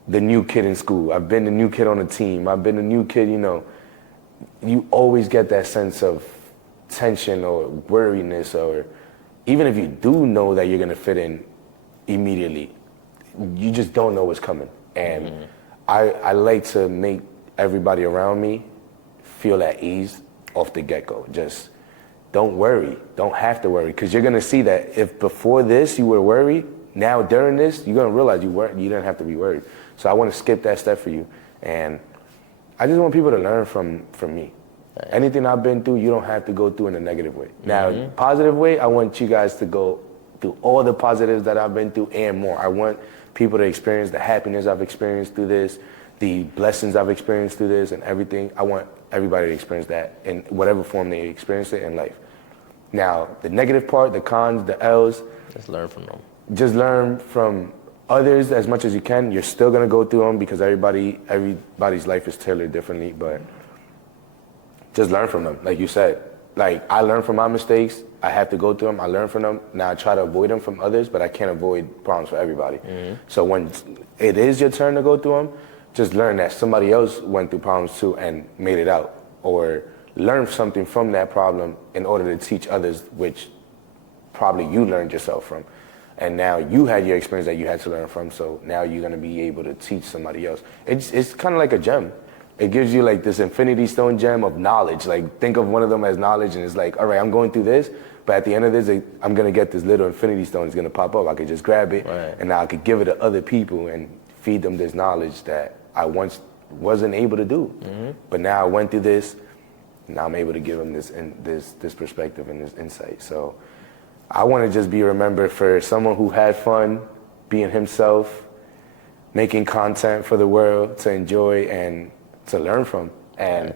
the new kid in school. I've been the new kid on the team. I've been the new kid, you always get that sense of tension or worriness, or even if you do know that you're gonna fit in immediately, you just don't know what's coming. And I like to make everybody around me feel at ease off the get-go. Just don't worry, don't have to worry, because you're gonna see that if before this you were worried, now during this, you're gonna realize you didn't have to be worried. So I wanna skip that step for you. And I just want people to learn from me. Nice. Anything I've been through, you don't have to go through in a negative way. Now, positive way, I want you guys to go through all the positives that I've been through and more. I want people to experience the happiness I've experienced through this, the blessings I've experienced through this and everything. I want everybody to experience that in whatever form they experience it in life. Now, the negative part, the cons, the L's. Just learn from them. Just learn from others as much as you can. You're still gonna go through them because everybody's life is tailored differently, but just learn from them. Like you said, like I learn from my mistakes. I have to go through them. I learn from them. Now I try to avoid them from others, but I can't avoid problems for everybody. So when it is your turn to go through them, just learn that somebody else went through problems too and made it out, or learn something from that problem in order to teach others, which probably you learned yourself from. And now you had your experience that you had to learn from, so now you're gonna be able to teach somebody else. It's kind of like a gem. It gives you like this infinity stone gem of knowledge. Like think of one of them as knowledge, and it's like, all right, I'm going through this, but at the end of this, I'm gonna get this little infinity stone. It's gonna pop up. I could just grab it, and now I could give it to other people and feed them this knowledge that I once wasn't able to do. But now I went through this, now I'm able to give them this perspective and this insight. So I want to just be remembered for someone who had fun being himself, making content for the world to enjoy and to learn from, and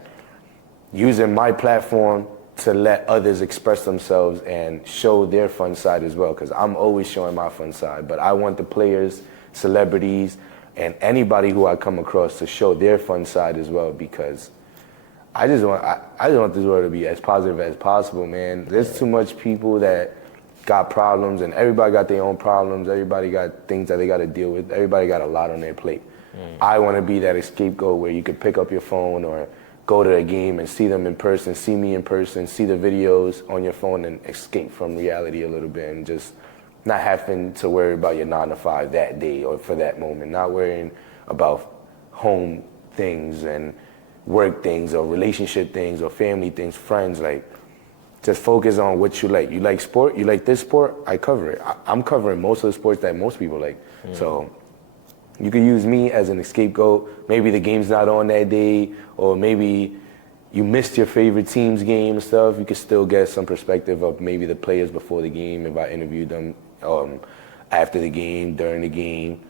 using my platform to let others express themselves and show their fun side as well, because I'm always showing my fun side. But I want the players, celebrities, and anybody who I come across to show their fun side as well, because I just want this world to be as positive as possible, man. There's too much people that got problems, and everybody got their own problems. Everybody got things that they got to deal with. Everybody got a lot on their plate. I want to be that scapegoat where you could pick up your phone or go to a game and see them in person, see me in person, see the videos on your phone, and escape from reality a little bit, and just not having to worry about your 9 to 5 that day or for that moment, not worrying about home things and work things or relationship things or family things, friends. Like, just focus on what you like. You like sport? You like this sport? I cover it. I'm covering most of the sports that most people like. So you could use me as an scapegoat. Maybe the game's not on that day, or maybe you missed your favorite team's game and stuff. You could still get some perspective of maybe the players before the game if I interviewed them after the game, during the game.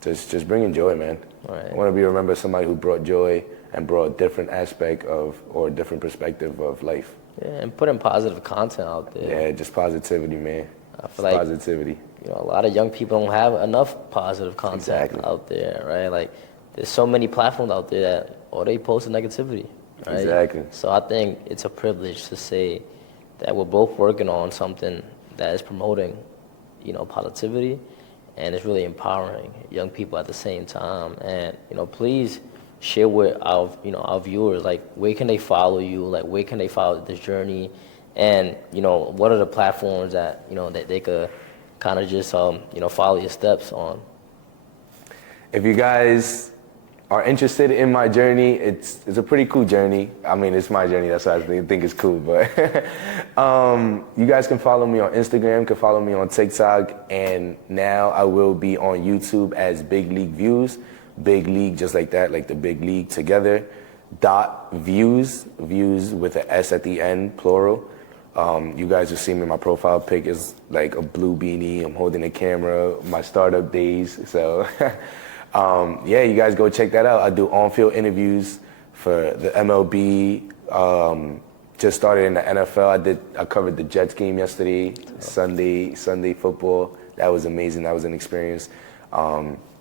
Just bringing joy, man. Right. I want to be remembered as somebody who brought joy and brought a different aspect of, or a different perspective of life. Yeah, and putting positive content out there. Yeah, just positivity, man. I feel like positivity. You know, a lot of young people don't have enough positive content out there, right? Like, there's so many platforms out there that all they post is negativity, right? Exactly. So I think it's a privilege to say that we're both working on something that is promoting, you know, positivity, and it's really empowering young people at the same time. And, you know, please share with our viewers, like, where can they follow you? Like, where can they follow this journey? And, you know, what are the platforms that, you know, that they could kind of just, follow your steps on? If you guys are interested in my journey, it's a pretty cool journey. I mean, it's my journey, that's why I think it's cool. But you guys can follow me on Instagram, can follow me on TikTok, and now I will be on YouTube as Big League Views. Big League, just like that, like the big league together. .views, views with an S at the end, plural. You guys will see me, my profile pic is like a blue beanie. I'm holding a camera, my startup days. So yeah, you guys go check that out. I do on-field interviews for the MLB. Just started in the NFL. I covered the Jets game yesterday, Sunday football. That was amazing. That was an experience.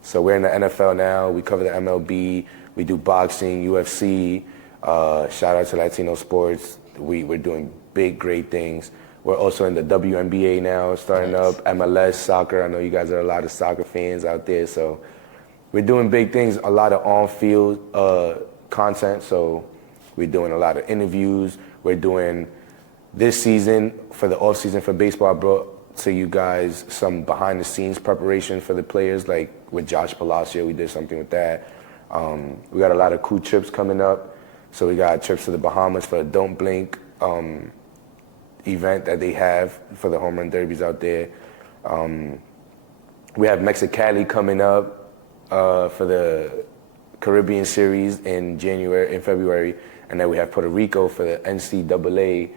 So we're in the NFL now. We cover the MLB. We do boxing, UFC. Shout out to Latino Sports. We're doing big, great things. We're also in the WNBA now, starting up MLS, soccer. I know you guys are a lot of soccer fans out there. So we're doing big things, a lot of on-field content. So we're doing a lot of interviews. We're doing this season, for the off-season for baseball, I brought to you guys some behind-the-scenes preparation for the players, like with Josh Palacio, we did something with that. We got a lot of cool trips coming up. So we got trips to the Bahamas for a Don't Blink event that they have for the home run derbies out there. We have Mexicali coming up for the Caribbean Series in February, and then we have Puerto Rico for the NCAA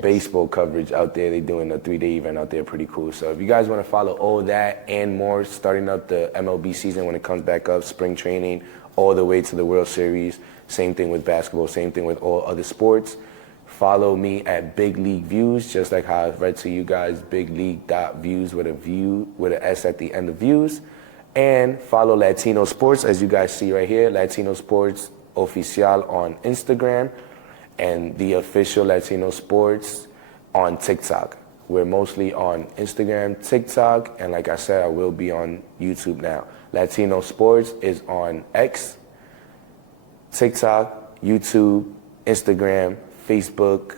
baseball coverage out there. They're doing a 3-day event out there, pretty cool. So if you guys want to follow all that and more, starting up the MLB season when it comes back up, spring training, all the way to the World Series, same thing with basketball, same thing with all other sports, Follow me at Big League Views, just like how I read to you guys, bigleague.views with an S at the end of views. And follow Latino Sports, as you guys see right here, Latino Sports Oficial on Instagram, and the official Latino Sports on TikTok. We're mostly on Instagram, TikTok, and like I said, I will be on YouTube now. Latino Sports is on X, TikTok, YouTube, Instagram, Facebook,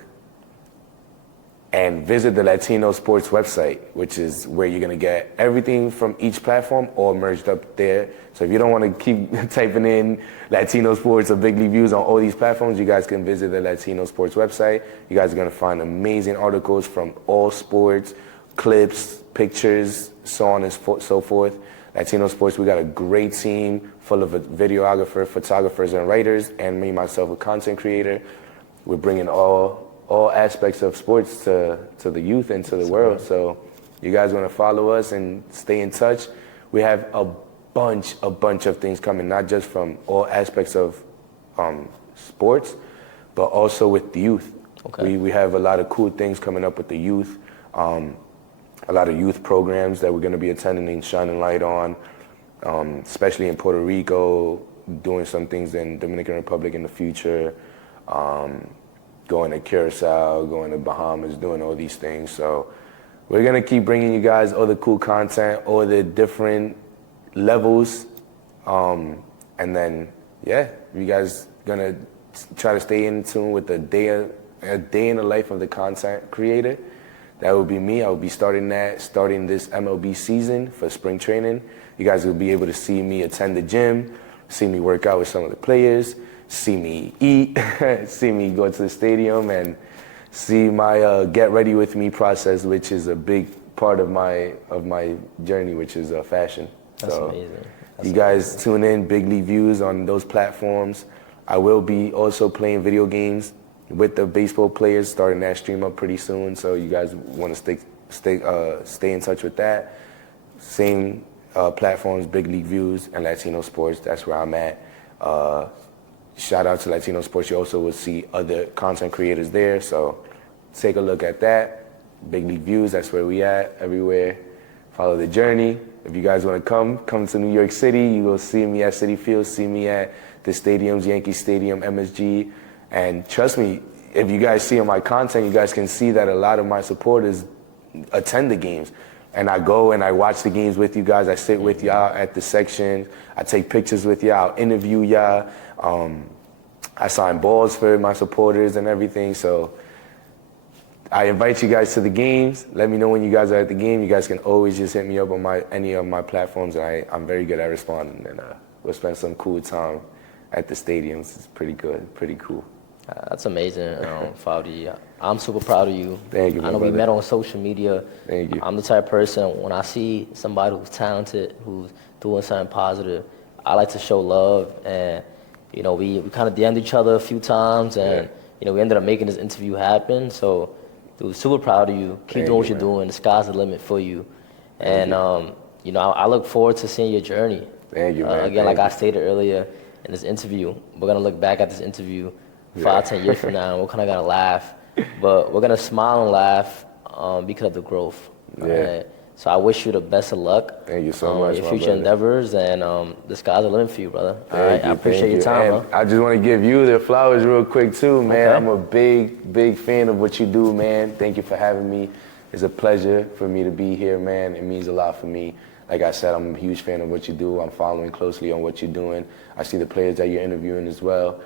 and visit the Latino Sports website, which is where you're gonna get everything from each platform all merged up there. So if you don't wanna keep typing in Latino Sports or Big League Views on all these platforms, you guys can visit the Latino Sports website. You guys are gonna find amazing articles from all sports, clips, pictures, so on and so forth. Latino Sports, we got a great team full of videographers, photographers, and writers, and me, myself, a content creator. We're bringing all aspects of sports to the youth and to the world. So you guys want to follow us and stay in touch. We have a bunch of things coming, not just from all aspects of sports, but also with the youth. Okay. We have a lot of cool things coming up with the youth. A lot of youth programs that we're going to be attending and shining light on, especially in Puerto Rico, doing some things in Dominican Republic in the future, going to Curacao, going to Bahamas, doing all these things. So we're going to keep bringing you guys all the cool content, all the different levels. And then, yeah, you guys going to try to stay in tune with a day in the life of the content creator. That will be me. I will be starting this MLB season for spring training. You guys will be able to see me attend the gym, see me work out with some of the players, see me eat, see me go to the stadium, and see my get ready with me process, which is a big part of my journey, which is fashion. That's amazing. You guys tune in, Big League Views on those platforms. I will be also playing video games with the baseball players, starting that stream up pretty soon. So you guys want to stay in touch with that. Same platforms, Big League Views and Latino Sports. That's where I'm at. Shout out to Latino Sports. You also will see other content creators there. So take a look at that. Big League Views. That's where we at. Everywhere. Follow the journey. If you guys want to come to New York City. You will see me at Citi Field. See me at the stadiums, Yankee Stadium, MSG. And trust me, if you guys see on my content, you guys can see that a lot of my supporters attend the games. And I go and I watch the games with you guys. I sit with y'all at the section. I take pictures with y'all. I'll interview y'all. I sign balls for my supporters and everything. So I invite you guys to the games. Let me know when you guys are at the game. You guys can always just hit me up on any of my platforms. And I'm very good at responding. And we'll spend some cool time at the stadiums. It's pretty good, pretty cool. That's amazing, Fauris. I'm super proud of you. Thank you, I know we met on social media. Thank you. I'm the type of person, when I see somebody who's talented, who's doing something positive, I like to show love. And, we kind of DM'd each other a few times, and, we ended up making this interview happen. So, dude, super proud of you. Keep doing what you're doing. The sky's the limit for you. And, I look forward to seeing your journey. Thank you, man. Again, like I stated earlier in this interview, we're going to look back at this interview 5-10 years from now, and we're kind of gonna laugh, but we're gonna smile and laugh because of the growth. Right? So I wish you the best of luck. Thank you so much, your future endeavors, and the sky's the limit for you, brother. Thank you, I appreciate your time, and I just want to give you the flowers real quick too, man. Okay. I'm a big fan of what you do, man. Thank you for having me. It's a pleasure for me to be here, man. It means a lot for me. Like I said, I'm a huge fan of what you do. I'm following closely on what you're doing. I see the players that you're interviewing as well.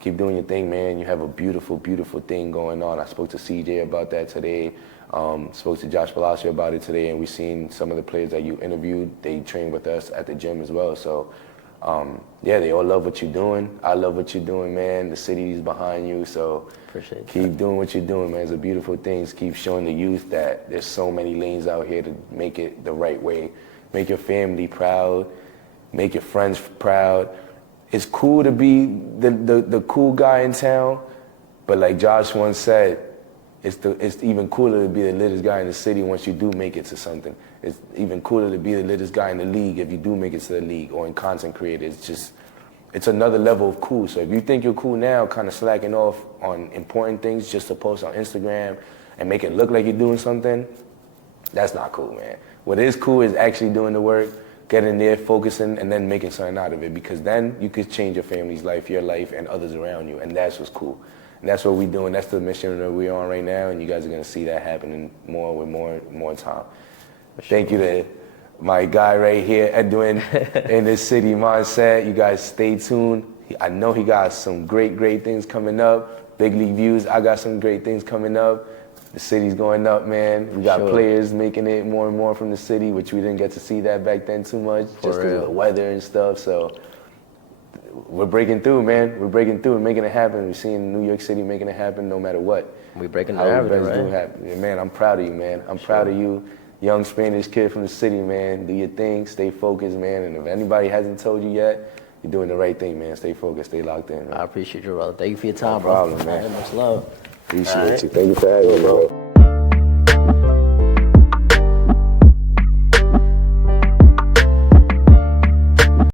Keep doing your thing, man. You have a beautiful thing going on. I spoke to CJ about that today. Spoke to Josh Palacio about it today, and we've seen some of the players that you interviewed. They train with us at the gym as well. So, they all love what you're doing. I love what you're doing, man. The city is behind you, so Appreciate keep doing what you're doing, man. It's a beautiful thing. Keep showing the youth that there's so many lanes out here to make it the right way. Make your family proud. Make your friends proud. It's cool to be the cool guy in town, but like Josh once said, it's even cooler to be the littest guy in the city once you do make it to something. It's even cooler to be the littest guy in the league if you do make it to the league or in content creator. it's another level of cool. So if you think you're cool now, kind of slacking off on important things just to post on Instagram and make it look like you're doing something, that's not cool, man. What is cool is actually doing the work, getting there, focusing, and then making something out of it, because then you could change your family's life, your life, and others around you, and that's what's cool. And that's what we're doing. That's the mission that we're on right now, and you guys are gonna see that happening more with more time. Thank you to my guy right here, Edwin, in the city mindset. You guys stay tuned. I know he got some great things coming up. Big league views. I got some great things coming up. The city's going up, man. We got players making it more and more from the city, which we didn't get to see that back then too much, just because of the weather and stuff. So we're breaking through, man. We're breaking through and making it happen. We're seeing New York City making it happen no matter what. We're breaking the average, right? Yeah, man, I'm proud of you, man. I'm proud of you, young Spanish kid from the city, man. Do your thing, stay focused, man. And if anybody hasn't told you yet, you're doing the right thing, man. Stay focused, stay locked in, man. I appreciate you, brother. Thank you for your time, no problem, bro. man. Much love. Appreciate you. Thank you for having me, bro.